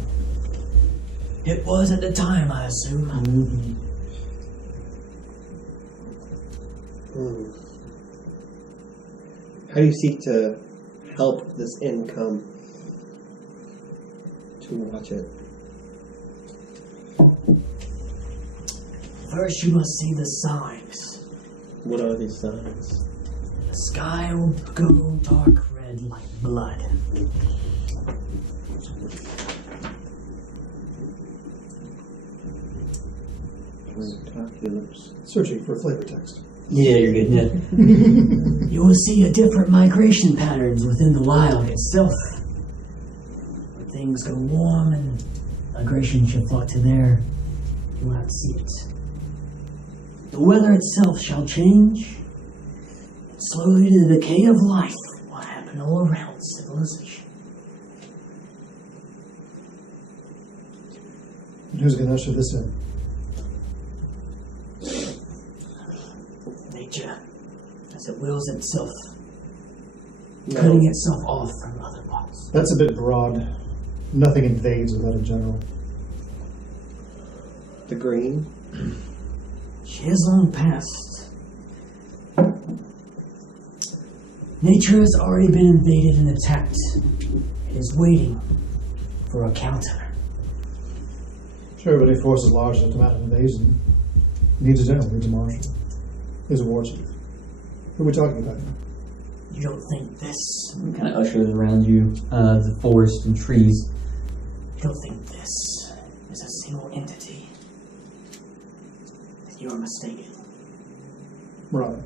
It was at the time, I assume. How do you seek to help this end come to watch it? First, you must see the signs. What are these signs? The sky will go dark red like blood. Binoculars. Searching for flavor text. Yeah, you're good. Yeah. You will see a different migration patterns within the wild itself. When things go warm and migration should flock to there, you will have to see it. The weather itself shall change, and slowly the decay of life will happen all around civilization. And who's going to usher this in? Nature, as it wills itself, cutting itself off from other parts. That's a bit broad. Nothing invades without a general. The green? She has long passed. Nature has already been invaded and attacked. It is waiting for a counter. Sure, but if force is large enough to mount an invasion, needs a general, needs a marshal, needs a war chief. Who are we talking about here? You don't think this? It kind of ushers around you the forest and trees. You don't think this is a single entity? Then you are mistaken. Right.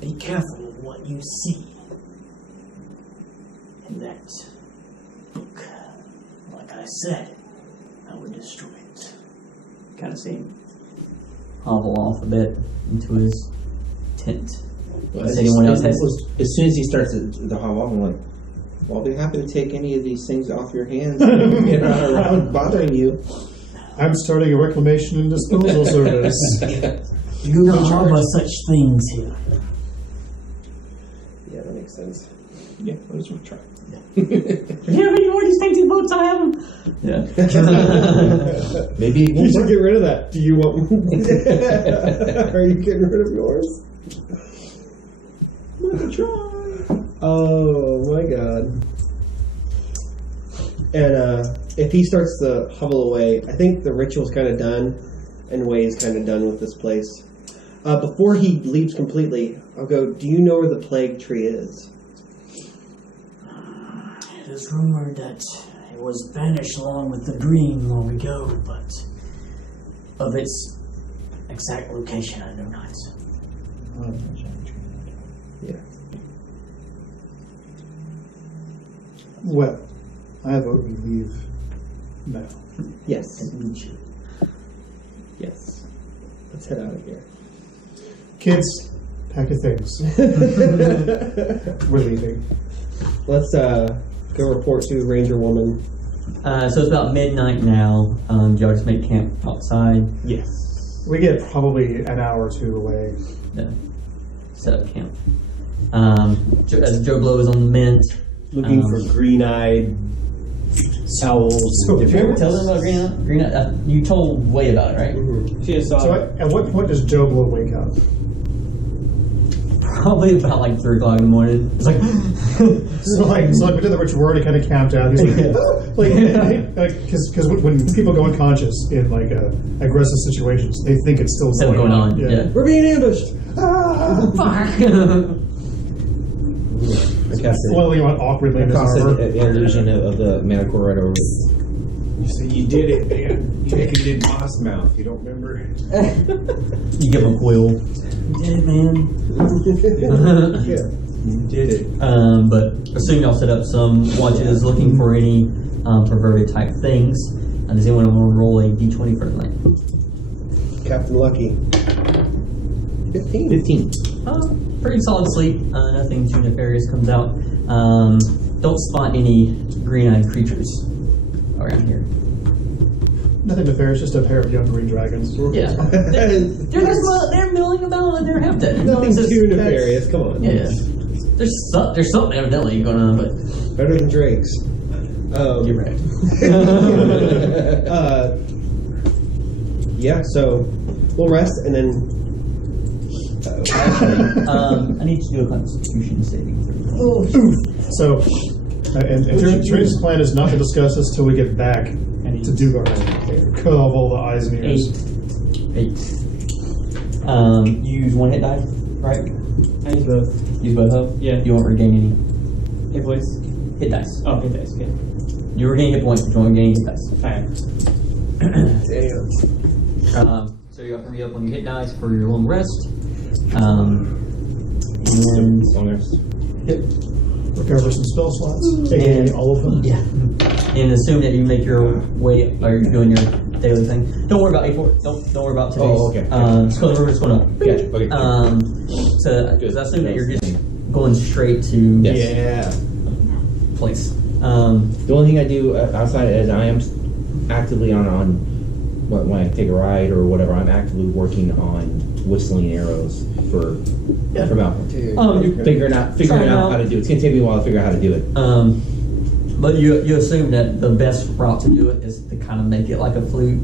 Be careful of what you see in that book. Like I said, I would destroy it. Kind of see him hobble off a bit into his tent. Well, Does anyone else has? As soon as he starts the hobble, I'm like, well, we happen to take any of these things off your hands and get around bothering you. I'm starting a reclamation and disposal service. You do not harbor such things here. Yeah, that makes sense. Yeah, what is worth trying? Do you have any more of these painted books? I have them. Yeah. Maybe You should get rid of that. Do you want? Are you getting rid of yours? Oh my god. And if he starts to hobble away, I think the ritual's kind of done, and Way's kind of done with this place. Before he leaves completely, I'll go, do you know where the plague tree is? It is rumored that it was banished along with the green long ago, but of its exact location I know not. Yeah. Well, I vote we leave now. Yes. Yes. Let's head out of here. Kids, pack your things. We're leaving. Let's go report to Ranger Woman. So it's about midnight now. Do y'all just make camp outside? Yes. We get probably an hour or two away. No. Set up camp. As Joe Blow is on the mend. Looking for green-eyed owls. So, and Did you ever different tell them about Green Eye? You told Way about it, right? She just saw So at what point does Joe Blow wake up? Probably about like 3 o'clock in the morning. It's like, So like we did the ritual, we're already kind of camped out. He's like, because when people go unconscious in like aggressive situations, they think it's still still going on. Yeah. We're being ambushed! Fuck. Slowly went awkwardly in his Cast armor. an illusion of the Manticore right over. You say you did it, man. You make it in boss mouth. You don't remember? You give him a quill. You did it, man. Yeah. You did it. But assume y'all set up some watches looking for any perverted type things. Does anyone want to roll a d20 for the night? Captain Lucky. 15. 15. Pretty solid sleep. Nothing too nefarious comes out. Don't spot any green-eyed creatures around here. Nothing nefarious, just a pair of young green dragons. Yeah. They're milling about and they're half dead. Nothing It's too just- nefarious, come on. Yeah. There's something evidently going on, but Better than Drake's. you're right. Yeah, so we'll rest and then. I need to do a Constitution saving throw. So, and Trina's plan is not to discuss this till we get back to Dugar. Cut off all the eyes and ears. 8. Use 1 hit die, right? I use both. Use both of them? Yeah. You won't regain any Hit points. hit dice. Oh, hit dice. Okay. You regain hit points, but you won't regain hit dice. Fine. So you're going to re-up on your hit dice for your long rest. And Long rest. Recover some spell slots, aka all of them. yeah, and assume that you make your way, or you're doing your daily thing. Don't worry about A4. Don't worry about today's. Oh, okay. Just go over what's going on. Gotcha. Okay. So I assume that you're just going straight to Yes. Yeah. place. The only thing I do outside is I am actively on when I take a ride or whatever. I'm actively working on whistling arrows for Malcolm. Dude. Figuring out how to do it. It's gonna take me a while to figure out how to do it. But you assume that the best route to do it is to kind of make it like a flute.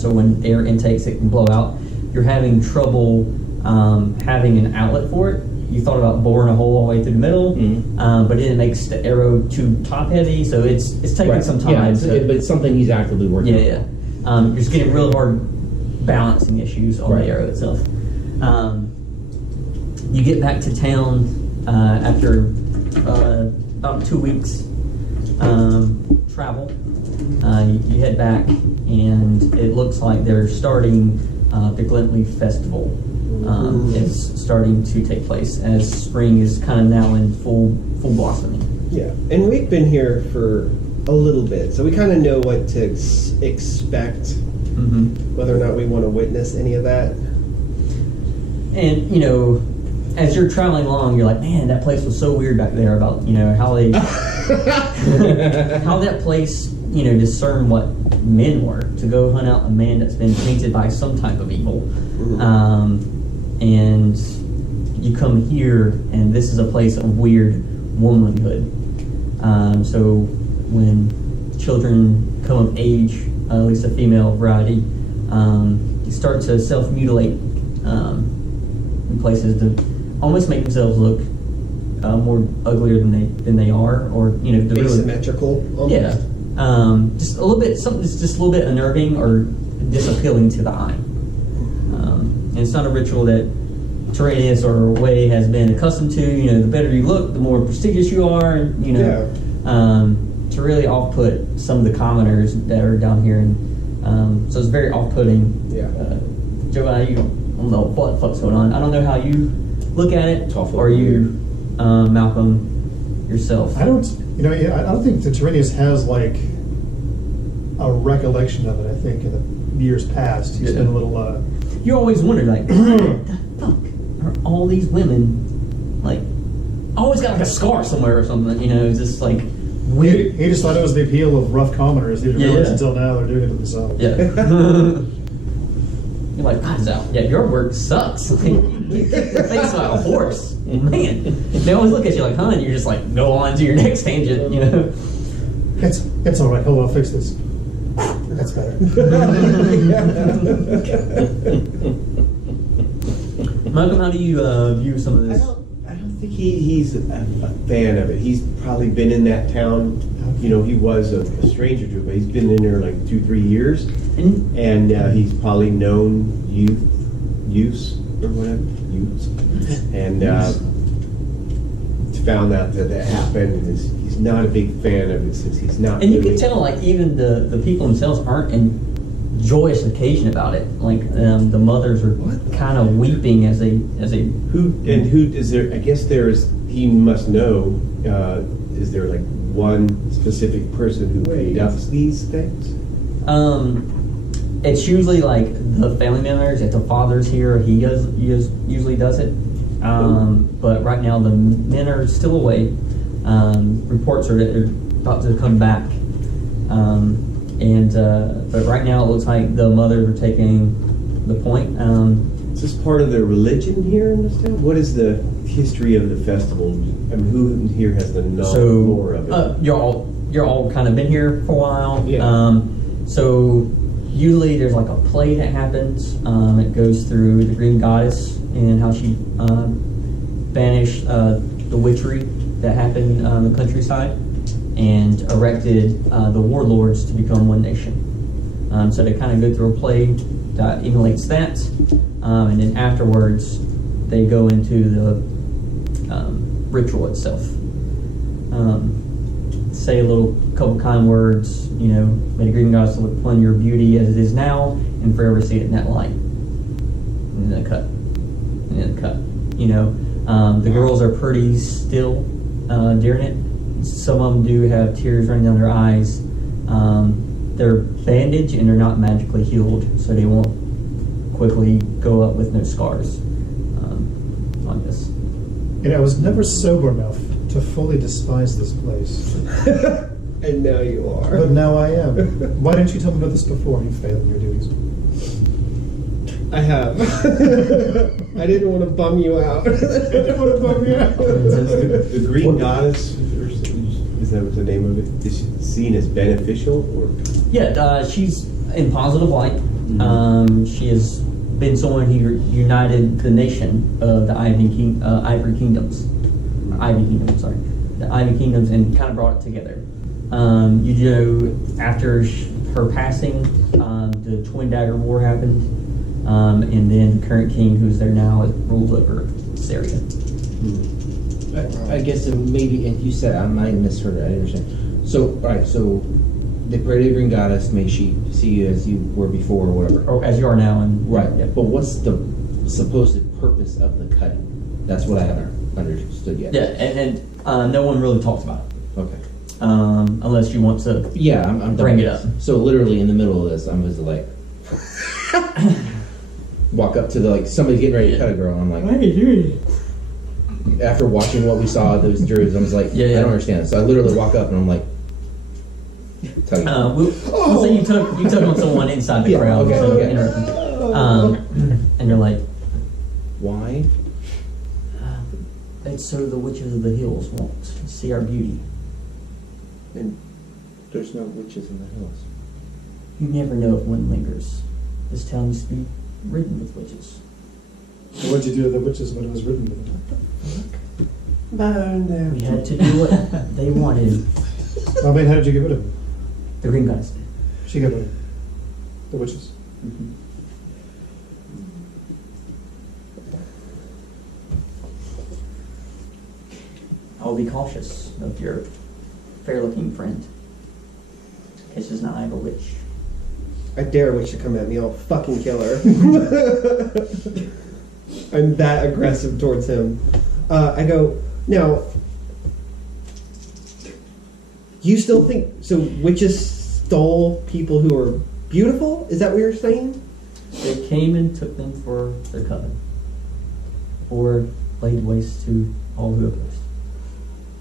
So when air intakes, it can blow out. You're having trouble having an outlet for it. You thought about boring a hole all the way through the middle, but then it makes the arrow too top heavy, so it's taking some time. Yeah, but it's something he's actively working on. Yeah. You're just getting real hard balancing issues on the arrow itself. You get back to town after about 2 weeks travel. You head back, and it looks like they're starting the Glentleaf Festival. Is starting to take place as spring is kind of now in full blossoming. Yeah, and we've been here for a little bit, so we kind of know what to expect. Whether or not we want to witness any of that. And as you're traveling along, you're like, man, that place was so weird back there about how they how that place discern what men were to go hunt out a man that's been tainted by some type of evil. And you come here, and this is a place of weird womanhood. So when children come of age, at least a female variety, you start to self-mutilate in places. almost make themselves look more uglier than they are, or the really, Asymmetrical. Almost. yeah, just a little bit something that's just a little bit unnerving or disappealing to the eye. And it's not a ritual that Tyrannus or Way has been accustomed to. The better you look, the more prestigious you are, and to really off-put some of the commoners that are down here, and so it's very off-putting. Yeah. Joe, I don't know what the fuck's going on. I don't know how you look at it, Tough or you, Malcolm, yourself. I don't think the Tyrannus has like a recollection of it. I think in the years past, he's been a little. You always wondered, like, what the fuck are all these women like? Always got like a scar somewhere or something. It's just like weird. He just thought it was the appeal of rough commoners. He didn't realize until now they're doing it to themselves. Yeah. You're like, God, yeah, your work sucks. You kicked the face by a horse. Man. They always look at you like, huh? And you're just like, go on to your next tangent, It's all right. Hold on, I'll fix this. That's better. Malcolm, how do you view some of this? I don't think he's a fan of it. He's probably been in that town. He was a stranger to it, but he's been in there like 2-3 years, and he's probably known youths or whatever, and found out that happened. And he's not a big fan of it since he's not. And you can tell, like, even the people themselves aren't in joyous occasion about it. Like, the mothers are kind of weeping as they. Who is there? I guess he must know. Is there like one specific person who conducts these things? It's usually like the family members. If the father's here, he usually does it. But right now the men are still away. Reports are that they're about to come back. But right now it looks like the mothers are taking the point. Is this part of the religion here in this town? What is the history of the festival? I mean, who here has the knowledge more of it? You're all kind of been here for a while. Yeah. So usually there's like a play that happens. It goes through the Green Goddess and how she banished the witchery that happened on the countryside and erected the warlords to become one nation. So they kind of go through a play that emulates that, and then afterwards they go into the ritual itself. Say a couple kind words, may the Green Goddess look upon your beauty as it is now and forever see it in that light. And then a cut. And then a cut. The girls are pretty still during it. Some of them do have tears running down their eyes. They're bandaged and they're not magically healed, so they won't quickly go up with no scars on this. And I was never sober enough to fully despise this place. And now you are. But now I am. Why didn't you tell me about this before? You failed in your duties. I have. I didn't want to bum you out. The Green Goddess, is that the name of it? Is she seen as beneficial or? Yeah, she's in positive light. She has been someone who united the nation of the Ivory Kingdoms, and kind of brought it together. After her passing, the Twin Dagger War happened, and then the current king, who's there now, has ruled over Syria. I guess maybe, and you said, I might have misheard it, I didn't understand. So, alright, so the Parade Green Goddess, may she see you as you were before or whatever. Or as you are now. Right, yeah. But what's the supposed purpose of the cutting? That's what I haven't understood yet. Yeah, and no one really talks about it. Okay. Unless you want to I'm done bring with it up. this. So literally in the middle of this, I'm just like, walk up to somebody's getting ready to cut a girl, and I'm like, why are you doing it? After watching what we saw of those druids, I was like, I don't understand. So I literally walk up and I'm like, tell you. We'll say you took on someone inside the crowd. Okay. And you're like, why? It's so the witches of the hills won't see our beauty. And there's no witches in the hills. You never know if one lingers. This town used to be ridden with witches. What'd you do to the witches when it was written with them? We had to do what they wanted. I mean, how did you get rid of them? The green guys did. She got rid of them. The witches. I'll be cautious of your fair-looking friend. In case she's not I have a witch. I dare a witch to come at me. I'll fucking kill her. I'm that aggressive towards him. I go, now, you still think, so witches stole people who are beautiful? Is that what you're saying? They came and took them for their coven. Or laid waste to all who opposed.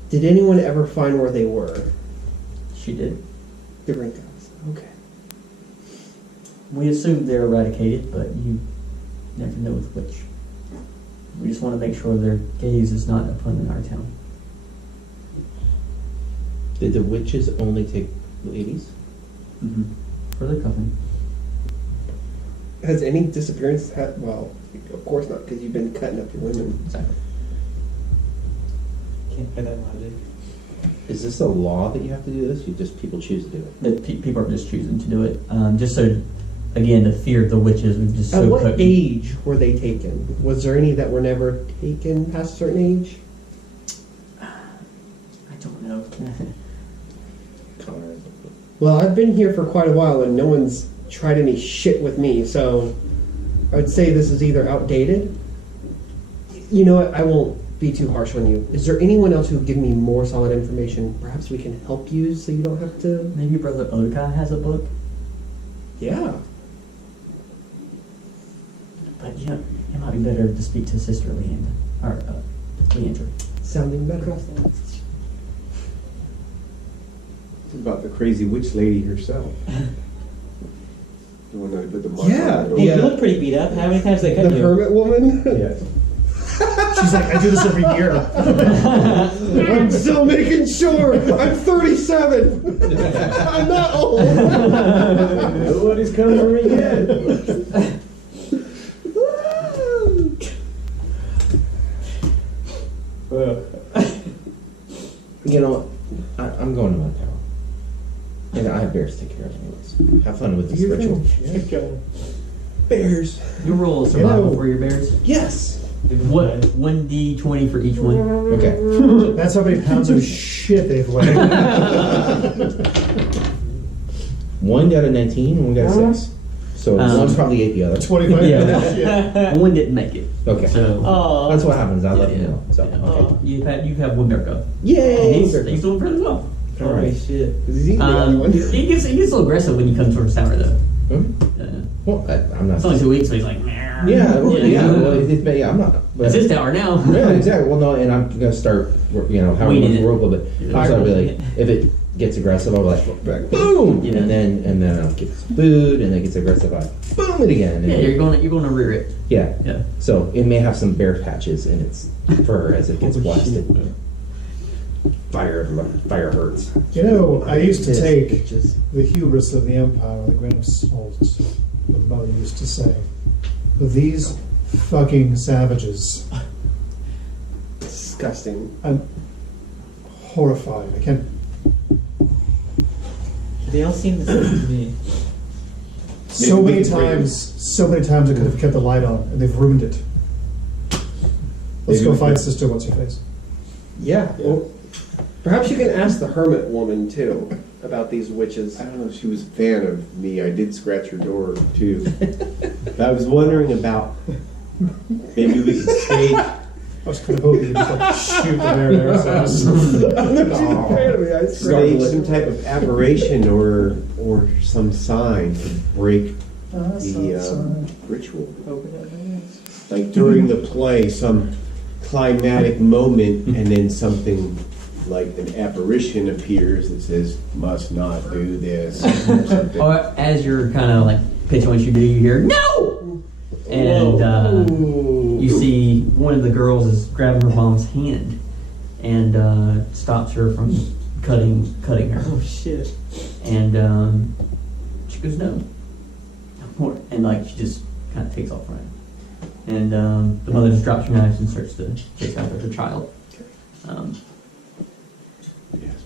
Did anyone ever find where they were? She did. The green guys. Okay. We assumed they're eradicated, but you never know with which. We just want to make sure their gaze is not upon our town. Did the witches only take ladies? Mm-hmm. For their coven. Has any disappearance had, well, of course not, because you've been cutting up your women. Exactly. Can't play that logic. Is this a law that you have to do this? You just people choose to do it. That people are just choosing to do it. Just so, again, to fear the witches. We've just At so what put- age were they taken? Was there any that were never taken past a certain age? I don't know. Well, I've been here for quite a while and no one's tried any shit with me, so I would say this is either outdated. You know what? I won't be too harsh on you. Is there anyone else who would give me more solid information? Perhaps we can help you so you don't have to. Maybe Brother Oka has a book. Yeah. But, you know, it might be better to speak to Sister Leander. Or, Leander. Sounding better. What about the crazy witch lady herself? The one that put the mark Yeah, on the Hey, door. you look pretty beat up. How many times they cut The you? hermit woman? Yeah. She's like, I do this every year. I'm still making sure. I'm 37. I'm not old. Nobody's coming for me yet. You know, I'm going to my tower. And I have bears to take care of anyways. Have fun with this ritual. Bears. You roll a survival Ew. for your bears. Yes. What? 1d20 for each one. Okay. That's how many pounds of shit they've weighed. 1 got a 19 and 1 got a 6. So one's probably ate the other. 25 Yeah. pounds of shit. One didn't make it. Okay. So. Oh, That's what happens. I'll let yeah, you know. So, yeah. okay. You have one bear go. Yay! He's doing pretty well. All right. shit. Because he's eating the other one. He gets a little aggressive when you come towards sour though. Well, I'm not. It's only 2 weeks, so he's like, meow. Yeah, well, Yeah. well, yeah, I'm not. But, It's his tower now. yeah, exactly. Well, no, and I'm gonna start, however Weeding much it. work a little bit. Yeah. So I'll be like, if it gets aggressive, I'll be like, boom, Yeah. and then I'll get some food, and then it gets aggressive, I boom it again. And Yeah, you're gonna rear it. yeah. Yeah. So it may have some bare patches in its fur as it gets blasted. Fire hurts. You know, I used to Yes. take Just the hubris of the empire with a grain of salt, what Mother used to say. But these fucking savages, disgusting. I'm horrified. I can't. They all seem the same to me. So Maybe we many can bring times I could have kept the light on, and they've ruined it. Let's Maybe go we find could- Sister What's Her Face. Yeah. Well, perhaps you can ask the hermit woman too about these witches. I don't know if she was a fan of me. I did scratch her door too. But I was wondering about maybe we could stage. I was kind of hoping you'd just like shoot the bear there. So I was I don't know if she's a fan of me. I Stage some type of aberration or some sign to break the ritual. Like during the play, some climatic moment, and then something like an apparition appears that says, "Must not do this." Or something. Or as you're kind of like pitching what you do, you hear no, and you see one of the girls is grabbing her mom's hand and stops her from cutting her. Oh shit. And she goes, no more. And like she just kind of takes off running. And the mother just drops her knives and starts to chase after her child.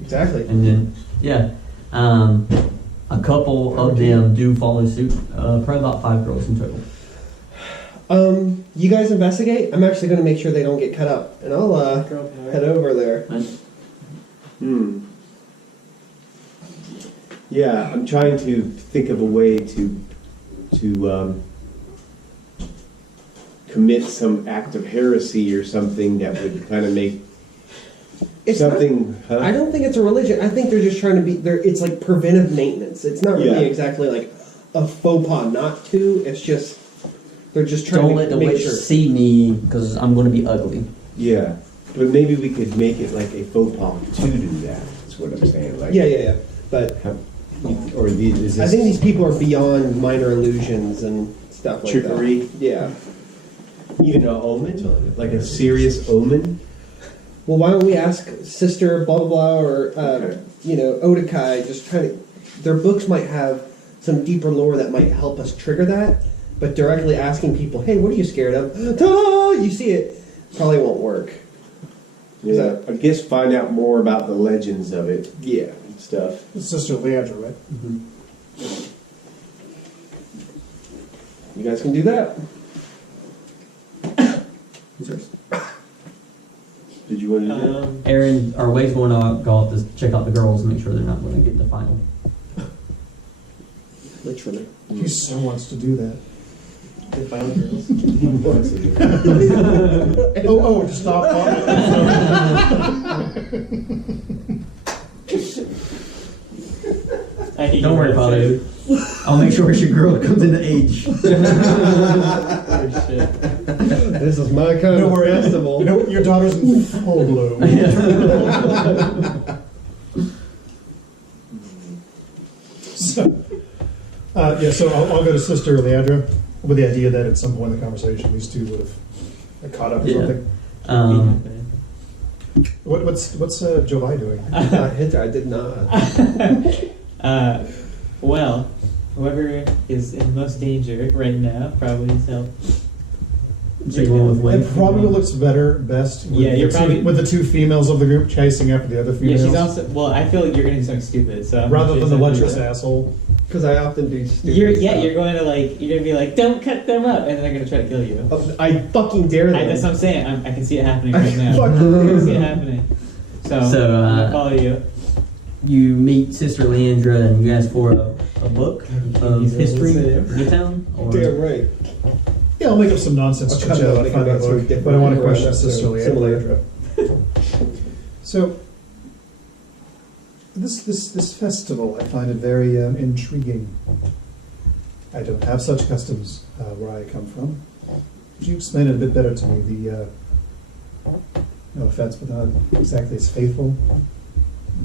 Exactly. And then, yeah, a couple of them do follow suit. Probably about 5 girls in total. You guys investigate. I'm actually going to make sure they don't get cut up, and I'll head over there. Yeah, I'm trying to think of a way to commit some act of heresy or something that would kind of make something. I don't think it's a religion. I think they're just trying to be there. It's like preventive maintenance. It's not really exactly like a faux pas not to. It's just they're just trying Don't to let the make witch sure. see me because I'm going to be ugly. Yeah, but maybe we could make it like a faux pas to do that. That's what I'm saying. Like, Yeah. But or is I this think these people are beyond minor illusions and stuff like trickery? that. Yeah. Even an omen, like a serious omen. Well, why don't we ask Sister blah blah blah or Odakai? Just kind of their books might have some deeper lore that might help us trigger that. But directly asking people, "Hey, what are you scared of?" "Ah, you see it," probably won't work. Yeah, I guess find out more about the legends of it. Yeah. And stuff. It's Sister Leandra, right? You guys can do that. Did you want to do that? Aaron, our way's going to go out to check out the girls and make sure they're not going to get the final. Literally. He so wants to do that. The final girls. To stop Don't worry about it. I'll make sure your girl comes into age. This is my kind of festival. Your daughter's in full bloom. So I'll go to Sister Leandra with the idea that at some point in the conversation these two would have caught up or something. What's Jovi doing? I did not. Well, whoever is in most danger right now probably needs help. So you're going with Wade? It probably looks best with, Yeah, you're probably- with the two females of the group chasing after the other Yeah, females. she's also. Well, I feel like you're gonna do something stupid. So I'm rather gonna than the chase after lecherous her. asshole. Because I often do stupid You're stuff. going to you're gonna be like, don't cut them up, and then they're gonna try to kill you. I fucking dare them. That's what I'm saying. I can see it happening right now. I Fucking can see it happening. So I'm gonna follow you. You meet Sister Leandra and you ask for a book of history of the town? Or Damn right. Yeah, I'll make up some nonsense I'll to cut it out, find that make it book, different but I want to around question that, so Sister similar. Leandra. So, this festival, I find it very intriguing. I don't have such customs where I come from. Could you explain it a bit better to me? No offense, but not exactly as faithful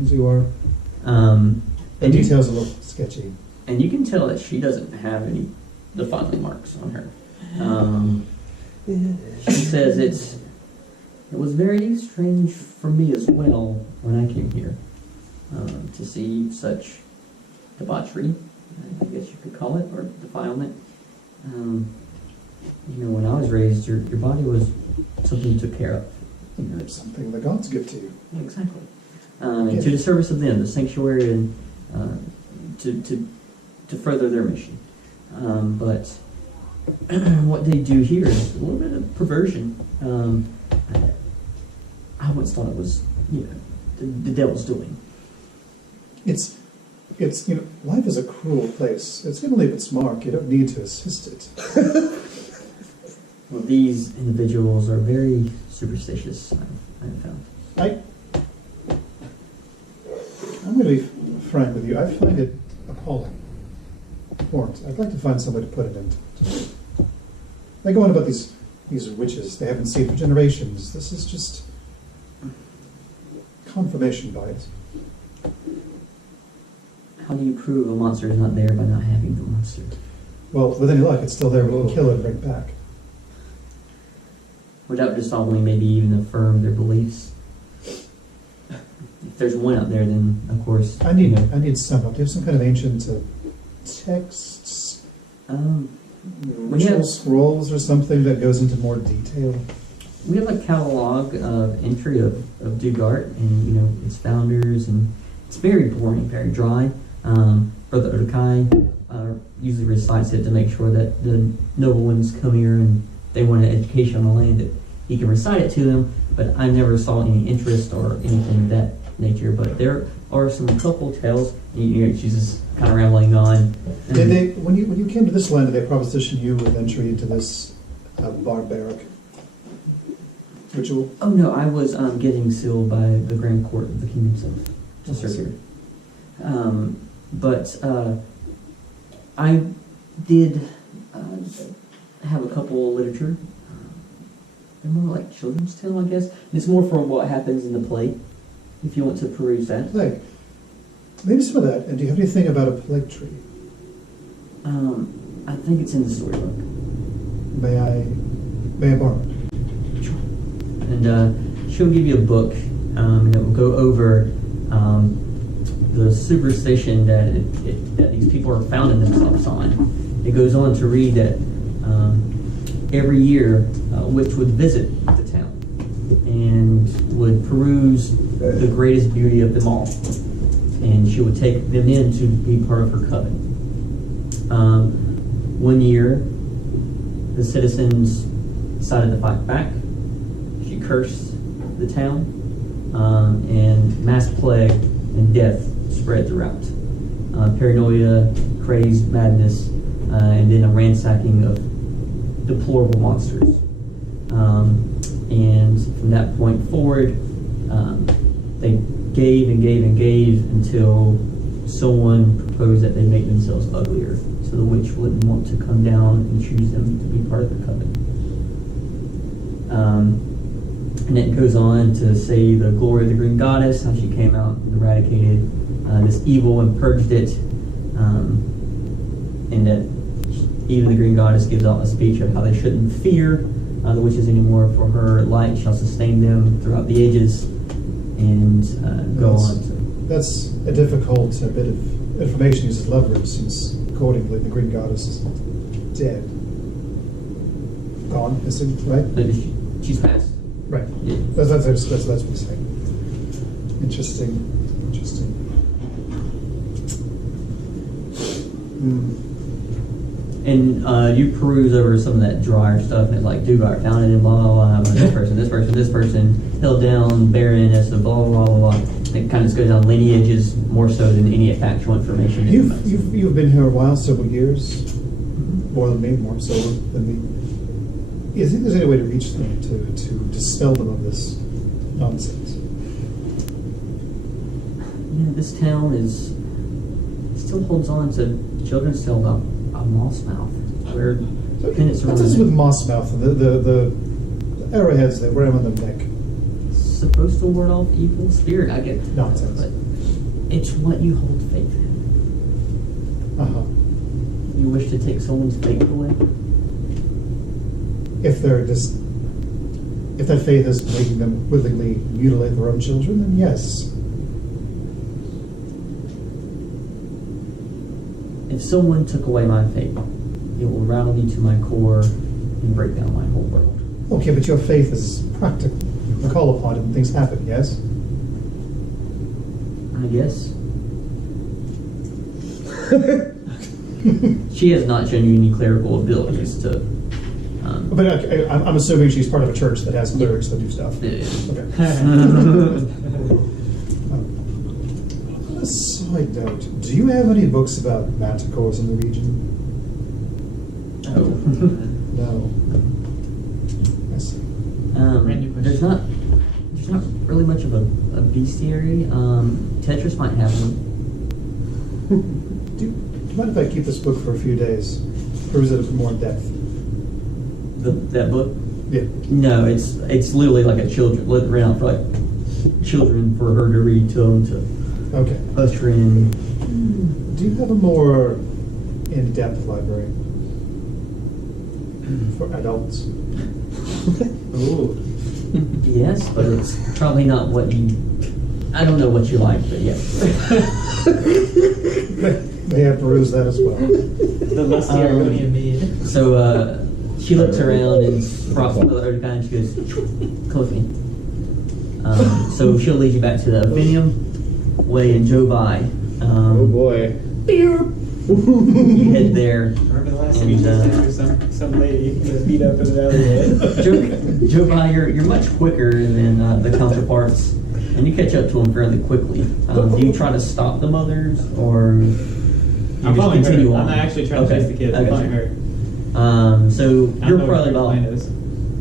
as you are. The and details are a little sketchy. And you can tell that she doesn't have any defiling marks on her. She says it was very strange for me as well when I came here to see such debauchery, I guess you could call it, or defilement. When I was raised, your body was something you took care of. It's something the gods give to you. Yeah, exactly. And to the service of them, the sanctuary, and to further their mission. But what they do here is a little bit of perversion. I once thought it was, the devil's doing. It's life is a cruel place. It's going to leave its mark. You don't need to assist it. Well, these individuals are very superstitious, I've found. I'm going to be frank with you. I find it appalling. Abhorrent. I'd like to find somebody to put it into. They go on about these witches they haven't seen for generations. This is just confirmation bias. How do you prove a monster is not there by not having the monster? Well, with any luck, it's still there, but we'll kill it and bring it back. Without just only maybe even affirm their beliefs. If there's one out there, then of course I need some help. Do you have some kind of ancient texts? we Ritual have scrolls or something that goes into more detail? we have a catalog of entry of Dugart and its founders, and it's very boring, very dry. Brother Odokai usually recites it to make sure that the noble ones come here and they want an education on the land, that he can recite it to them. But I never saw any interest or anything of that nature. But there are some couple tales. She's just kind of rambling on. Did they, when you came to this land, did they proposition you with entry into this barbaric ritual? Oh no, I was getting sealed by the Grand Court of the Kingdom itself to serve here. But I did have a couple of literature. They're more like children's tale, I guess. And it's more from what happens in the play, if you want to peruse that. Plague. Maybe some of that. And do you have anything about a plague tree? I think it's in the storybook. May I borrow it? Sure. And she'll give you a book, and it will go over the superstition that these people are founding themselves on. It goes on to read that every year a witch would visit the town and would peruse the greatest beauty of them all, and she would take them in to be part of her coven. One year, the citizens decided to fight back. She cursed the town, and mass plague and death spread throughout. Paranoia, crazed madness, and then a ransacking of deplorable monsters. And from that point forward, they gave and gave and gave until someone proposed that they make themselves uglier, so the witch wouldn't want to come down and choose them to be part of the coven. And it goes on to say the glory of the Green Goddess, how she came out and eradicated this evil and purged it, and that even the Green Goddess gives out a speech of how they shouldn't fear the witches anymore, for her light shall sustain them throughout the ages, and go on. That's a difficult bit of information to use as leverage, since accordingly the Green Goddess is dead. Gone, missing, right? But she's passed. Right. Yeah. That's what I'm saying. Interesting. And you peruse over some of that drier stuff, and it's like Dugart founded in blah blah blah, this person held down Baroness of blah blah blah blah. It kind of just goes down lineages more so than any factual information. You've been here a while, several years, more than me, more so than me. Do you think there's any way to reach them, to dispel them of this nonsense? Yeah, this town still holds on to children's tale about a moss mouth, where pennants What's this with moss mouth and the arrowheads that wear on the neck? Supposed to ward off evil spirit, I get Nonsense. but it's what you hold faith in. You wish to take someone's faith away? If that faith is making them willingly mutilate their own children, then yes. If someone took away my faith, it will rattle me to my core and break down my whole world. Okay, but your faith is practical. You can call upon it and things happen, yes? I guess. She has not shown you any clerical abilities to. But I'm assuming she's part of a church that has clerics that do stuff. Yeah. Okay. On a side note, do you have any books about manticores in the region? No. I see. There's not really much of a bestiary. Tetris might have one. Do you mind if I keep this book for a few days? Peruse it more in depth? That book? Yeah. No, it's literally like a written out for like children, for her to read to them, to Okay. usher in. Do you have a more in-depth library for adults? Ooh. Yes, but it's probably not what you. I don't know what you like, but yes. May I peruse that as well? The lusty Argonian mead. So She looks around and props the other guy and she goes, come with me. So she'll lead you back to the Venium Way in Jobai. Oh boy. You head there. Remember the last time you just after some lady who was beat up in the alleyway? Jobai, you're much quicker than the counterparts, and you catch up to them fairly quickly. Do you try to stop the mothers, or you I'm just following continue her. on? I'm not actually trying to chase the kids. I I'm got following you. her. So I you're know probably where about her plan is.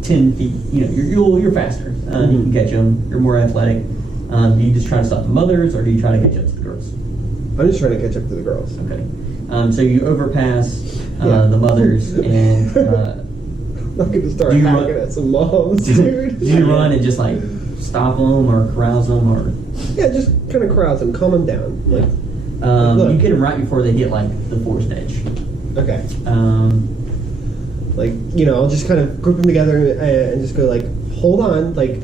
10 feet. You're faster. You can catch them. You're more athletic. Do you just try to stop the mothers, or do you try to catch up to the girls? I'm just trying to catch up to the girls. Okay. So you overpass the mothers, and I'm not gonna start Do you hacking run- at some moms, dude. do you run and just like stop them or carouse them, or Yeah, just kind of crowds them, calm them down. Like, you get them right before they hit like the forest edge. okay. Like I'll just kind of group them together and just go like, hold on, like.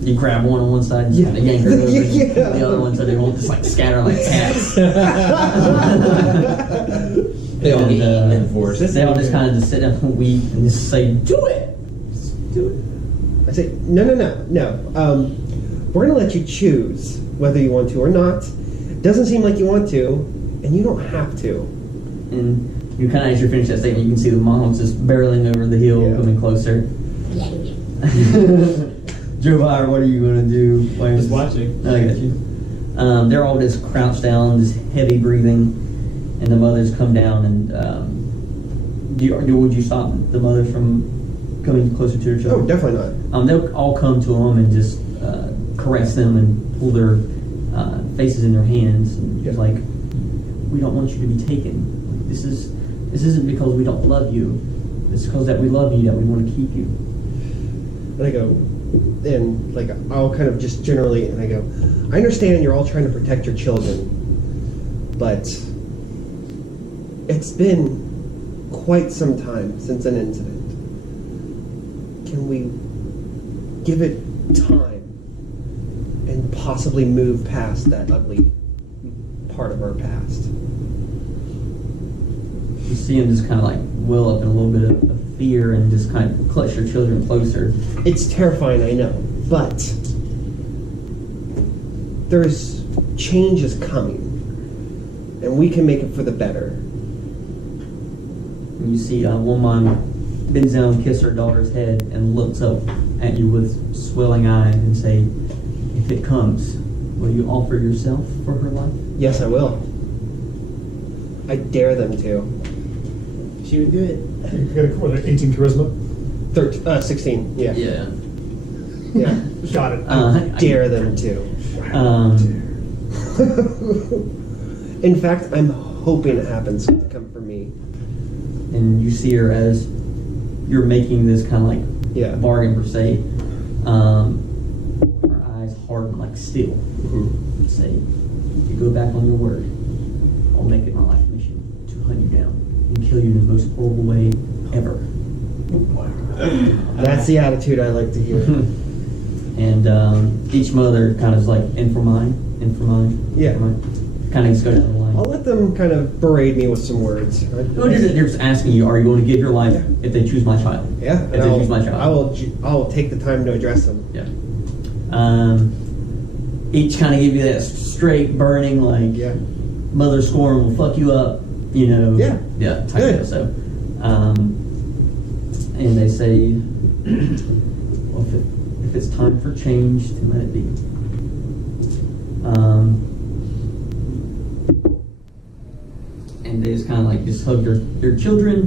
you grab one on one side and Yeah. kind of yank her over Yeah. the other one so they won't just like scatter like cats. They all And, get eaten in force. They all just kind of just sit down and weep and just say, "Do it, just do it." I say, no. We're gonna let you choose whether you want to or not. Doesn't seem like you want to, and you don't have to. And you kind of, as you finish that statement, you can see the moms just barreling over the hill, Yeah. coming closer. Joe Byer, what are you gonna do? Just watching. I got you. They're all just crouched down, just heavy breathing, and the mothers come down and would you stop the mothers from coming closer to their Oh, children? definitely not. They'll all come to them and just caress them and pull their faces in their hands and just like, we don't want you to be taken. This isn't because we don't love you. It's because that we love you that we want to keep you. And I go, and like I'll kind of just generally, and I go, I understand you're all trying to protect your children, but it's been quite some time since an incident. Can we give it time and possibly move past that ugly part of our past? You see them just kind of like well up in a little bit of fear and just kind of clutch your children closer. It's terrifying, I know, but there's changes coming, and we can make it for the better. And you see one mom bends down and kisses her daughter's head and looks up at you with swelling eyes and say, if it comes, will you offer yourself for her life? Yes, I will. I dare them to. She would do it. You got a 18 charisma? 16, yeah. Yeah. Yeah. Got it. Dare them to. In fact, I'm hoping it happens to come from me. And you see her as you're making this kind of like Yeah. bargain per se. Her eyes harden like steel. And say, you go back on your word. I'll make it my life mission to hunt you down and kill you in the most horrible way ever. That's the attitude I like to hear. And each mother kind of is like, in for mine. Yeah. Kind of just go down the line. I'll let them kind of berate me with some words. Right? What is it? They're just asking you, are you going to give your life if they choose my child? Yeah. If they choose my child. I will take the time to address them. Yeah. Each kind of give you that straight burning, like, Yeah. mother scorn will fuck you up, you know. Yeah. Yeah, type Good. of so. And they say, well, if it's time for change, then let it be. And they just kind of like just hug their children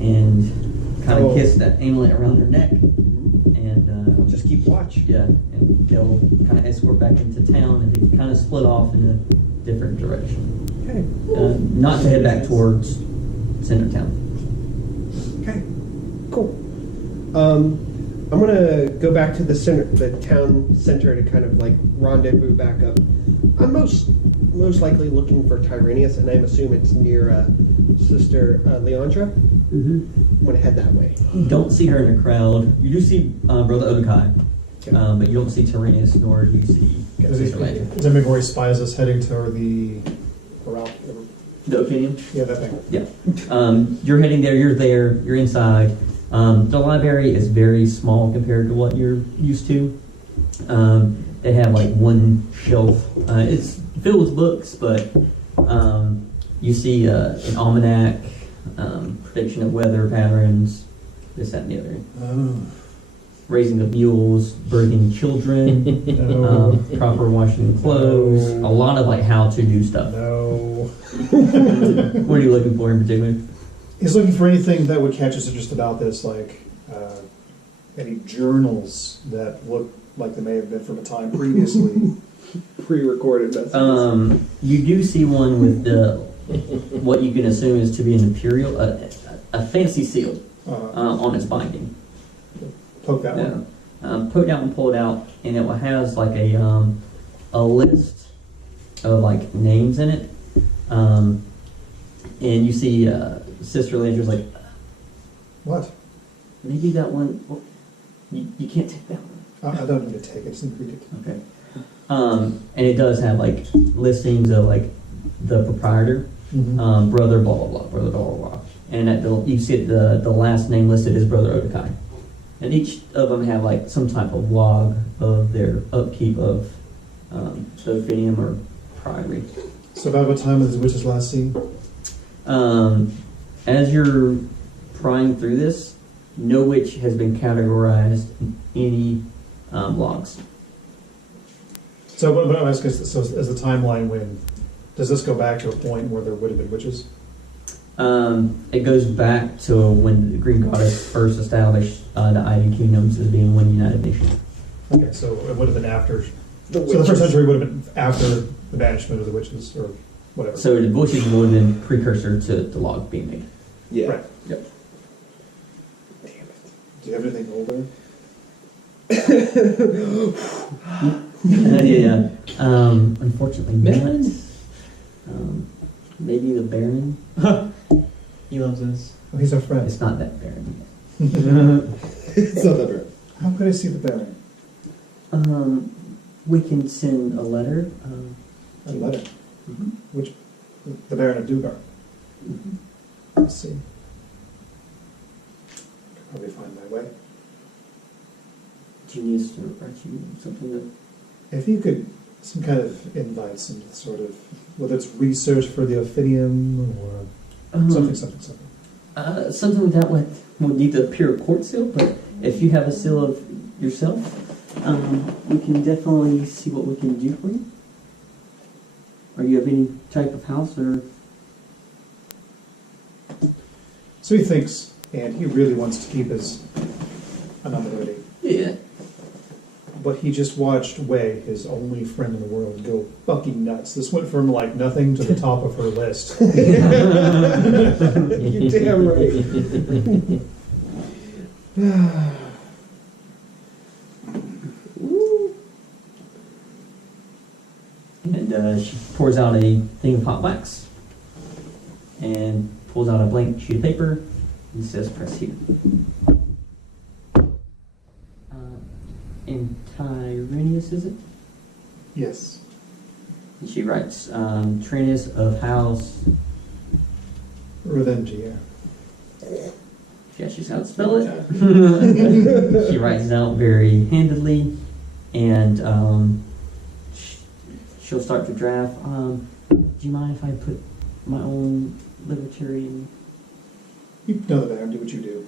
and kind of kiss that amulet around their neck. And Just keep watch. yeah, and they'll kind of escort back into town, and they kind of split off in a different direction. Okay. Not to head back towards center town. Okay. Cool. I'm gonna go back to the town center to kind of like rendezvous back up. I'm most likely looking for Tyranius, and I assume it's near Sister Leandra. Mm-hmm. I'm gonna head that way. You don't see her in the crowd. You do see Brother Odekai, Okay. but you don't see Tyrannus, nor do you see Does Sister Leandra. Zemigori spies us heading toward the corral? The opinion? Yeah, that thing. Yeah. You're heading there. You're there. You're inside. The library is very small compared to what you're used to. They have like one shelf. It's filled with books, but you see an almanac, prediction of weather patterns, this, that, and the other. Raising of mules, birthing children, proper washing of clothes, a lot of like how to do stuff. No. What are you looking for in particular? He's looking for anything that would catch his interest about this, like any journals that look like they may have been from a time previously. Pre-recorded messages. You do see one with the what you can assume is to be an imperial, a fancy seal on its binding. Poke that one. Poke that one, pull it out, and it has like a list of like names in it. And you see Sister Langer's like, What? maybe that one. Well, you can't take that one. I don't need to take it. Just read it. Okay. And it does have like listings of like the proprietor, brother blah blah blah, brother blah blah blah, and at you see the last name listed is Brother Odekai, and each of them have like some type of log of their upkeep of the Vinium or Priory. So about what time was the witch's last seen? As you're prying through this, no witch has been categorized in any logs. So what I'm asking is, so is the timeline when, does this go back to a point where there would have been witches? It goes back to when the Green Goddess first established the Ivy Kingdoms as being one united nation. Okay, so it would have been after, so the first century would have been after the banishment of the witches, or whatever. So the witches would have been precursor to the log being made. Yeah. Right. Yep. Do you have anything older? Yeah. Unfortunately, not. Maybe the Baron. He loves us. Oh, he's our friend. It's not that Baron. It's not that bad. How could I see the Baron? We can send a letter. A letter. Which, the Baron of Dugar. Let's see. Could probably find my way. Do you need us to write you something that... If you could, some kind of invite, some sort of, whether it's research for the Ophidium or something. Something like that would need the pure court seal, but if you have a seal of yourself, we can definitely see what we can do for you. Or you have any type of house or... So he thinks, and he really wants to keep his anonymity. Yeah. But he just watched Wei, his only friend in the world, go fucking nuts. This went from like nothing to the top of her list. You're damn right. And she pours out a thing of hot wax and pulls out a blank sheet of paper and says, press here. And Tyrenius, is it? Yes. And she writes, Tyrenius of House. Revengia. Yeah, she's how to spell it. She writes it out very handedly, and she'll start to draft. Do you mind if I put my own literary? You know the Baron, do what you do.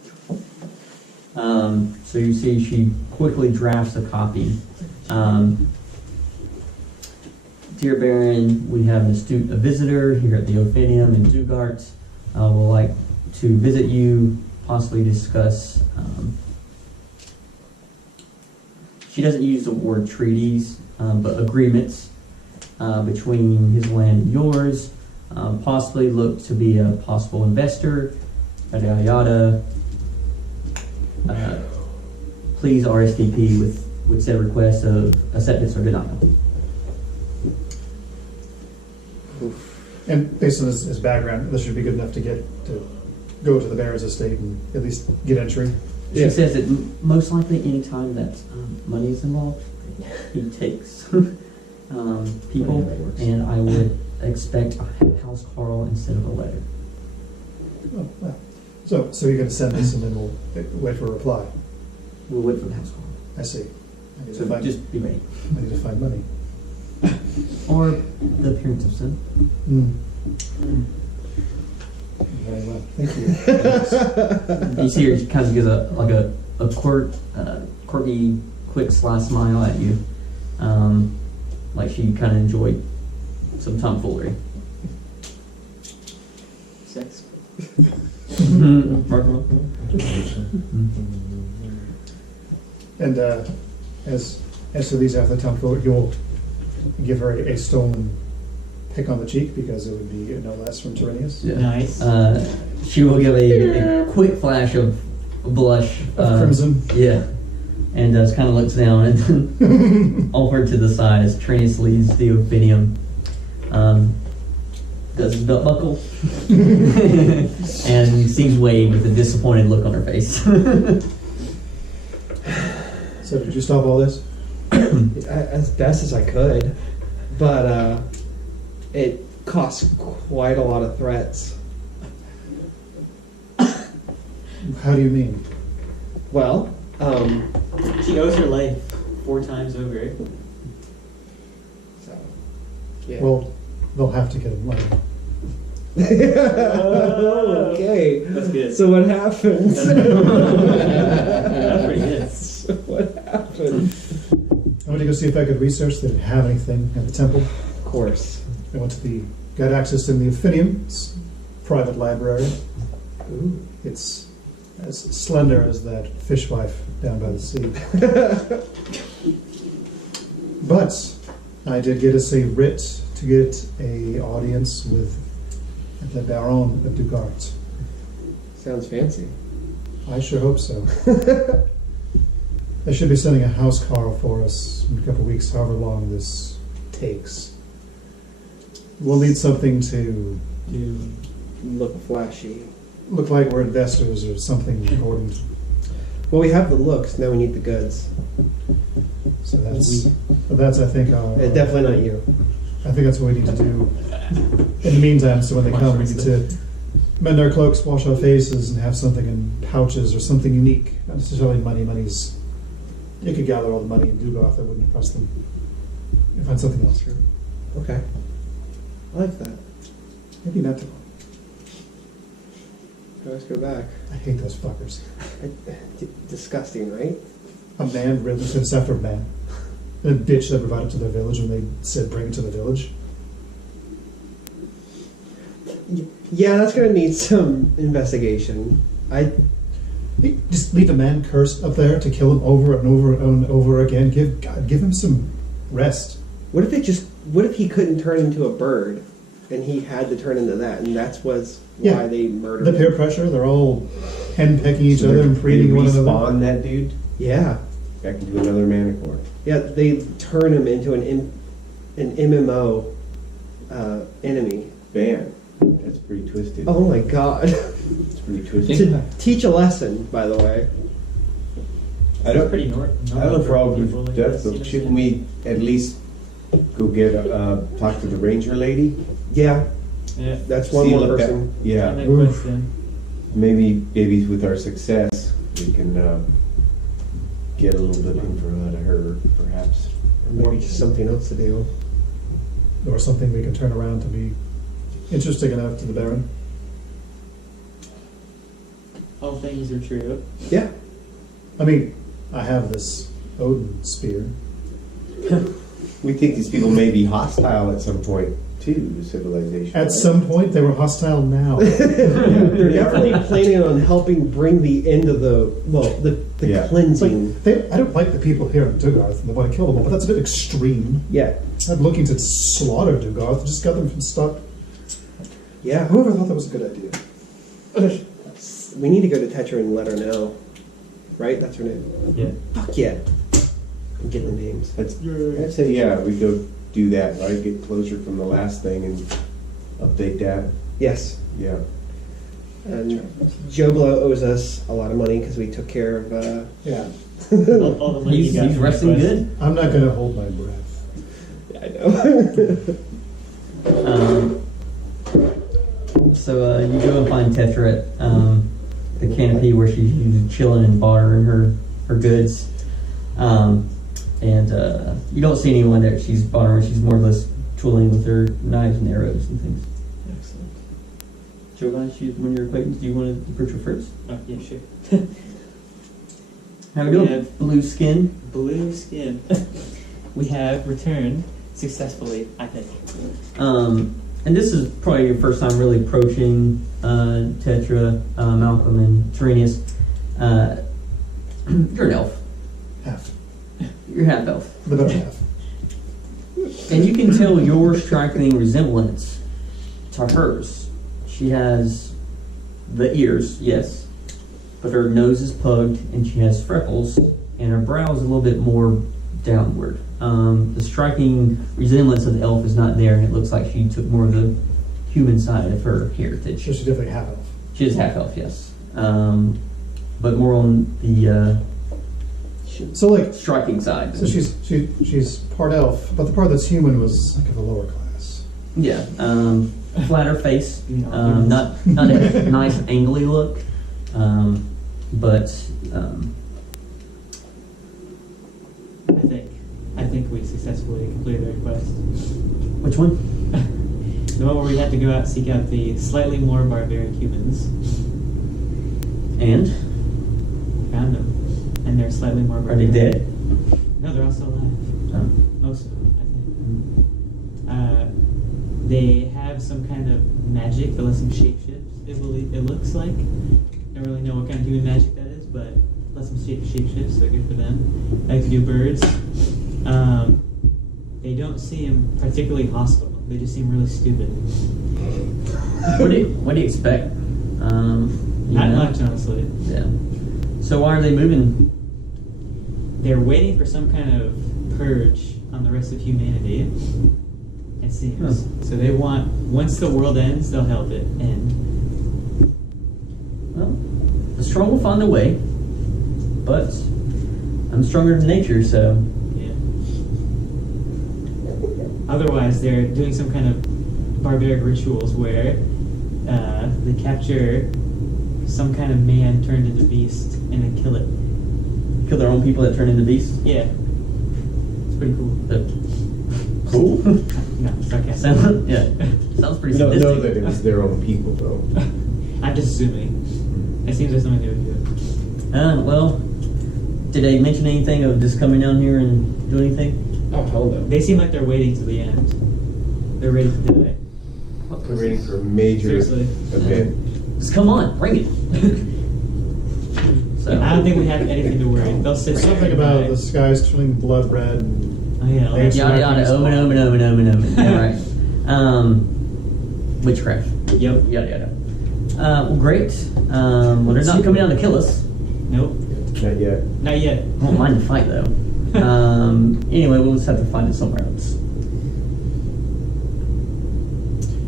So you see she quickly drafts a copy. Dear Baron, we have an astute visitor here at the Ophidium in Dugart. We'd like to visit you, possibly discuss... she doesn't use the word treaties, but agreements between his land and yours. Possibly look to be a possible investor, yada yada. Please RSVP with said request of acceptance or denial. And based on his background, this should be good enough to go to the Baron's estate and at least get entry. She says that most likely any time that money is involved, he takes people, and I would expect a house call instead of a letter. Oh, wow. So you're going to send this and then we'll wait for a reply. We'll wait for the house call. I see. I need, So to, find, just be ready. I need to find money. Or the appearance of sin. Very well. Thank you. You see her kind of gives a quirky, quick sly smile at you. Like she kind of enjoyed some tomfoolery. Sex. And as to these after the tomfoolery, you'll give her a stolen pick on the cheek because it would be no less from Tyrannius. Yeah. Nice. She will give a quick flash of blush. Of crimson. Yeah. And just kind of looks down and over to the side as Trinius leads the Ophinium. Does his belt buckle and seems weighed with a disappointed look on her face. So did you stop all this? As best as I could, but it costs quite a lot of threats. How do you mean? Well, She owes her life 4 times over. so yeah. Well, they'll have to get in line. Okay. That's good. So what happens? That's pretty good. So what happened? I went to go see if I could research. They didn't have anything at the temple. Of course. I went to got access in the Ophinium's private library. Ooh. It's as slender as that fishwife down by the sea. But I did get us a writ to get a audience with the Baron of Dugart. Sounds fancy. I sure hope so. They should be sending a house car for us in a couple of weeks, however long this takes. We'll need something to Look flashy. look like we're investors or something important. Well, we have the looks. Now we need the goods. So that's I think Definitely not you. I think that's what we need to do. In the meantime, so when they come, we need to mend our cloaks, wash our faces, and have something in pouches or something unique. Not necessarily money. Money's you could gather all the money in Dugoth that wouldn't impress them. And find something else. Okay. I like that. Maybe Manticore. Let's go back. I hate those fuckers. Disgusting, right? A man really said it's after a man. And a bitch that brought it to their village when they said bring it to the village. Yeah, that's gonna need some investigation. Just leave a man cursed up there to kill him over and over and over again. Give him some rest. What if he couldn't turn into a bird, and he had to turn into that, and that's why they murdered The him? peer pressure, they're all henpecking each So other and they breeding one another. respawn that dude Yeah, back into another Manticore. yeah. They turn him into an MMO enemy. Bam. That's pretty twisted. Oh my god! It's pretty twisted. To teach a lesson, by the way. I don't. Pretty I don't know if we're all people like death, this, but you know? shouldn't we at least go get talk to the ranger lady? Yeah, Yeah. that's one See, more look at- person. Yeah. That Oof. question. Maybe with our success, we can get a little bit of info out of her, perhaps. Or maybe just something else to do. Or something we can turn around to be interesting enough to the Baron. All things are true. Yeah. I mean, I have this Odin spear. We think these people may be hostile at some point too to civilization. At right? some point, they were hostile now. They're definitely planning on helping bring the end of the Yeah. cleansing. I don't like the people here in Dugarth and they want to kill them all, but that's a bit extreme. Yeah, I'm looking to slaughter Dugarth, just got them from stuck. yeah. Whoever thought that was a good idea? We need to go to Tetra and let her know. Right? That's her name. Yeah. Fuck yeah. I'm getting the names. I'd say we go do that, right? Get closure from the last thing and update that. Yes. Yeah. And Joe Blow owes us a lot of money because we took care of. Yeah. All the money He's you got from resting your quest. good. I'm not going to hold my breath. Yeah, I know. So you go and find Tetra the canopy where she's usually chilling and bartering her goods. You don't see anyone there she's bartering. She's more or less tooling with her knives and arrows and things. Excellent. Giovanni, she's one of your acquaintances. Do you want to approach her first? Oh, yeah, sure. How we doing? Yeah. Blue skin. Blue skin. We have returned successfully, I think. And this is probably your first time really approaching Tetra, Malcolm, and Terenius. You're an elf. Half. You're half elf. The better half. And you can tell your striking resemblance to hers. She has the ears, yes, but her nose is pugged and she has freckles, and her brow is a little bit more downward. The striking resemblance of the elf is not there, and it looks like she took more of the human side of her heritage. So she's definitely half elf. She is half elf, yes, but more on the So like, striking side. so she's part elf, but the part that's human was like of a lower class. Yeah, flatter face, not a nice angly look, but I think we successfully completed our quest. which one? The one where we had to go out and seek out the slightly more barbaric humans. And We found them, and they're slightly more are they barbaric. dead? No, they're all still alive. Oh. Most of them, I think. They have some kind of magic that lets them shapeshift. It looks like. Don't really know what kind of human magic that is, but lets them shapeshift, so good for them. They can do birds. They don't seem particularly hostile. They just seem really stupid. What do you expect? Not much, honestly. Yeah. So why are they moving? They're waiting for some kind of purge on the rest of humanity, it seems. So they want, once the world ends, they'll help it end. Well, the strong will find a way, but I'm stronger than nature, so Yeah. Otherwise, they're doing some kind of barbaric rituals where they capture some kind of man turned into beast and then kill it. kill their own people that turn into beasts. Yeah. It's pretty cool. Cool. No, sarcastic. Sounds pretty We don't sadistic. know that it was their own people, though. I'm just assuming. It seems like something they would do. Well, did they mention anything of just coming down here and do anything? Oh, hell no. They seem like they're waiting to the end. They're ready to die. We're waiting for a major Seriously. event. Just come on, bring it. So I don't think we have anything to worry. They'll sit there Something and about die. the skies turning blood red. And Oh yeah, They- yada yada, omen. Yeah, right. Witchcraft. Yep. Yada yada. Well, great. Well, they're not coming down to kill us. Nope. Not yet. Not yet. I won't mind the fight though. Anyway, we'll just have to find it somewhere else.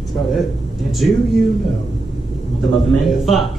That's about it. do you know? The Muffin Man. Fuck.